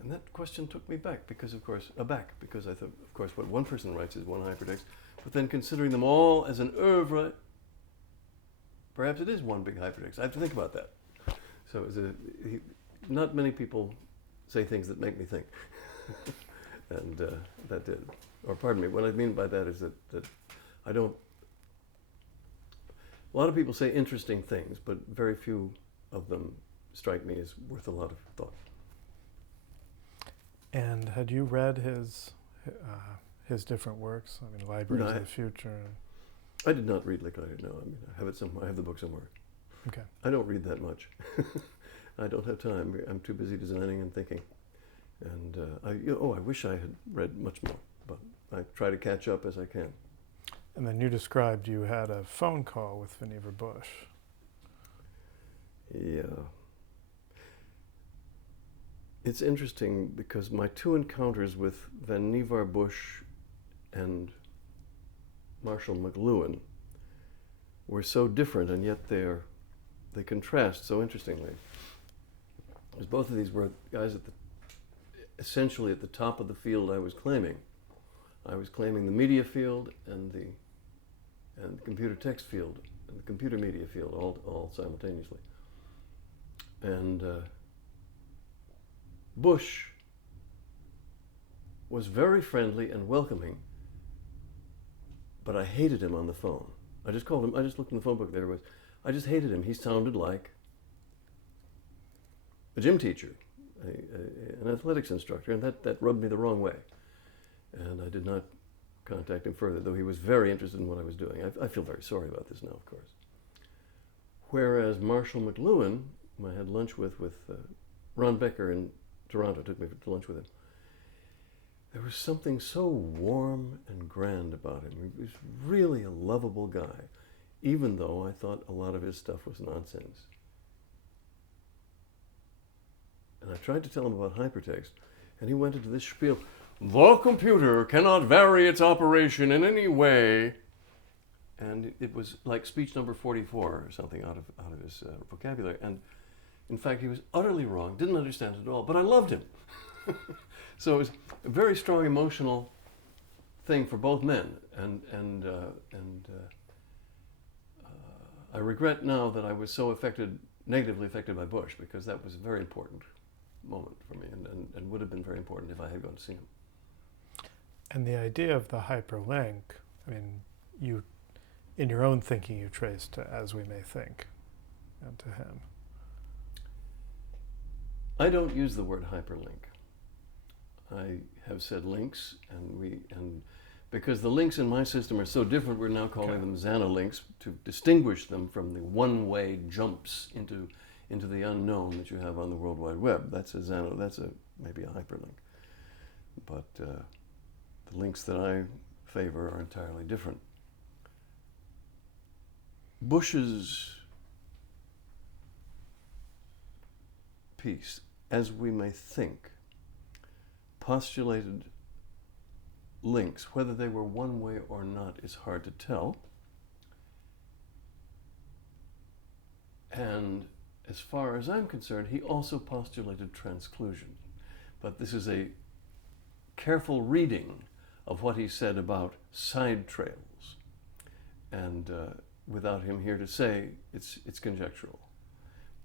And that question took me back because I thought, of course, what one person writes is one hypertext, but then considering them all as an oeuvre, perhaps it is one big hypertext. I have to think about that. So not many people say things that make me think. And that did. Or pardon me, what I mean by that is that I don't... A lot of people say interesting things, but very few of them strike me as worth a lot of thought. And had you read his different works? I mean, Libraries of the Future. I did not read Licklider, no. I mean, I have it somewhere. I have the book somewhere. Okay. I don't read that much. I don't have time. I'm too busy designing and thinking. And I wish I had read much more, but I try to catch up as I can. And then you described you had a phone call with Vannevar Bush. Yeah. It's interesting because my two encounters with Vannevar Bush and Marshall McLuhan were so different, and yet they contrast so interestingly. Because both of these were guys essentially at the top of the field I was claiming. I was claiming the media field and the computer text field and the computer media field all simultaneously. And Bush was very friendly and welcoming, but I hated him on the phone. I just looked in the phone book, there was, I just hated him. He sounded like a gym teacher, an athletics instructor, and that rubbed me the wrong way. And I did not contact him further, though he was very interested in what I was doing. I feel very sorry about this now, of course. Whereas Marshall McLuhan, whom I had lunch with Ron Becker in Toronto, took me to lunch with him. There was something so warm and grand about him. He was really a lovable guy, even though I thought a lot of his stuff was nonsense. And I tried to tell him about hypertext, and he went into this spiel. The computer cannot vary its operation in any way. And it was like speech number 44 or something out of his vocabulary. And in fact, he was utterly wrong, didn't understand it at all, but I loved him. So it was a very strong emotional thing for both men. And I regret now that I was so negatively affected by Bush, because that was a very important moment for me and would have been very important if I had gone to see him. And the idea of the hyperlink, I mean, you, in your own thinking, you traced to As We May Think and to him. I don't use the word hyperlink. I have said links, and because the links in my system are so different, we're now calling them xanolinks to distinguish them from the one-way jumps into the unknown that you have on the World Wide Web. That's maybe a hyperlink. But the links that I favor are entirely different. Bush's piece, As We May Think, postulated links. Whether they were one way or not is hard to tell. And as far as I'm concerned, he also postulated transclusion. But this is a careful reading of what he said about side trails. And without him here to say, it's conjectural.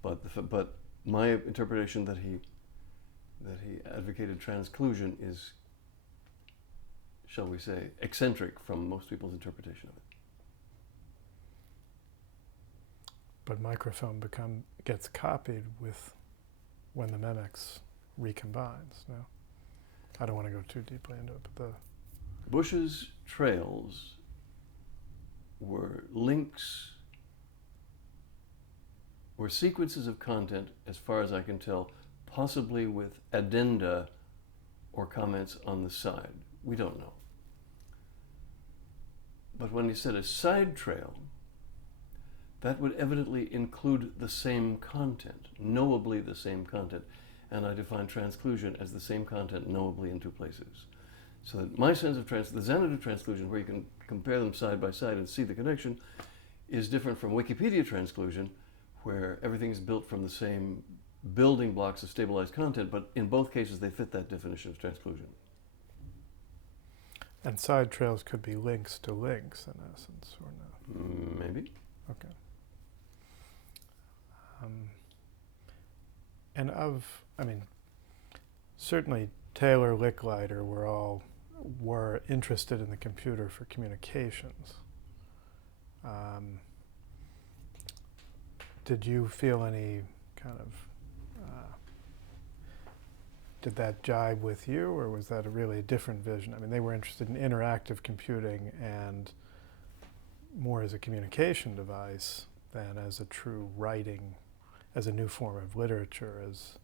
But my interpretation that he advocated transclusion is, shall we say, eccentric from most people's interpretation of it. But microfilm gets copied when the mimics recombines, no? I don't want to go too deeply into it, but Bush's trails were links, were sequences of content, as far as I can tell, possibly with addenda or comments on the side. We don't know. But when he said a side trail, that would evidently include the same content, knowably the same content. And I define transclusion as the same content knowably in two places. So that my sense of the xanadu transclusion, where you can compare them side by side and see the connection, is different from Wikipedia transclusion, where everything is built from the same building blocks of stabilized content, but in both cases they fit that definition of transclusion. and side trails could be links to links in essence, or no? Maybe. Okay. Certainly Taylor, Licklider were interested in the computer for communications. Did you feel any kind of, did that jibe with you, or was that really a different vision? I mean, they were interested in interactive computing and more as a communication device than as a true writing, as a new form of literature, as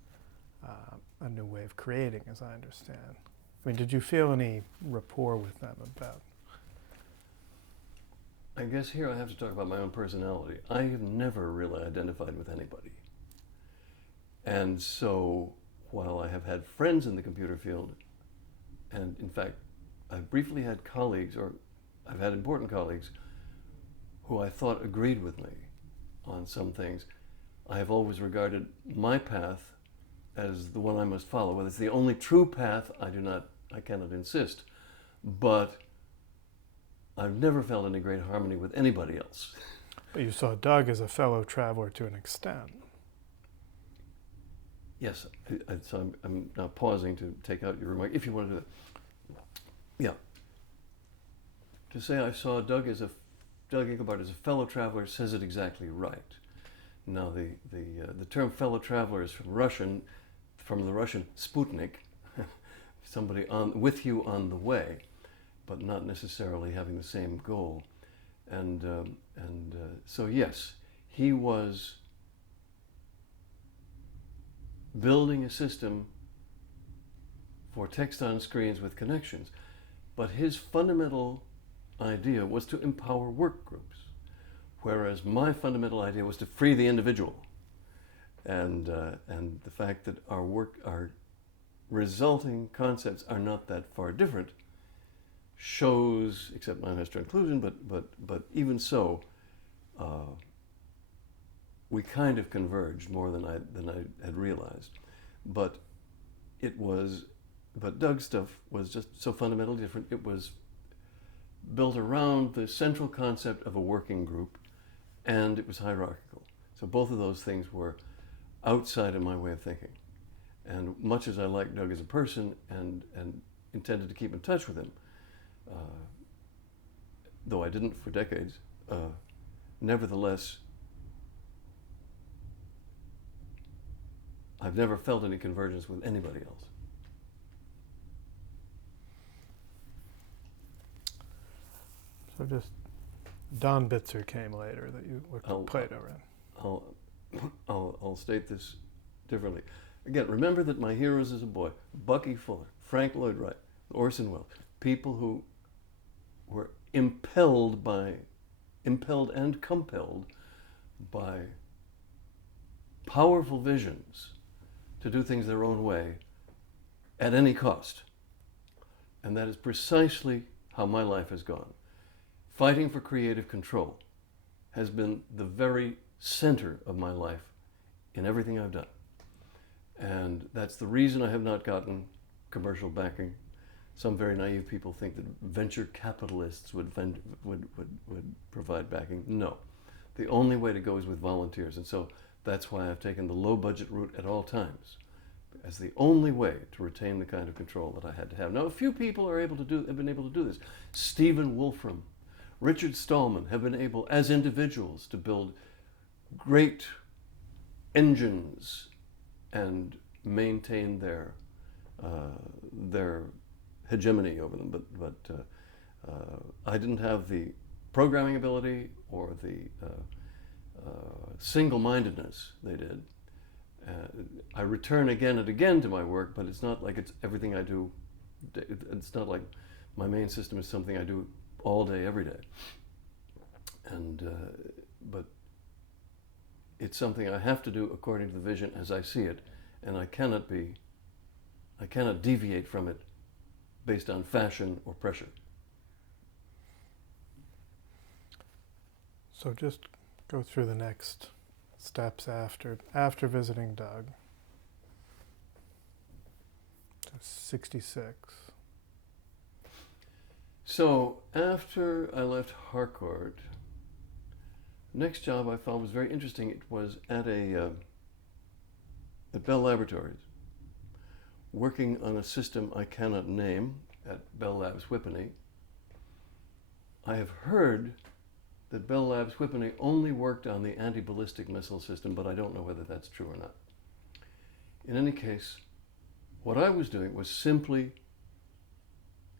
a new way of creating, as I understand. I mean, did you feel any rapport with them about? I guess here I have to talk about my own personality. I have never really identified with anybody. And so while I have had friends in the computer field, and in fact, I've briefly had colleagues, or I've had important colleagues, who I thought agreed with me on some things, I have always regarded my path as the one I must follow. Whether it's the only true path, I cannot insist. But I've never felt any great harmony with anybody else. But you saw Doug as a fellow traveler to an extent. Yes, so I'm now pausing to take out your remark, if you want to do that. Yeah. To say I saw Doug Engelbart as a fellow traveler says it exactly right. Now, the term fellow traveler is from the Russian Sputnik, somebody with you on the way, but not necessarily having the same goal. And so yes, he was building a system for text on screens with connections, but his fundamental idea was to empower work groups, whereas my fundamental idea was to free the individual. And the fact that our resulting concepts are not that far different shows, except mine has to inclusion, but even so, we kind of converged more than I had realized. But Doug's stuff was just so fundamentally different. It was built around the central concept of a working group, and it was hierarchical. So both of those things were outside of my way of thinking. And much as I liked Doug as a person and intended to keep in touch with him, though I didn't for decades, nevertheless, I've never felt any convergence with anybody else. So just Don Bitzer came later that you looked at Plato in. I'll state this differently. Again, remember that my heroes as a boy, Bucky Fuller, Frank Lloyd Wright, Orson Welles, people who were impelled and compelled by powerful visions to do things their own way at any cost. And that is precisely how my life has gone. Fighting for creative control has been the very center of my life in everything I've done. And that's the reason I have not gotten commercial backing. Some very naive people think that venture capitalists would provide backing. No. The only way to go is with volunteers. And so that's why I've taken the low budget route at all times as the only way to retain the kind of control that I had to have. Now, a few people have been able to do this. Stephen Wolfram, Richard Stallman have been able, as individuals, to build great engines and maintain their hegemony over them. But I didn't have the programming ability or the single-mindedness they did. I return again and again to my work, but it's not like it's everything I do. It's not like my main system is something I do all day, every day. But it's something I have to do according to the vision as I see it, and I cannot deviate from it based on fashion or pressure. So just go through the next steps after visiting Doug. So 66. So after I left Harcourt, the next job I found was very interesting. It was at Bell Laboratories, working on a system I cannot name at Bell Labs Whippany. I have heard that Bell Labs Whippany only worked on the anti-ballistic missile system, but I don't know whether that's true or not. In any case, what I was doing was simply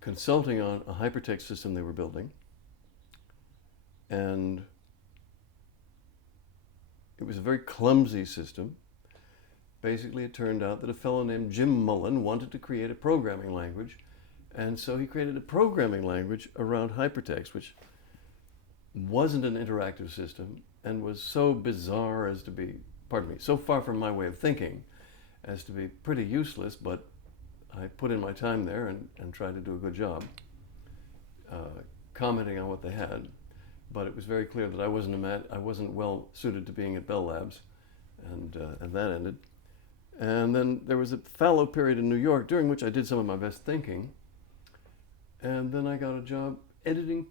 consulting on a hypertext system they were building, and it was a very clumsy system, basically it turned out that a fellow named Jim Mullen wanted to create a programming language, and so he created a programming language around hypertext, which wasn't an interactive system and was so bizarre as to be, pardon me, so far from my way of thinking as to be pretty useless, but I put in my time there and tried to do a good job commenting on what they had. But it was very clear that I wasn't well suited to being at Bell Labs, and that ended. And then there was a fallow period in New York during which I did some of my best thinking, and then I got a job editing.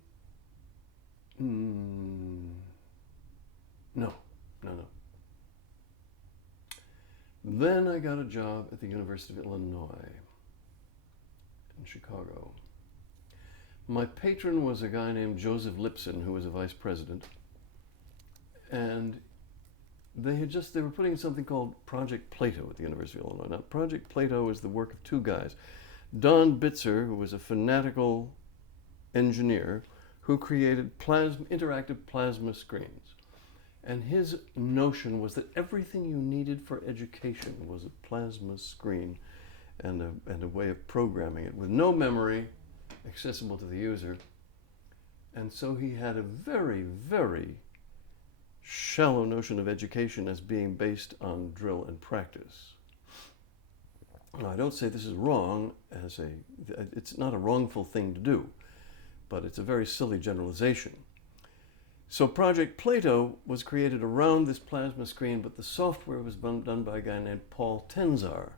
No. Then I got a job at the University of Illinois in Chicago. My patron was a guy named Joseph Lipson, who was a vice president, and they were putting something called Project Plato at the University of Illinois. Now, Project Plato is the work of two guys. Don Bitzer, who was a fanatical engineer who created interactive plasma screens. And his notion was that everything you needed for education was a plasma screen and a way of programming it with no memory, accessible to the user. And so he had a very, very shallow notion of education as being based on drill and practice. Now, I don't say this is wrong it's not a wrongful thing to do, but it's a very silly generalization. So Project Plato was created around this plasma screen, but the software was done by a guy named Paul Tenzar,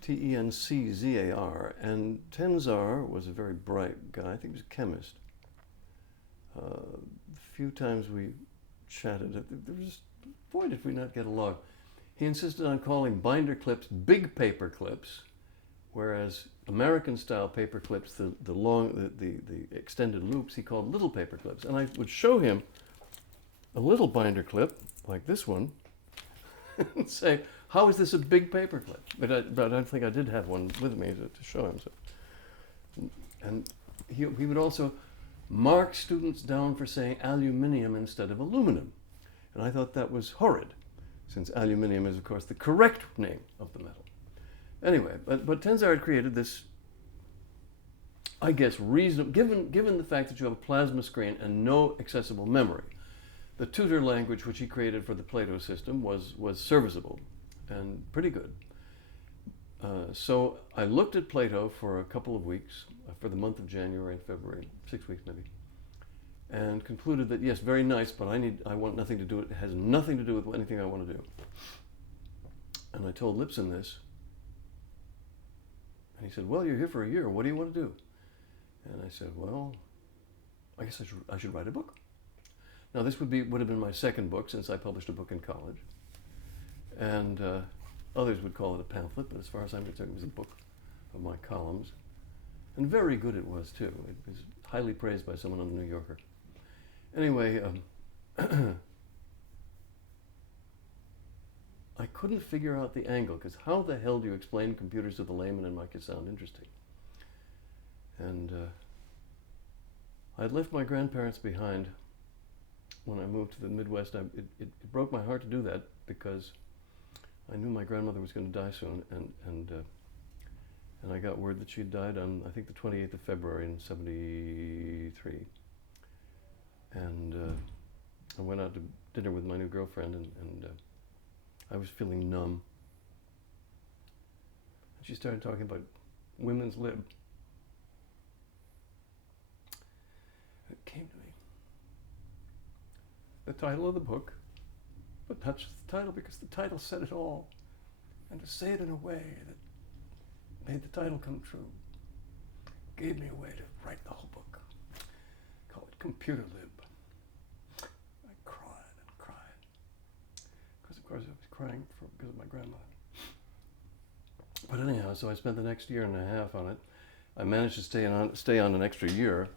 T-E-N-C-Z-A-R, and Tenzar was a very bright guy. I think he was a chemist. The few times we chatted, there was, boy, did we not get along. He insisted on calling binder clips big paper clips, whereas American-style paper clips, the extended loops, he called little paper clips. And I would show him a little binder clip, like this one, and say, how is this a big paper clip? But I think I did have one with me to show him. So. And he would also mark students down for saying aluminium instead of aluminum. And I thought that was horrid, since aluminium is, of course, the correct name of the metal. Anyway, but Tenzar had created this, I guess, reasonable, given the fact that you have a plasma screen and no accessible memory, the tutor language which he created for the Plato system was serviceable and pretty good. So I looked at Plato for a couple of weeks, for the month of January and February, 6 weeks maybe, and concluded that yes, very nice, but I want nothing to do with it. It has nothing to do with anything I want to do. And I told Lipson this. And he said, well, you're here for a year. What do you want to do? And I said, well, I guess I should write a book. Now, this would have been my second book, since I published a book in college. And others would call it a pamphlet, but as far as I'm concerned, it was a book of my columns. And very good it was, too. It was highly praised by someone on the New Yorker. Anyway, I couldn't figure out the angle, because how the hell do you explain computers to the layman and make it sound interesting? And I'd left my grandparents behind when I moved to the Midwest. It broke my heart to do that, because I knew my grandmother was going to die soon, and I got word that she died on, I think, the 28th of February in '73. And I went out to dinner with my new girlfriend, and I was feeling numb. And she started talking about women's lib. It came to me. The title of the book, but not just the title, because the title said it all. And to say it in a way that made the title come true gave me a way to write the whole book. Call it Computer Lib. I cried and cried. Because of course I was crying because of my grandmother. But anyhow, so I spent the next year and a half on it. I managed to stay on an extra year,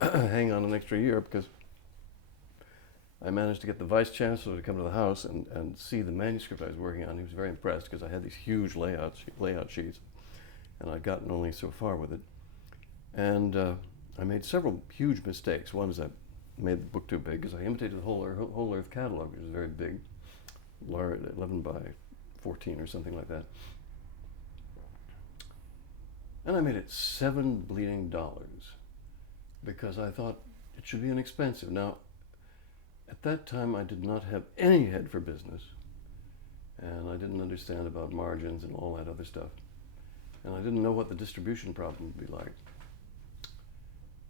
hang on an extra year, because I managed to get the vice chancellor to come to the house and see the manuscript I was working on. He was very impressed, because I had these huge layout sheets, and I'd gotten only so far with it. And I made several huge mistakes. One is I made the book too big, because I imitated the whole Earth catalog, which is very big, large, 11 by 14 or something like that. And I made it $7 bleeding because I thought it should be inexpensive. Now, at that time, I did not have any head for business, and I didn't understand about margins and all that other stuff. And I didn't know what the distribution problem would be like.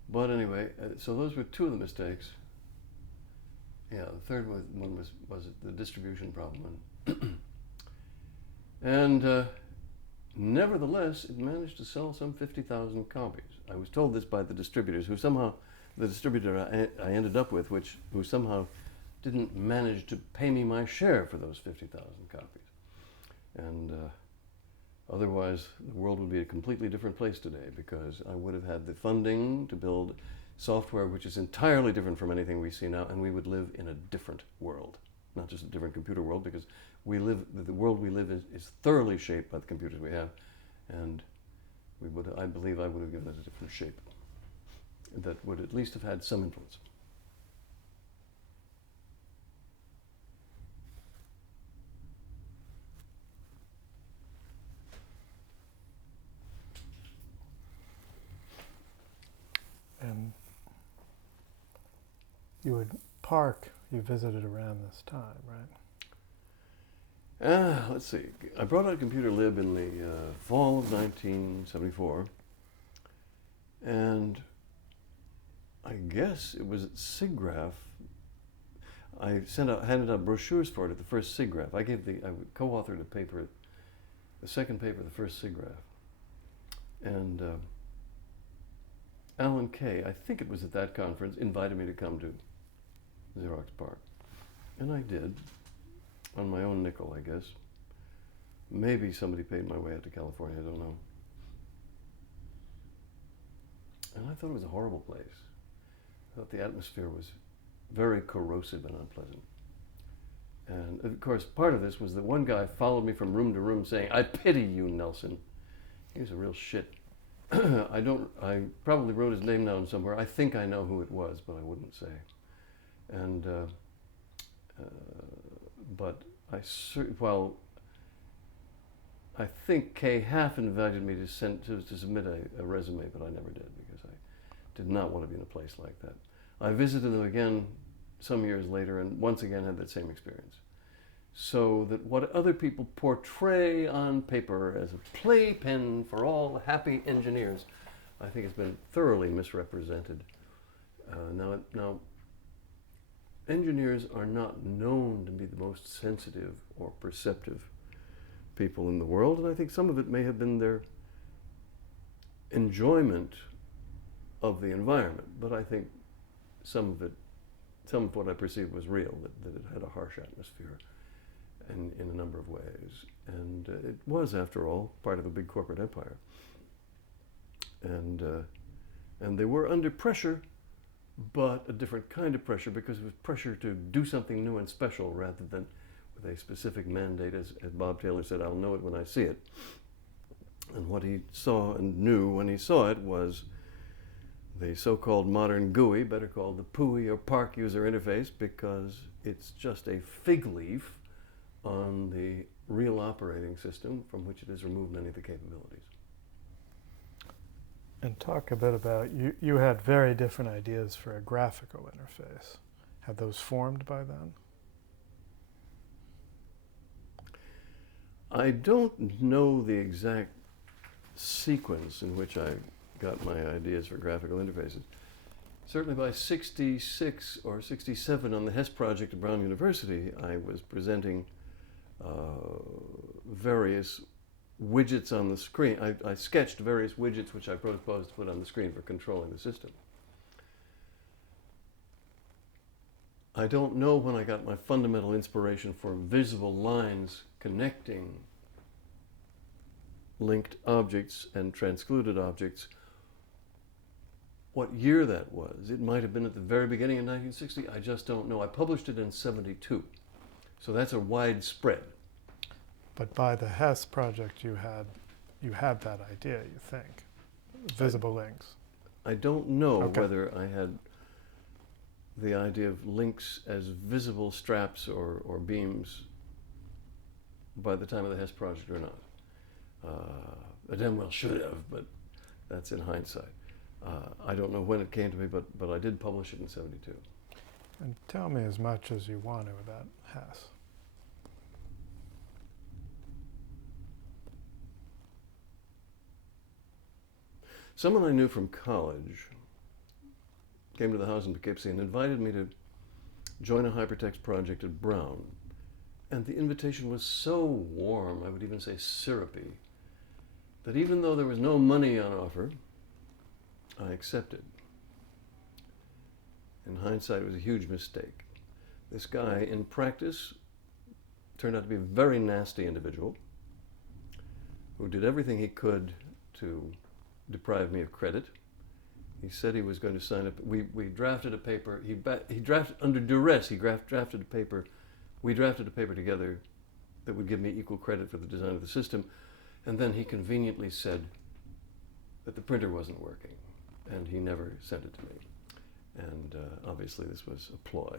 But anyway, so those were two of the mistakes. Yeah, the third one was the distribution problem. And nevertheless, it managed to sell some 50,000 copies. I was told this by the distributors, who somehow, the distributor I ended up with, who somehow didn't manage to pay me my share for those 50,000 copies. And otherwise, the world would be a completely different place today, because I would have had the funding to build software which is entirely different from anything we see now, and we would live in a different world. Not just a different computer world, because the world we live in is thoroughly shaped by the computers we have, and I believe I would have given it a different shape that would at least have had some influence. And Park, you visited around this time, right? Let's see. I brought out Computer Lib in the fall of 1974, and I guess it was at SIGGRAPH. I handed out brochures for it at the first SIGGRAPH. I co-authored a paper, the second paper, the first SIGGRAPH, and Alan Kay, I think it was at that conference, invited me to come to Xerox PARC, and I did. On my own nickel, I guess. Maybe somebody paid my way out to California, I don't know. And I thought it was a horrible place. I thought the atmosphere was very corrosive and unpleasant. And of course, part of this was that one guy followed me from room to room saying, "I pity you, Nelson." He was a real shit. I probably wrote his name down somewhere. I think I know who it was, but I wouldn't say. And, but I think Kay half invited me to submit a resume, but I never did, because I did not want to be in a place like that. I visited them again some years later, and once again had that same experience. So that what other people portray on paper as a playpen for all happy engineers, I think has been thoroughly misrepresented. Now, engineers are not known to be the most sensitive or perceptive people in the world, and I think some of it may have been their enjoyment of the environment, but I think some of what I perceived was real, that it had a harsh atmosphere in a number of ways. And it was, after all, part of a big corporate empire. And they were under pressure, but a different kind of pressure, because it was pressure to do something new and special rather than with a specific mandate, as Bob Taylor said, "I'll know it when I see it." And what he saw and knew when he saw it was the so-called modern GUI, better called the PUI or PARC user interface, because it's just a fig leaf on the real operating system from which it has removed many of the capabilities. And talk a bit about, you had very different ideas for a graphical interface. Had those formed by then? I don't know the exact sequence in which I got my ideas for graphical interfaces. Certainly by 66 or 67 on the Hess project at Brown University, I was presenting various widgets on the screen. I sketched various widgets which I proposed to put on the screen for controlling the system. I don't know when I got my fundamental inspiration for visible lines connecting linked objects and transcluded objects, what year that was. It might have been at the very beginning in 1960. I just don't know. I published it in 72. So that's a widespread. But by the Hess project, you had that idea, you think, visible links. I don't know Okay. whether I had the idea of links as visible straps or beams by the time of the Hess project or not. I damn well should have, but that's in hindsight. I don't know when it came to me, but I did publish it in '72. And tell me as much as you want to about Hess. Someone I knew from college came to the house in Poughkeepsie and invited me to join a hypertext project at Brown. And the invitation was so warm, I would even say syrupy, that even though there was no money on offer, I accepted. In hindsight, it was a huge mistake. This guy, in practice, turned out to be a very nasty individual who did everything he could to deprive me of credit. He said he was going to sign up. We drafted a paper. He drafted under duress. He drafted a paper. We drafted a paper together that would give me equal credit for the design of the system, and then he conveniently said that the printer wasn't working, and he never sent it to me. And obviously this was a ploy,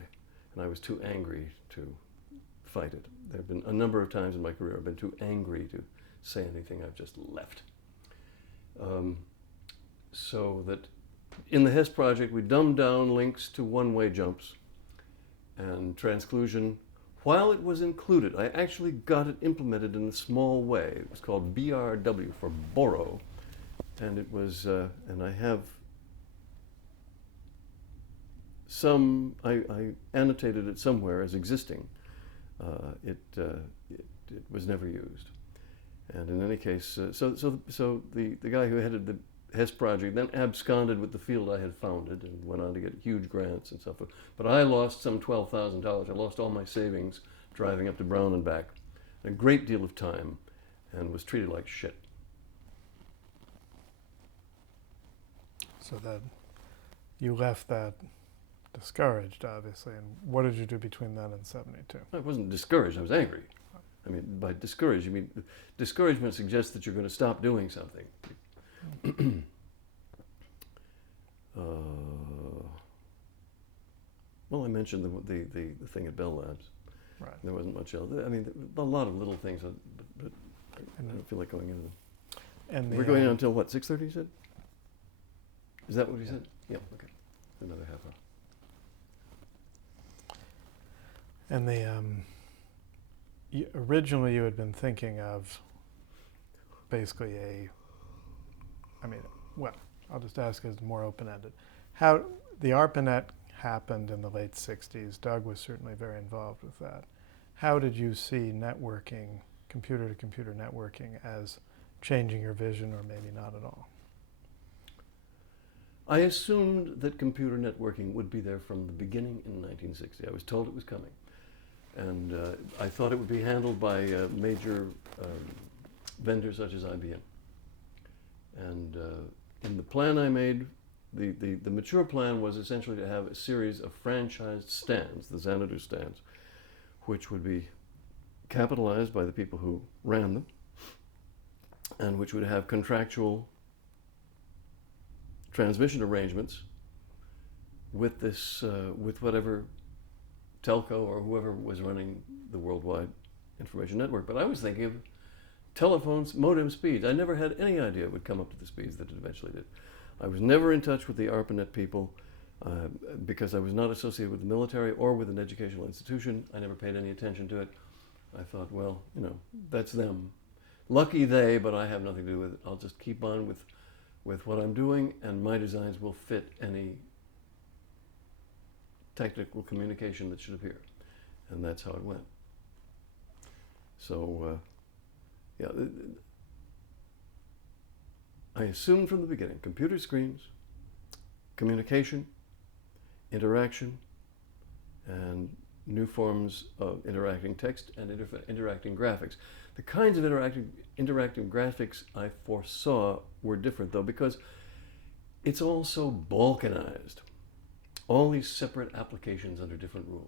and I was too angry to fight it. There have been a number of times in my career I've been too angry to say anything. I've just left. So that in the Hess project, we dumbed down links to one-way jumps and transclusion. While it was included, I actually got it implemented in a small way. It was called BRW for borrow, and it was, and I have some, I annotated it somewhere as existing. It was never used. And in any case, so the guy who headed the Hess project then absconded with the field I had founded and went on to get huge grants and stuff. But I lost some $12,000. I lost all my savings driving up to Brown and back, a great deal of time, and was treated like shit. So that you left that discouraged, obviously. And what did you do between then and '72? I wasn't discouraged, I was angry. I mean, by discouraged, you mean discouragement suggests that you're going to stop doing something. Well, I mentioned the thing at Bell Labs. Right. There wasn't much else. I mean, a lot of little things, but I don't feel like going into them. And We're going on until what, 6:30 you said? Is that what you said? Yeah, okay. Another half hour. And originally you had been thinking of basically I'll just ask as more open-ended. How the ARPANET happened in the late '60s. Doug was certainly very involved with that. How did you see networking, computer-to-computer networking, as changing your vision, or maybe not at all? I assumed that computer networking would be there from the beginning in 1960. I was told it was coming. And I thought it would be handled by major vendors such as IBM. And in the plan I made, the mature plan was essentially to have a series of franchised stands, the Xanadu stands, which would be capitalized by the people who ran them, and which would have contractual transmission arrangements with this, with whatever telco or whoever was running the worldwide information network. But I was thinking of telephones, modem speeds. I never had any idea it would come up to the speeds that it eventually did. I was never in touch with the ARPANET people because I was not associated with the military or with an educational institution. I never paid any attention to it. I thought, well, you know, that's them. Lucky they, but I have nothing to do with it. I'll just keep on with what I'm doing, and my designs will fit any technical communication that should appear. And that's how it went. So, yeah, I assumed from the beginning, computer screens, communication, interaction, and new forms of interacting text and interacting graphics. The kinds of interactive graphics I foresaw were different, though, because it's all so balkanized. All these separate applications under different rules.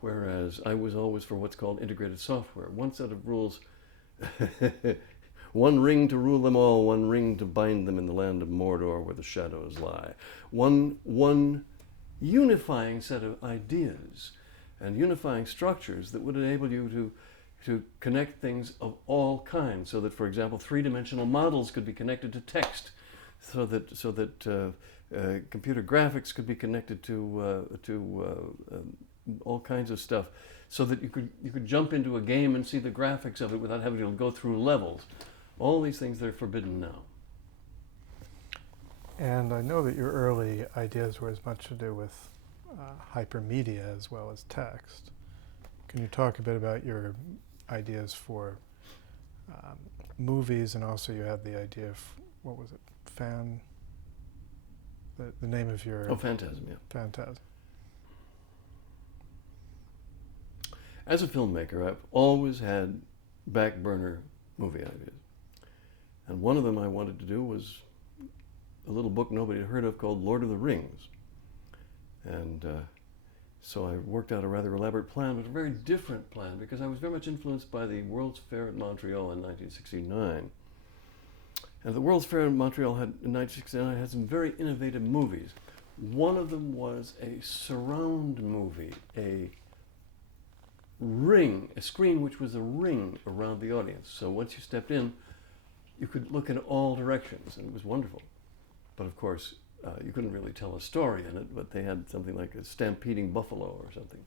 Whereas I was always for what's called integrated software. One set of rules, one ring to rule them all, one ring to bind them in the land of Mordor where the shadows lie. One unifying set of ideas and unifying structures that would enable you to to connect things of all kinds, so that, for example, three-dimensional models could be connected to text, so that computer graphics could be connected to all kinds of stuff, so that you could jump into a game and see the graphics of it without having to go through levels. All these things that are forbidden now. And I know that your early ideas were as much to do with hypermedia as well as text. Can you talk a bit about your ideas for movies, and also you had the idea of, what was it, the name of your... Oh, Phantasm, yeah. Phantasm. As a filmmaker, I've always had back burner movie ideas. And one of them I wanted to do was a little book nobody had heard of called Lord of the Rings. And so I worked out a rather elaborate plan, but a very different plan, because I was very much influenced by the World's Fair at Montreal in 1969. And the World's Fair in Montreal in 1969 had some very innovative movies. One of them was a surround movie, a screen which was a ring around the audience. So once you stepped in, you could look in all directions, and it was wonderful. But of course, you couldn't really tell a story in it, but they had something like a stampeding buffalo or something.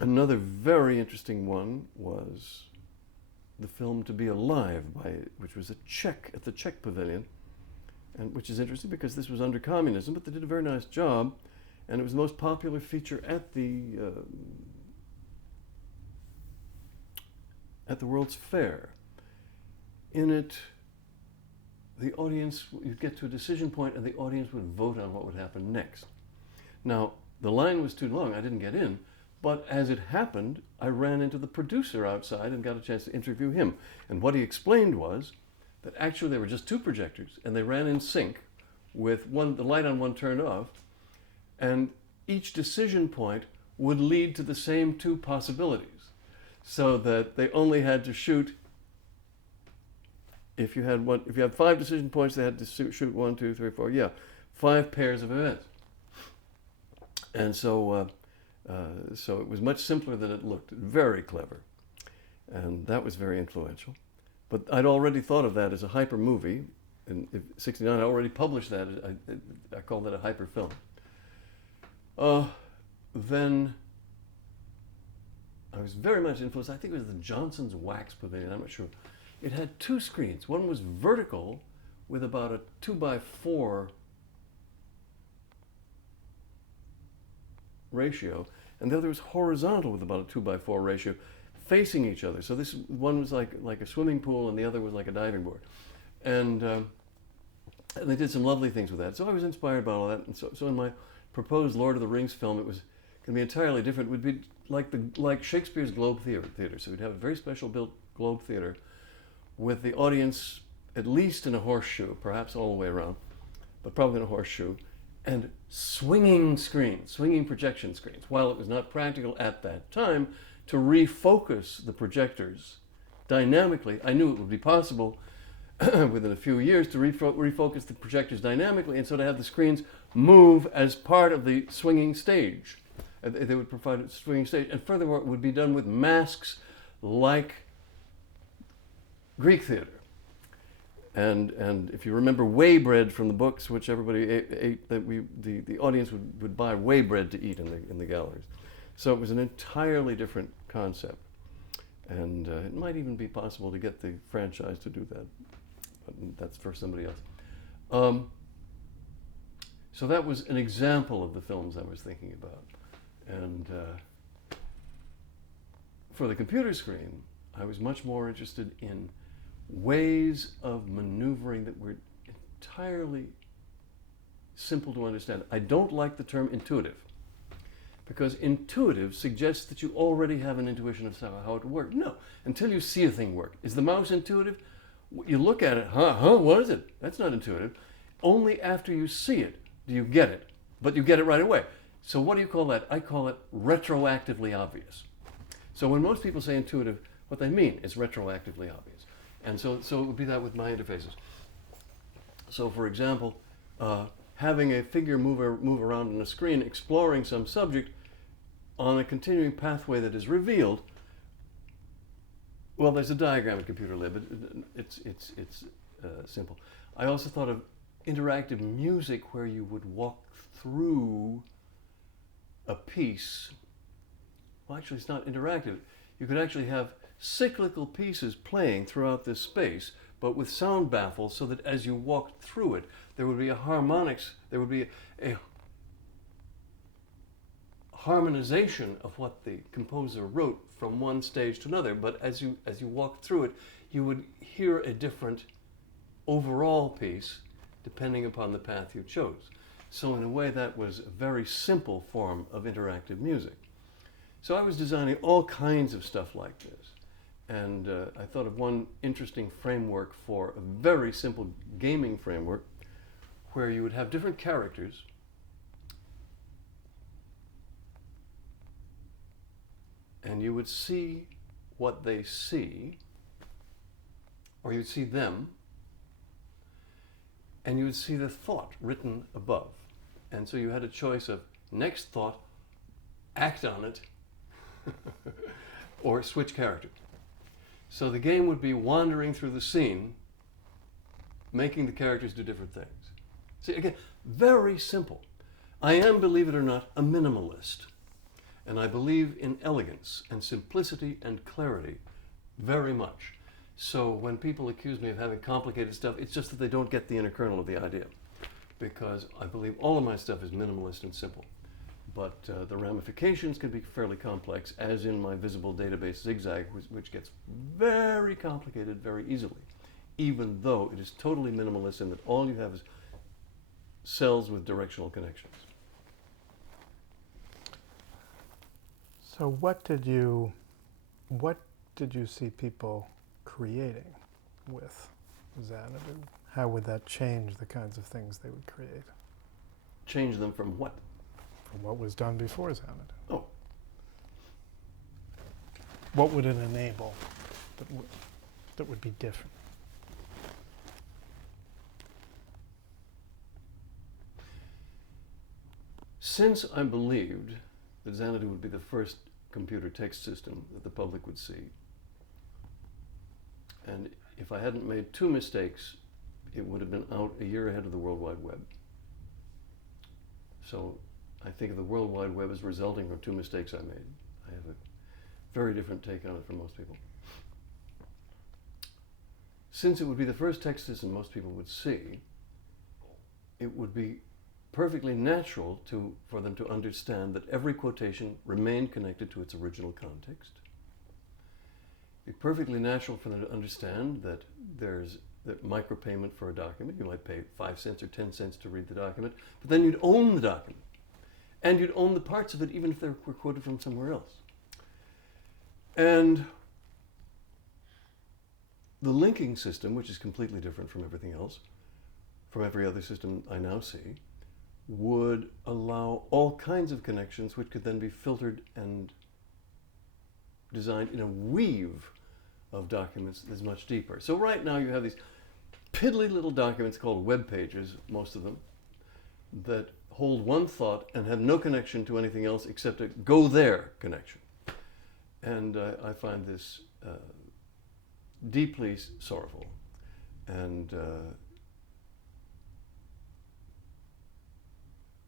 Another very interesting one was the film To Be Alive, which was at the Czech Pavilion, and which is interesting because this was under communism, but they did a very nice job, and it was the most popular feature at the World's Fair. In it, the audience, you'd get to a decision point and the audience would vote on what would happen next. Now, the line was too long, I didn't get in, but as it happened, I ran into the producer outside and got a chance to interview him. And what he explained was that actually there were just two projectors and they ran in sync with the light on one turned off, and each decision point would lead to the same two possibilities, so that they only had to shoot. If you had 5 decision points, they had to shoot 1, 2, 3, 4, 5 pairs of events. And so it was much simpler than it looked. Very clever, and that was very influential. But I'd already thought of that as a hyper movie. In '69, I already published that. I called that a hyper film. Then I was very much influenced. I think it was the Johnson's Wax Pavilion. I'm not sure. It had 2 screens. One was vertical with about a 2:4 ratio, and the other was horizontal with about a 2:4 ratio, facing each other. So this one was like a swimming pool, and the other was like a diving board. And they did some lovely things with that. So I was inspired by all that. And so in my proposed Lord of the Rings film, it was going to be entirely different. It would be like Shakespeare's Globe Theater. So we'd have a very special built Globe Theater with the audience at least in a horseshoe, perhaps all the way around, but probably in a horseshoe, and swinging projection screens. While it was not practical at that time to refocus the projectors dynamically, I knew it would be possible within a few years to refocus the projectors dynamically, and so to have the screens move as part of the swinging stage. They would provide a swinging stage, and furthermore, it would be done with masks like Greek theater. And if you remember whey bread from the books, which everybody ate, that the audience would buy whey bread to eat in the galleries. So it was an entirely different concept, and it might even be possible to get the franchise to do that, but that's for somebody else. So that was an example of the films I was thinking about, and for the computer screen, I was much more interested in ways of maneuvering that were entirely simple to understand. I don't like the term intuitive, because intuitive suggests that you already have an intuition of how it works. No, until you see a thing work. Is the mouse intuitive? You look at it, what is it? That's not intuitive. Only after you see it do you get it, but you get it right away. So what do you call that? I call it retroactively obvious. So when most people say intuitive, what they mean is retroactively obvious. And so it would be that with my interfaces. So for example, having a figure move around on a screen, exploring some subject on a continuing pathway that is revealed, Well, there's a diagram at Computer Lab, but it's simple. I also thought of interactive music where you would walk through a piece. Well, actually, it's not interactive. You could actually have cyclical pieces playing throughout this space, but with sound baffles, so that as you walked through it, there would be a harmonics, there would be a harmonization of what the composer wrote from one stage to another. But as you walked through it, you would hear a different overall piece depending upon the path you chose. So in a way, that was a very simple form of interactive music. So I was designing all kinds of stuff like this. And I thought of one interesting framework for a very simple gaming framework where you would have different characters and you would see what they see, or you'd see them, and you would see the thought written above. And so you had a choice of next thought, act on it, or switch character. So the game would be wandering through the scene, making the characters do different things. See, again, very simple. I am, believe it or not, a minimalist. And I believe in elegance and simplicity and clarity very much. So when people accuse me of having complicated stuff, it's just that they don't get the inner kernel of the idea. Because I believe all of my stuff is minimalist and simple. But the ramifications can be fairly complex, as in my visible database Zigzag, which gets very complicated very easily, even though it is totally minimalist in that all you have is cells with directional connections. So what did you see people creating with Xanadu? How would that change the kinds of things they would create? Change them from what? From what was done before Xanadu. Oh. What would it enable that would be different? Since I believed that Xanadu would be the first computer text system that the public would see, and if I hadn't made two mistakes, it would have been out a year ahead of the World Wide Web. So I think of the World Wide Web as resulting from two mistakes I made. I have a very different take on it from most people. Since it would be the first text system most people would see, it would be perfectly natural for them to understand that every quotation remained connected to its original context. It'd be perfectly natural for them to understand that there's the micropayment for a document. You might pay 5 cents or 10 cents to read the document, but then you'd own the document. And you'd own the parts of it even if they were quoted from somewhere else. And the linking system, which is completely different from everything else, from every other system I now see, would allow all kinds of connections which could then be filtered and designed in a weave of documents that's much deeper. So right now you have these piddly little documents called web pages, most of them, that hold one thought and have no connection to anything else except a go there connection. And I find this deeply sorrowful. And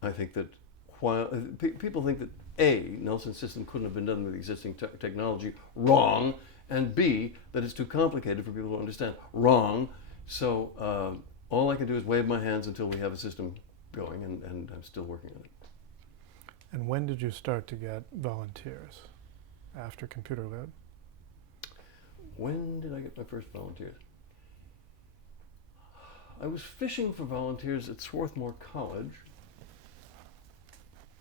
I think that while people think that A, Nelson's system couldn't have been done with existing technology, wrong, and B, that it's too complicated for people to understand, wrong. So all I can do is wave my hands until we have a system going, and I'm still working on it. And when did you start to get volunteers after Computer Lab? When did I get my first volunteers? I was fishing for volunteers at Swarthmore College,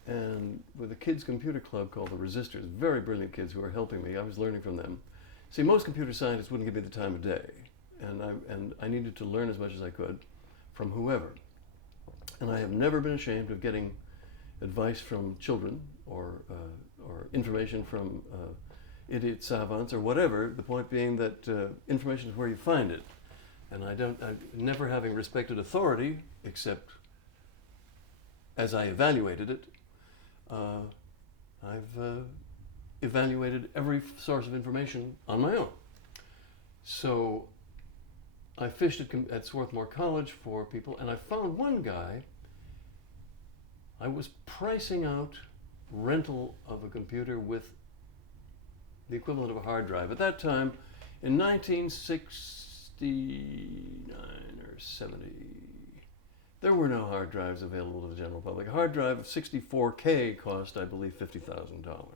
and with a kids' computer club called the Resistors, very brilliant kids who were helping me. I was learning from them. See, most computer scientists wouldn't give me the time of day, and I needed to learn as much as I could from whoever. And I have never been ashamed of getting advice from children or information from idiot savants or whatever, the point being that information is where you find it. And I never having respected authority, except as I evaluated it, I've evaluated every source of information on my own. So I fished at Swarthmore College for people, and I found one guy. I was pricing out rental of a computer with the equivalent of a hard drive. At that time, in 1969 or 70, there were no hard drives available to the general public. A hard drive of 64K cost, I believe, $50,000.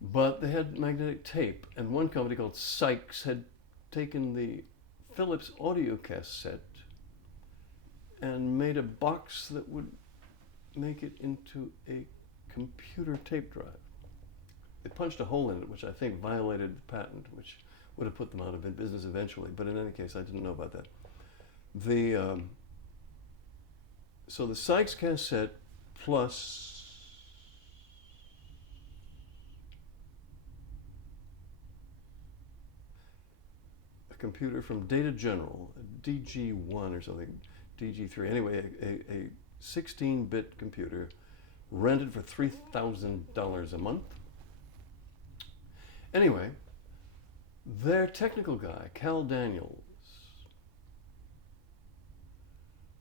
But they had magnetic tape, and one company called Sykes had taken the Philips audio cassette and made a box that would make it into a computer tape drive. They punched a hole in it, which I think violated the patent, which would have put them out of business eventually. But in any case, I didn't know about that. So the Sykes cassette plus a computer from Data General, a DG1 or something, DG3. Anyway, a 16-bit computer rented for $3,000 a month. Anyway, their technical guy, Cal Daniels,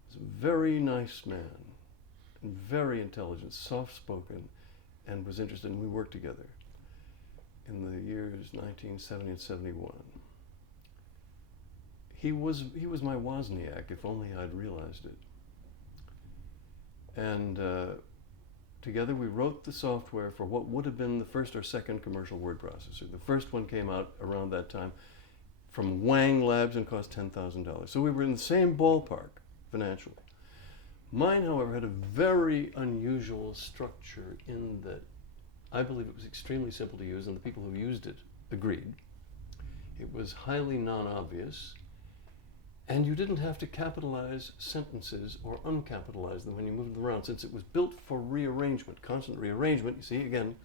was a very nice man, and very intelligent, soft-spoken, and was interested, and we worked together in the years 1970 and 71. He was my Wozniak, if only I'd realized it. And together we wrote the software for what would have been the first or second commercial word processor. The first one came out around that time from Wang Labs and cost $10,000. So we were in the same ballpark financially. Mine, however, had a very unusual structure in that I believe it was extremely simple to use, and the people who used it agreed. It was highly non-obvious, and you didn't have to capitalize sentences or uncapitalize them when you moved them around, since it was built for rearrangement, constant rearrangement. You see, again,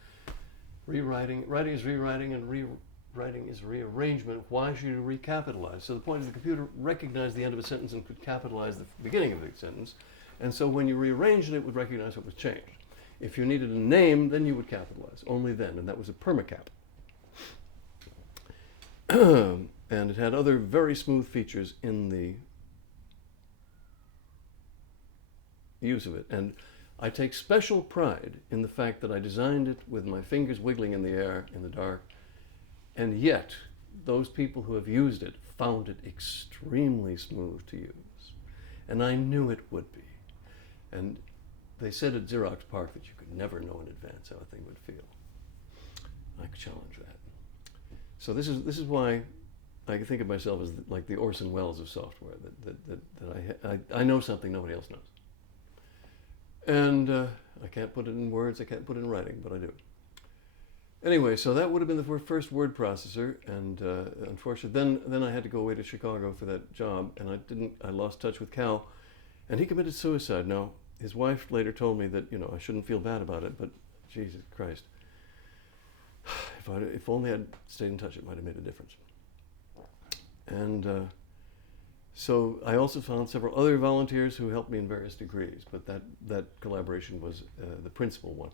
writing is rewriting, and rewriting is rearrangement. Why should you recapitalize? So the point is the computer recognized the end of a sentence and could capitalize the beginning of the sentence, and so when you rearranged it, it would recognize what was changed. If you needed a name, then you would capitalize, only then, and that was a permacap. And it had other very smooth features in the use of it. And I take special pride in the fact that I designed it with my fingers wiggling in the air in the dark, and yet those people who have used it found it extremely smooth to use. And I knew it would be. And they said at Xerox PARC that you could never know in advance how a thing would feel. I challenge that. So this is why I think of myself as like the Orson Welles of software, that I know something nobody else knows. And I can't put it in words, I can't put it in writing, but I do. Anyway, so that would have been the first word processor, and unfortunately, then I had to go away to Chicago for that job, and I lost touch with Cal, and he committed suicide. Now, his wife later told me that, I shouldn't feel bad about it, but Jesus Christ. If only I'd stayed in touch, it might have made a difference. And so I also found several other volunteers who helped me in various degrees, but that collaboration was the principal one.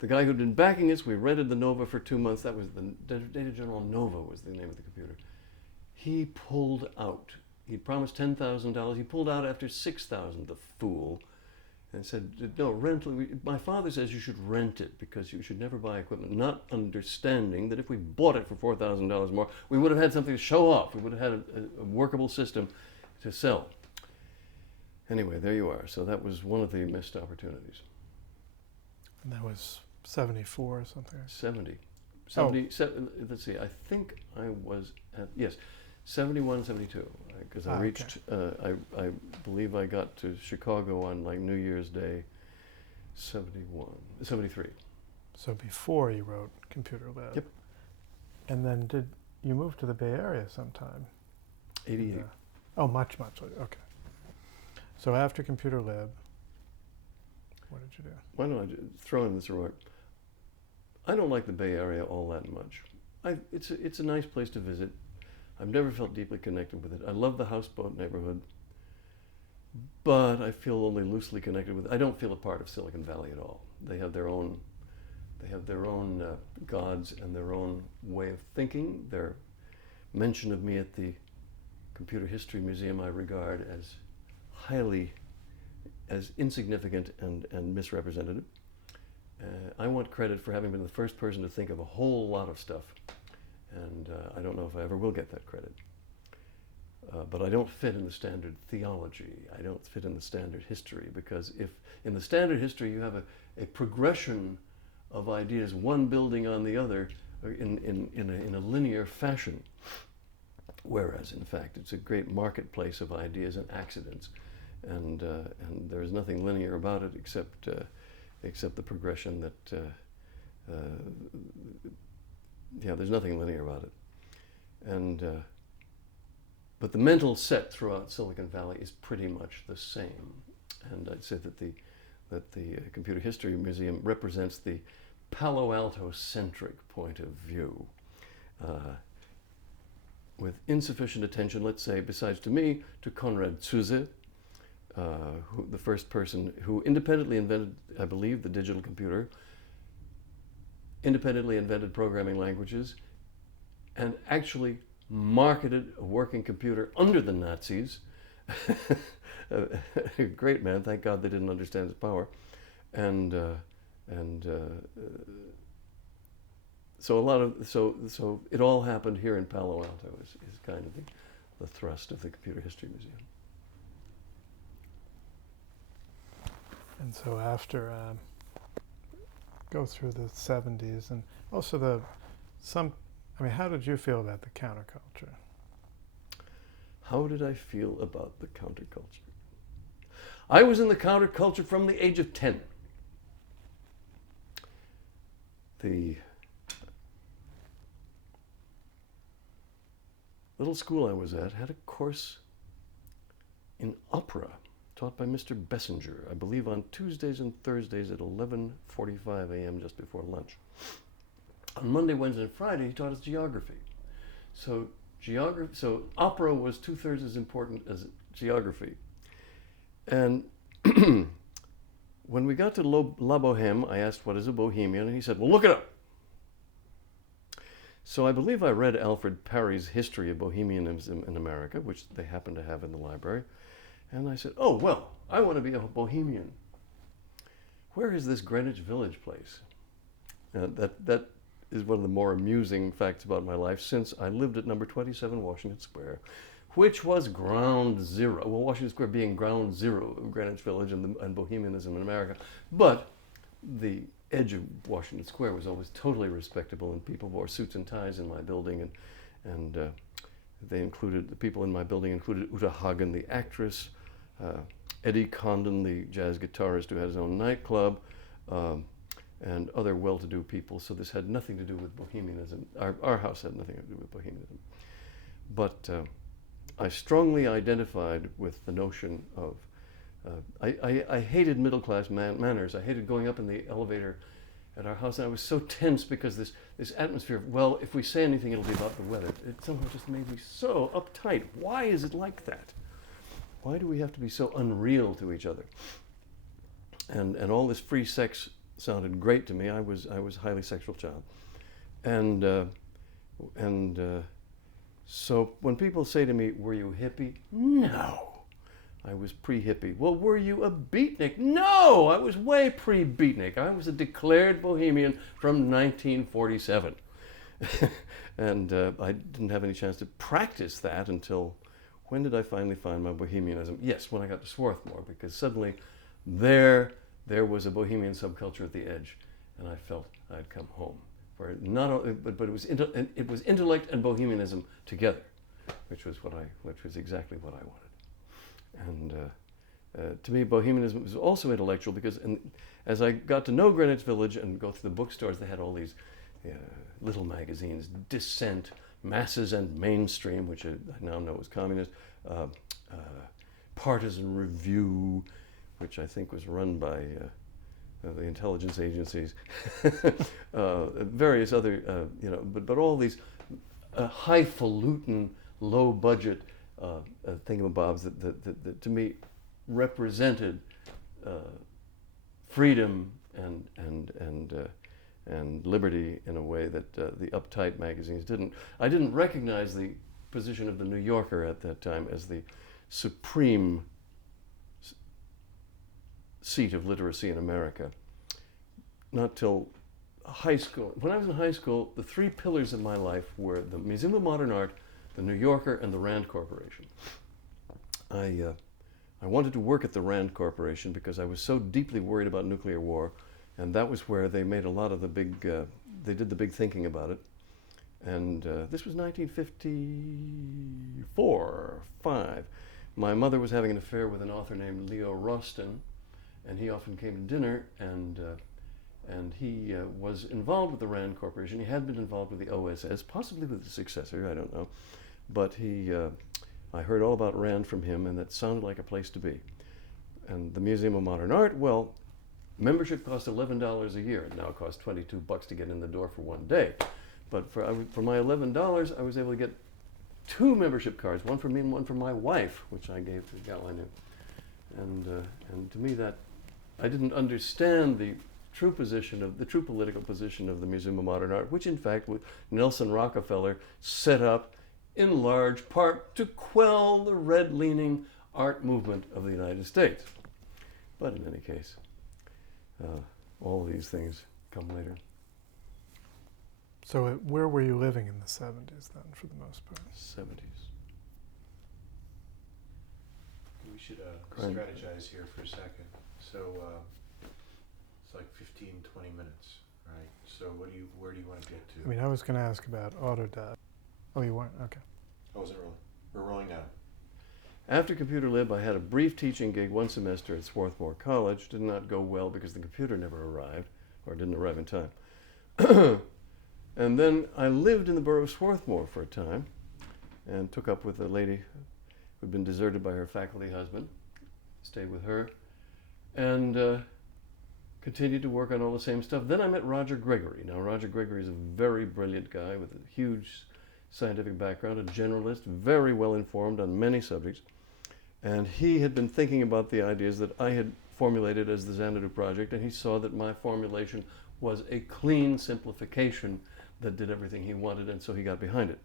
The guy who'd been backing us, we rented the Nova for 2 months. That was the Data General Nova was the name of the computer. He pulled out. He'd promised $10,000. He pulled out after $6,000, the fool, and said, no, rental. My father says you should rent it because you should never buy equipment, not understanding that if we bought it for $4,000 more, we would have had something to show off. We would have had a workable system to sell. Anyway, there you are. So that was one of the missed opportunities. And that was 74 or something? 70. Oh. Let's see, I think I was at, 71, 72, because I reached, I believe I got to Chicago on like New Year's Day, 73. So before you wrote Computer Lab. Yep. And then did you move to the Bay Area sometime? 88. Much later, okay. So after Computer Lab, what did you do? Why don't I throw in this remark? I don't like the Bay Area all that much. It's a nice place to visit. I've never felt deeply connected with it. I love the houseboat neighborhood, but I feel only loosely connected with it. I don't feel a part of Silicon Valley at all. They have their own gods and their own way of thinking. mention of me at the Computer History Museum I regard as insignificant and misrepresentative. I want credit for having been the first person to think of a whole lot of stuff, and I don't know if I ever will get that credit. But I don't fit in the standard theology. I don't fit in the standard history, because if in the standard history you have a progression of ideas, one building on the other in a linear fashion, whereas in fact it's a great marketplace of ideas and accidents, and there's nothing linear about it except the progression that there's nothing linear about it, but the mental set throughout Silicon Valley is pretty much the same, and I'd say that the Computer History Museum represents the Palo Alto-centric point of view, with insufficient attention, let's say, besides to me, to Konrad Zuse, the first person who independently invented, I believe, the digital computer, independently invented programming languages, and actually marketed a working computer under the Nazis. A great man, thank God they didn't understand his power. So it all happened here in Palo Alto is kind of the thrust of the Computer History Museum. And so after, go through the 70s and also how did you feel about the counterculture? How did I feel about the counterculture? I was in the counterculture from the age of 10. The little school I was at had a course in opera taught by Mr. Bessinger, I believe on Tuesdays and Thursdays at 11:45 a.m. just before lunch. On Monday, Wednesday, and Friday, he taught us geography. So opera was 2/3 as important as geography. And when we got to La Bohème, I asked, what is a Bohemian? And he said, well, look it up. So I believe I read Alfred Parry's History of Bohemianism in America, which they happen to have in the library. And I said, oh, well, I want to be a Bohemian. Where is this Greenwich Village place? That is one of the more amusing facts about my life, since I lived at number 27 Washington Square, which was ground zero. Well, Washington Square being ground zero of Greenwich Village and Bohemianism in America. But the edge of Washington Square was always totally respectable, and people wore suits and ties in my building, and the people in my building included Uta Hagen, the actress, Eddie Condon, the jazz guitarist who had his own nightclub, and other well-to-do people. So this had nothing to do with Bohemianism. Our house had nothing to do with Bohemianism. But I strongly identified with the notion of, I hated middle-class manners. I hated going up in the elevator at our house, and I was so tense because this atmosphere of, well, if we say anything, it'll be about the weather. It somehow just made me so uptight. Why is it like that? Why do we have to be so unreal to each other? And all this free sex sounded great to me. I was a highly sexual child, and so when people say to me, "Were you hippie?" No, I was pre-hippie. Well, were you a beatnik? No, I was way pre-beatnik. I was a declared bohemian from 1947, and I didn't have any chance to practice that until. When did I finally find my bohemianism? Yes, when I got to Swarthmore, because suddenly there was a bohemian subculture at the edge, and I felt I'd come home. Where not only, but it was intellect and bohemianism together, which was exactly what I wanted. And to me, bohemianism was also intellectual because, as I got to know Greenwich Village and go through the bookstores, they had all these little magazines, Dissent, Masses and Mainstream, which I now know is communist, Partisan Review, which I think was run by the intelligence agencies, various other, but all these highfalutin, low-budget thingamabobs that to me represented freedom and liberty in a way that the uptight magazines didn't. I didn't recognize the position of the New Yorker at that time as the supreme seat of literacy in America. Not till high school. When I was in high school, the three pillars of my life were the Museum of Modern Art, the New Yorker, and the Rand Corporation. I wanted to work at the Rand Corporation because I was so deeply worried about nuclear war, and that was where they made a lot of the big, they did the big thinking about it. And this was 1954, 5. My mother was having an affair with an author named Leo Roston, and he often came to dinner, and he was involved with the Rand Corporation. He had been involved with the OSS, possibly with the successor, I don't know. But I heard all about Rand from him, and that sounded like a place to be. And the Museum of Modern Art, well, membership cost $11 a year. It now costs $22 to get in the door for one day. But for my $11, I was able to get 2 membership cards, one for me and one for my wife, which I gave to the gal I knew. And to me, that I didn't understand the true political position of the Museum of Modern Art, which in fact Nelson Rockefeller set up in large part to quell the red-leaning art movement of the United States. But in any case, all of these things come later. So where were you living in the 70s then, for the most part? 70s. We should Right. strategize here for a second. So it's like 15, 20 minutes, right? So where do you want to get to? I mean, I was going to ask about Autodesk. Oh, you weren't? Okay. I wasn't rolling. We're rolling now. After Computer Lib, I had a brief teaching gig one semester at Swarthmore College. Did not go well because the computer never arrived, or didn't arrive in time. And then I lived in the borough of Swarthmore for a time and took up with a lady who'd been deserted by her faculty husband, stayed with her, and continued to work on all the same stuff. Then I met Roger Gregory. Now, Roger Gregory is a very brilliant guy with a huge scientific background, a generalist, very well informed on many subjects. And he had been thinking about the ideas that I had formulated as the Xanadu Project, and he saw that my formulation was a clean simplification that did everything he wanted, and so he got behind it.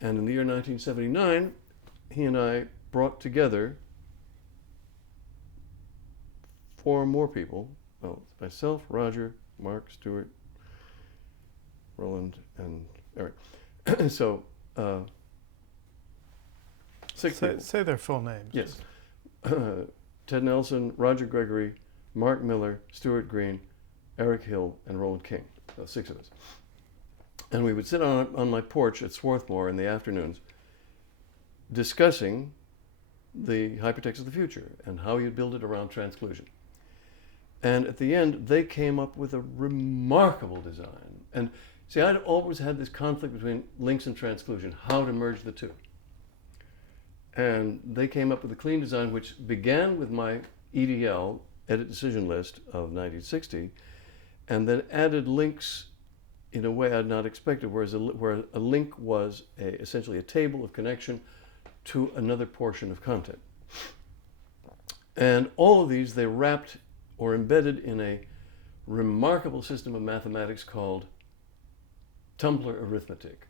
And in the year 1979, he and I brought together 4 more people. Well, myself, Roger, Marc, Stuart, Roland, and Eric. So, 6 people. Say their full names. Yes. Ted Nelson, Roger Gregory, Mark Miller, Stuart Greene, Eric Hill, and Roland King. So 6 of us. And we would sit on my porch at Swarthmore in the afternoons discussing the hypertext of the future and how you'd build it around transclusion. And at the end, they came up with a remarkable design. And see, I'd always had this conflict between links and transclusion, how to merge the two. And they came up with a clean design which began with my EDL, Edit Decision List, of 1960, and then added links in a way I'd not expected, where a link was essentially a table of connection to another portion of content. And all of these they wrapped or embedded in a remarkable system of mathematics called tumbler arithmetic,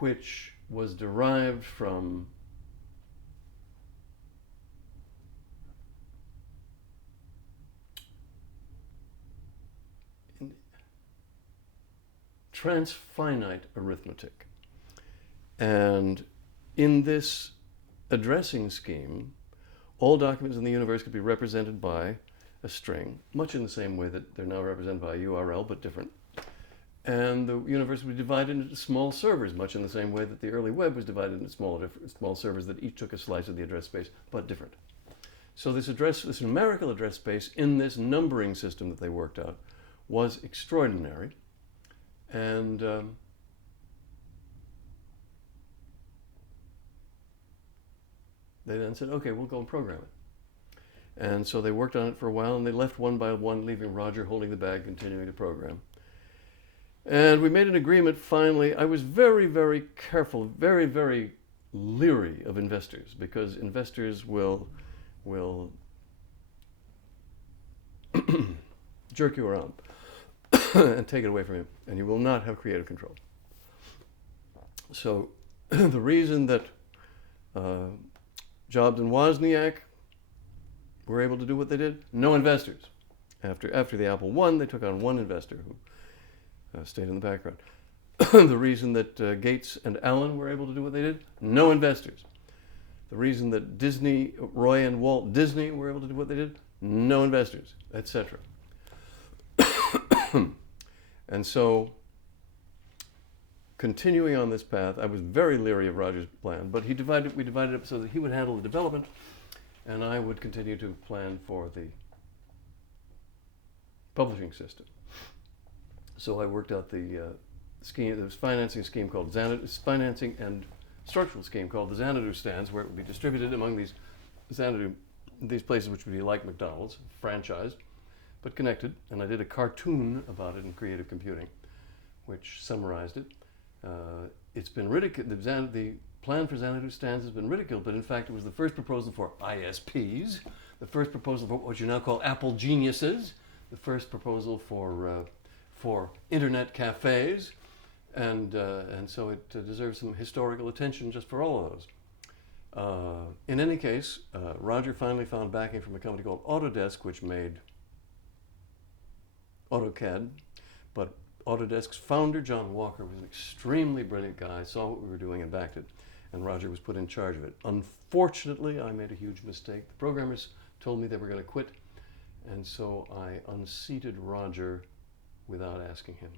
which was derived from transfinite arithmetic. And in this addressing scheme, all documents in the universe could be represented by a string, much in the same way that they're now represented by a URL, but different. And the universe would be divided into small servers, much in the same way that the early web was divided into small servers that each took a slice of the address space, but different. So this numerical address space in this numbering system that they worked out was extraordinary. And they then said, okay, we'll go and program it. And so they worked on it for a while, and they left one by one, leaving Roger holding the bag, continuing to program. And we made an agreement finally. I was very, very careful, very, very leery of investors, because investors will jerk you around and take it away from you, and you will not have creative control. So the reason that Jobs and Wozniak were able to do what they did, no investors. After the Apple won, they took on one investor who stayed in the background. The reason that Gates and Allen were able to do what they did, no investors. The reason that Disney, Roy and Walt Disney were able to do what they did, no investors, etc. And so, continuing on this path, I was very leery of Roger's plan, but we divided it up so that he would handle the development, and I would continue to plan for the publishing system. So I worked out the scheme, there was financing scheme called financing and structural scheme called the Xanadu stands, where it would be distributed among these Xanadu, these places which would be like McDonald's, franchised, but connected. And I did a cartoon about it in creative computing, which summarized it. It's been ridiculed. The plan for Xanadu stands has been ridiculed, but in fact, it was the first proposal for ISPs, the first proposal for what you now call Apple geniuses, the first proposal for internet cafes, and so it deserves some historical attention just for all of those. In any case, Roger finally found backing from a company called Autodesk, which made AutoCAD, but Autodesk's founder, John Walker, was an extremely brilliant guy, saw what we were doing and backed it, and Roger was put in charge of it. Unfortunately, I made a huge mistake. The programmers told me they were going to quit, and so I unseated Roger without asking him.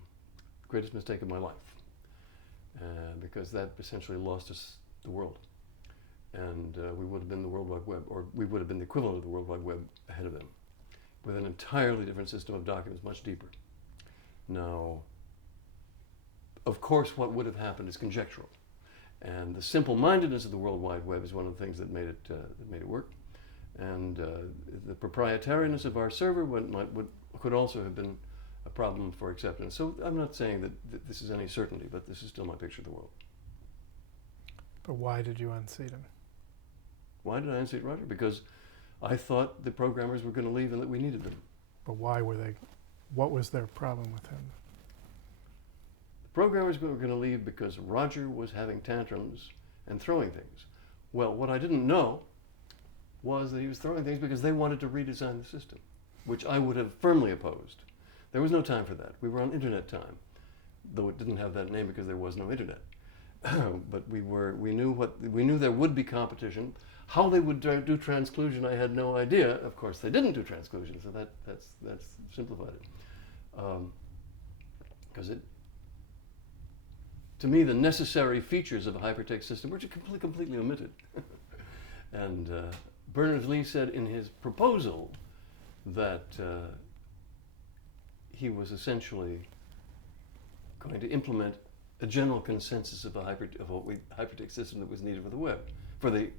Greatest mistake of my life, because that essentially lost us the world. And we would have been the World Wide Web, or we would have been the equivalent of the World Wide Web ahead of them, with an entirely different system of documents, much deeper. Now, of course, what would have happened is conjectural. And the simple-mindedness of the World Wide Web is one of the things that made it work. And the proprietariness of our server could also have been a problem for acceptance. So I'm not saying that this is any certainty, but this is still my picture of the world. But why did you unseat him? Why did I unseat Roger? Because I thought the programmers were going to leave and that we needed them. But why were they? What was their problem with him? The programmers were going to leave because Roger was having tantrums and throwing things. Well, what I didn't know was that he was throwing things because they wanted to redesign the system, which I would have firmly opposed. There was no time for that. We were on internet time, though it didn't have that name because there was no internet. But we knew there would be competition. How they would do transclusion, I had no idea. Of course, they didn't do transclusion, so that's simplified it. Because to me, the necessary features of a hypertext system were completely omitted. And Berners-Lee said in his proposal that he was essentially going to implement a general consensus of a hypertext system that was needed for the web, for the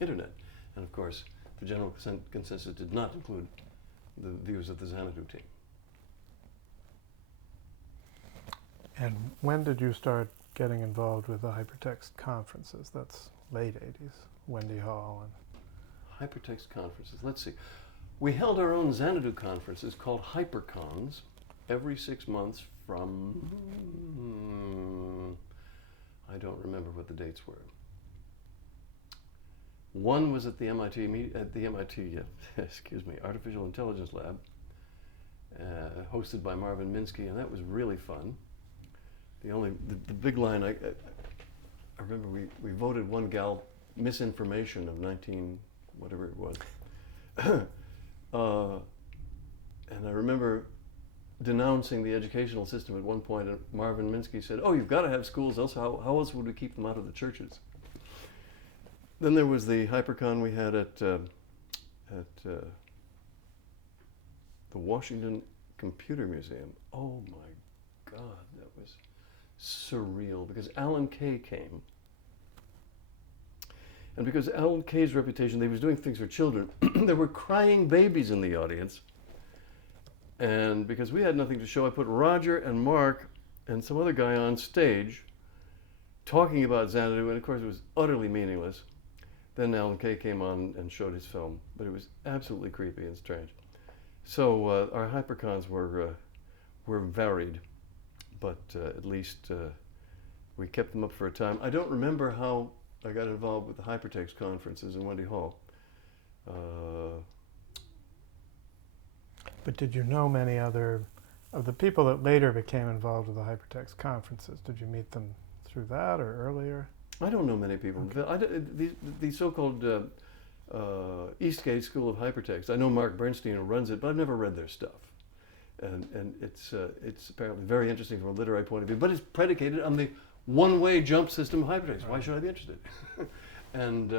internet. And of course, the general consensus did not include the views of the Xanadu team. And when did you start getting involved with the hypertext conferences? That's late 80s, Wendy Hall. And Hypertext conferences, let's see. We held our own Xanadu conferences called HyperCons every 6 months from, I don't remember what the dates were. One was at the MIT, Artificial Intelligence Lab, hosted by Marvin Minsky, and that was really fun. The big line, I remember we voted one gal misinformation of 19, whatever it was. And I remember denouncing the educational system at one point, and Marvin Minsky said, "Oh, you've got to have schools, else how else would we keep them out of the churches?" Then there was the HyperCon we had at the Washington Computer Museum. Oh my God, that was surreal, because Alan Kay came. And because Alan Kay's reputation, he was doing things for children, there were crying babies in the audience. And because we had nothing to show, I put Roger and Marc and some other guy on stage talking about Xanadu, and of course it was utterly meaningless. Then Alan Kay came on and showed his film, but it was absolutely creepy and strange. So our HyperCons were varied, but at least we kept them up for a time. I don't remember how I got involved with the hypertext conferences in Wendy Hall. But did you know many other of the people that later became involved with the hypertext conferences? Did you meet them through that or earlier? I don't know many people. Okay. The so-called Eastgate School of Hypertext. I know Marc Bernstein who runs it, but I've never read their stuff. And it's apparently very interesting from a literary point of view, but it's predicated on the one-way jump system of hypertext. Why should I be interested? and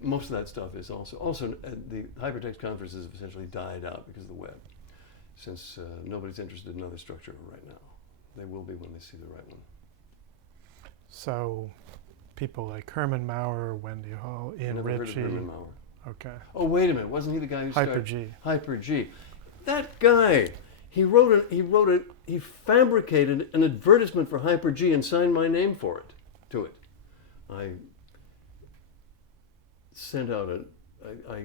most of that stuff is also the hypertext conferences have essentially died out because of the web, since nobody's interested in another structure right now. They will be when they see the right one. So people like Herman Maurer, Wendy Hall, Ian Never Ritchie. heard of Herman Maurer. Okay. Oh, wait a minute! Wasn't he the guy who started Hyper-G. Hyper-G? That guy. He fabricated an advertisement for Hyper-G and signed my name for it. To it, I sent out I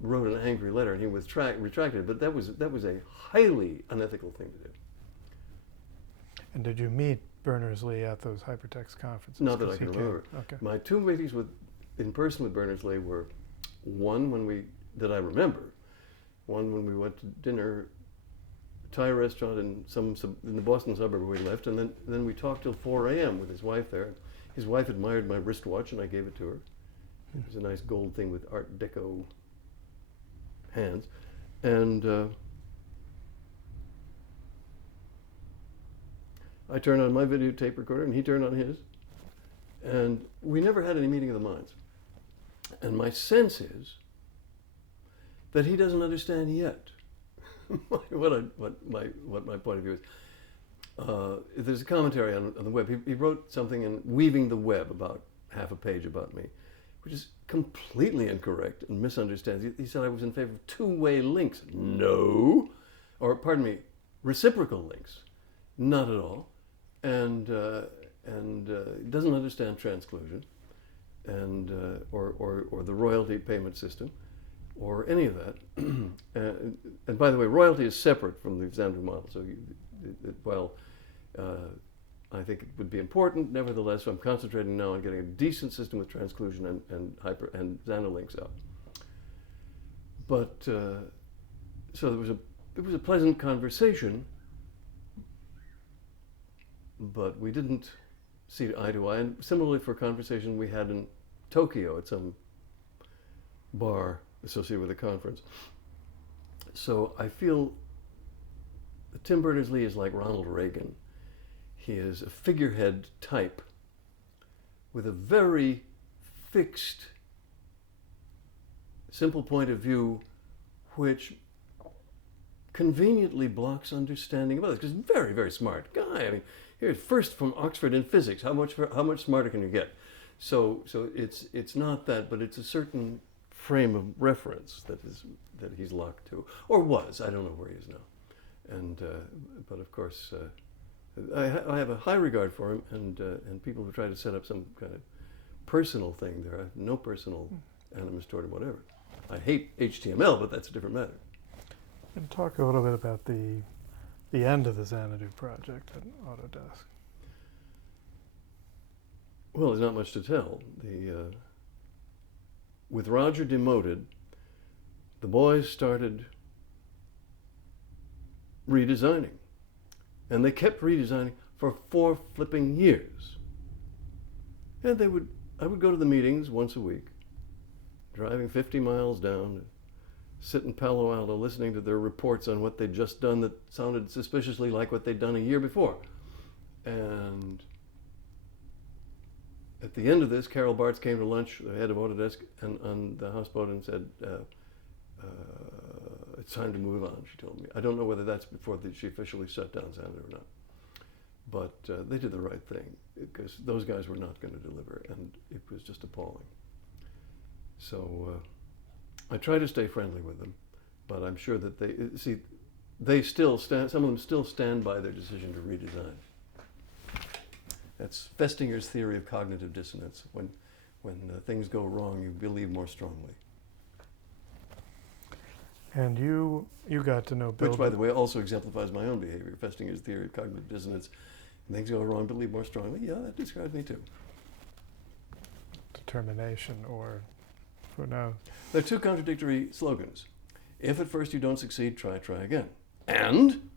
wrote an angry letter and he retracted it. But that was a highly unethical thing to do. And did you meet Berners-Lee at those hypertext conferences? Not that I 'Cause can he remember. Okay. My two meetings in person with Berners-Lee were one that I remember. One when we went to dinner, a Thai restaurant in the Boston suburb where we left, and then we talked till 4 a.m. with his wife there. His wife admired my wristwatch, and I gave it to her. It was a nice gold thing with Art Deco hands, and I turned on my videotape recorder, and he turned on his, and we never had any meeting of the minds. And my sense is that he doesn't understand yet what my point of view is. There's a commentary on the web. He wrote something in Weaving the Web, about half a page about me, which is completely incorrect and misunderstands. He said I was in favor of two-way links. No. Or, pardon me, reciprocal links. Not at all. And doesn't understand transclusion and or the royalty payment system or any of that. And by the way, royalty is separate from the Xanadu model. So while I think it would be important, nevertheless, I'm concentrating now on getting a decent system with transclusion and Xanadu links up. But so it was a pleasant conversation, but we didn't see eye to eye. And similarly for a conversation we had in Tokyo at some bar associated with the conference. So I feel that Tim Berners-Lee is like Ronald Reagan. He is a figurehead type with a very fixed, simple point of view, which conveniently blocks understanding of others. Because he's a very, very smart guy. I mean, here's first from Oxford in physics. How much smarter can you get? So it's not that, but it's a certain frame of reference that he's locked to, or was. I don't know where he is now. And but of course, I have a high regard for him, and people who try to set up some kind of personal thing there. I have no personal animus toward him, whatever. I hate HTML, but that's a different matter. And talk a little bit about the end of the Xanadu project at Autodesk. Well, there's not much to tell. With Roger demoted, the boys started redesigning. And they kept redesigning for 4 flipping years. And I would go to the meetings once a week, driving 50 miles down, sit in Palo Alto listening to their reports on what they'd just done that sounded suspiciously like what they'd done a year before. And at the end of this, Carol Bartz came to lunch, the head of Autodesk, and on the houseboat, and said, it's time to move on, she told me. I don't know whether that's before she officially shut down Xanadu or not. But they did the right thing, because those guys were not going to deliver, and it was just appalling. So I try to stay friendly with them, but I'm sure that they still stand, some of them still stand by their decision to redesign. That's Festinger's theory of cognitive dissonance. When things go wrong, you believe more strongly. And you got to know Bill. Which, by the way, also exemplifies my own behavior. Festinger's theory of cognitive dissonance. When things go wrong, believe more strongly. Yeah, that describes me too. Determination, or who knows? There are two contradictory slogans. If at first you don't succeed, try again. And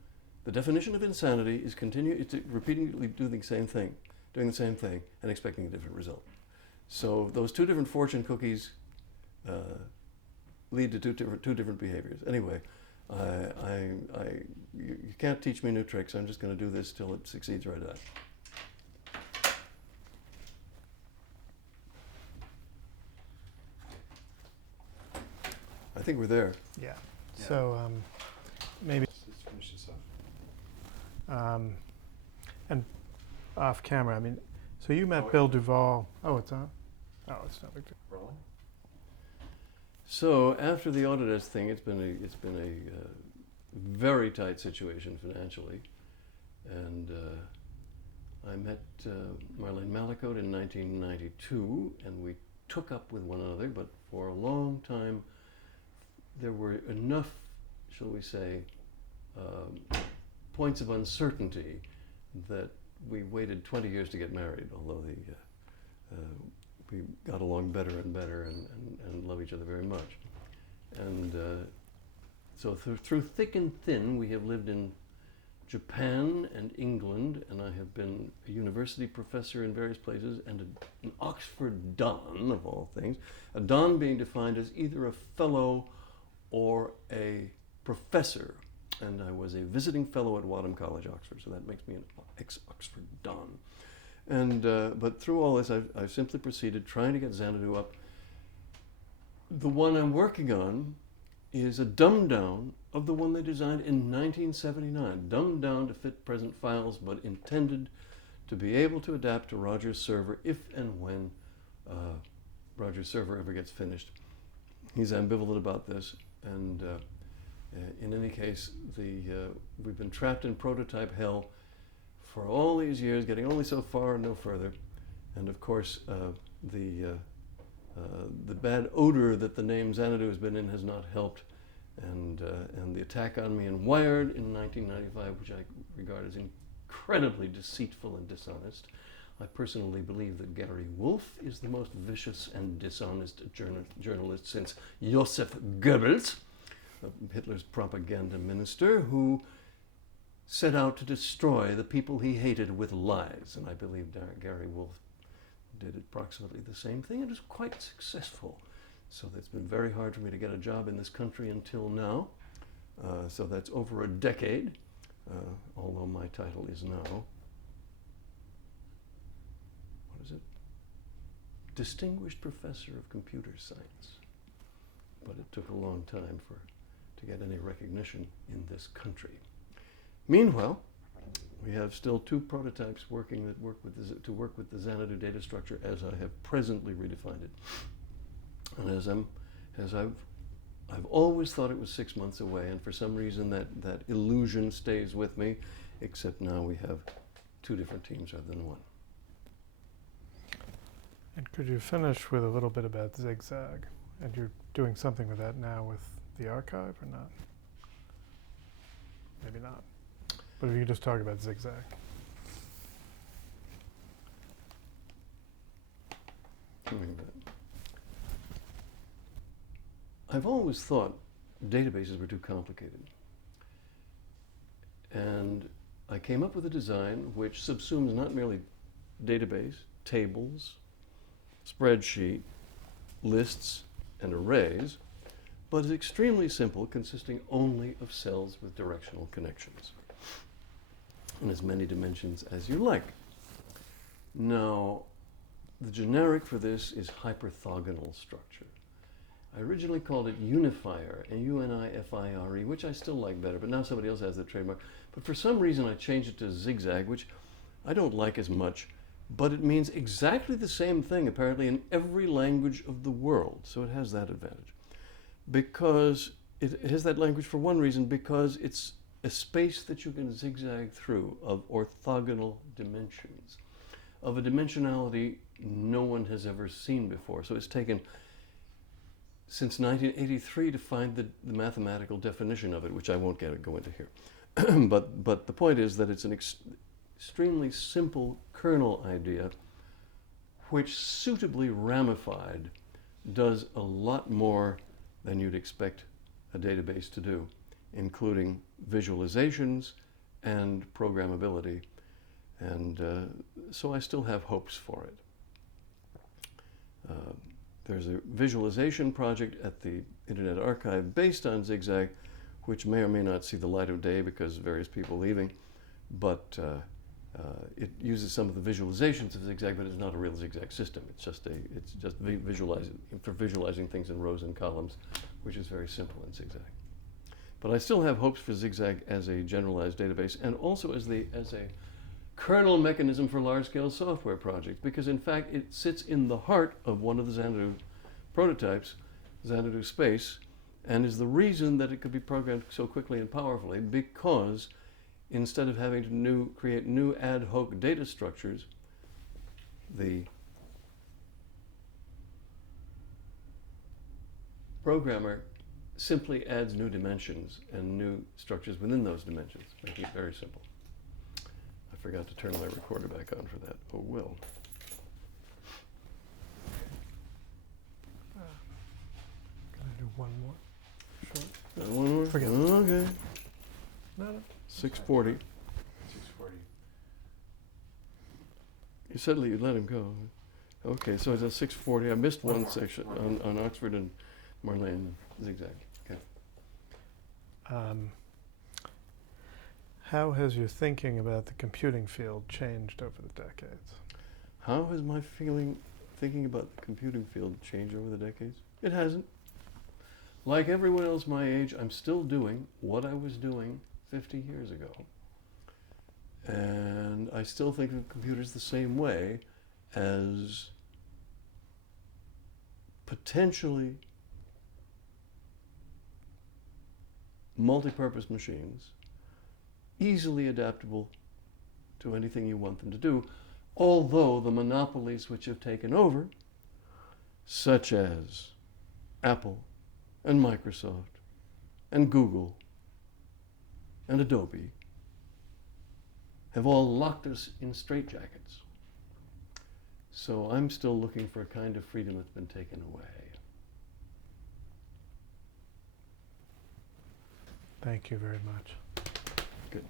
the definition of insanity is repeatedly doing the same thing, and expecting a different result. So those two different fortune cookies lead to two different behaviors. Anyway, you can't teach me new tricks. I'm just going to do this till it succeeds right out. I think we're there. Yeah. Yeah. So maybe Let's finish this off. and off camera. I mean, so you met Oh, Bill Duvall. Oh, it's on. Oh, it's not. Rolling? So after the Autodesk thing, it's been a very tight situation financially, and I met Marlene Mallicote in 1992, and we took up with one another. But for a long time, there were enough, shall we say, points of uncertainty that we waited 20 years to get married. Although we got along better and better and love each other very much. And so through thick and thin, we have lived in Japan and England, and I have been a university professor in various places, and an Oxford Don, of all things. A Don being defined as either a fellow or a professor. And I was a visiting fellow at Wadham College, Oxford, so that makes me an ex-Oxford Don. And but through all this, I've simply proceeded trying to get Xanadu up. The one I'm working on is a dumbed down of the one they designed in 1979, dumbed down to fit present files, but intended to be able to adapt to Roger's server if and when Roger's server ever gets finished. He's ambivalent about this, and in any case, we've been trapped in prototype hell for all these years, getting only so far and no further. And of course, the bad odor that the name Xanadu has been in has not helped. And the attack on me in Wired in 1995, which I regard as incredibly deceitful and dishonest. I personally believe that Gary Wolfe is the most vicious and dishonest journalist since Joseph Goebbels, Hitler's propaganda minister, who set out to destroy the people he hated with lies. And I believe Gary Wolfe did approximately the same thing and was quite successful. So it's been very hard for me to get a job in this country until now. So that's over a decade, although my title is now, what is it? Distinguished Professor of Computer Science. But it took a long time to get any recognition in this country. Meanwhile, we have still two prototypes working to work with the Xanadu data structure as I have presently redefined it. And I've always thought it was 6 months away, and for some reason that illusion stays with me, except now we have two different teams rather than one. And could you finish with a little bit about Zigzag? And you're doing something with that now with the archive, or not? Maybe not. But if you could just talk about Zigzag. I've always thought databases were too complicated. And I came up with a design which subsumes not merely database, tables, spreadsheet, lists, and arrays, but is extremely simple, consisting only of cells with directional connections, in as many dimensions as you like. Now, the generic for this is hyperthogonal structure. I originally called it Unifier, UNIFIRE, which I still like better, but now somebody else has the trademark. But for some reason I changed it to Zigzag, which I don't like as much, but it means exactly the same thing apparently in every language of the world, so it has that advantage. Because it has that language for one reason, because it's a space that you can zigzag through of orthogonal dimensions, of a dimensionality no one has ever seen before. So it's taken since 1983 to find the mathematical definition of it, which I won't go into here. But the point is that it's an extremely simple kernel idea which, suitably ramified, does a lot more than you'd expect a database to do, including visualizations and programmability. And so I still have hopes for it. There's a visualization project at the Internet Archive based on Zigzag, which may or may not see the light of day because of various people leaving, but it uses some of the visualizations of Zigzag, but it's not a real Zigzag system. It's just visualizing things in rows and columns, which is very simple in Zigzag. But I still have hopes for Zigzag as a generalized database, and also as a kernel mechanism for large-scale software projects, because in fact it sits in the heart of one of the Xanadu prototypes, Xanadu Space, and is the reason that it could be programmed so quickly and powerfully, because instead of having to create new ad hoc data structures, the programmer simply adds new dimensions and new structures within those dimensions, making it very simple. I forgot to turn my recorder back on for that. Oh, well. Can I do one more? Short? One more? Forget it. Okay. No. 6:40. 6:40. You said you'd let him go. Okay, so it's at 6:40. I missed one more, section one on Oxford and Marlene Zigzag. Okay. How has your thinking about the computing field changed over the decades? How has my thinking about the computing field changed over the decades? It hasn't. Like everyone else my age, I'm still doing what I was doing 50 years ago. And I still think of computers the same way, as potentially multi-purpose machines, easily adaptable to anything you want them to do, although the monopolies which have taken over, such as Apple and Microsoft and Google and Adobe, have all locked us in straitjackets. So I'm still looking for a kind of freedom that's been taken away. Thank you very much. Good.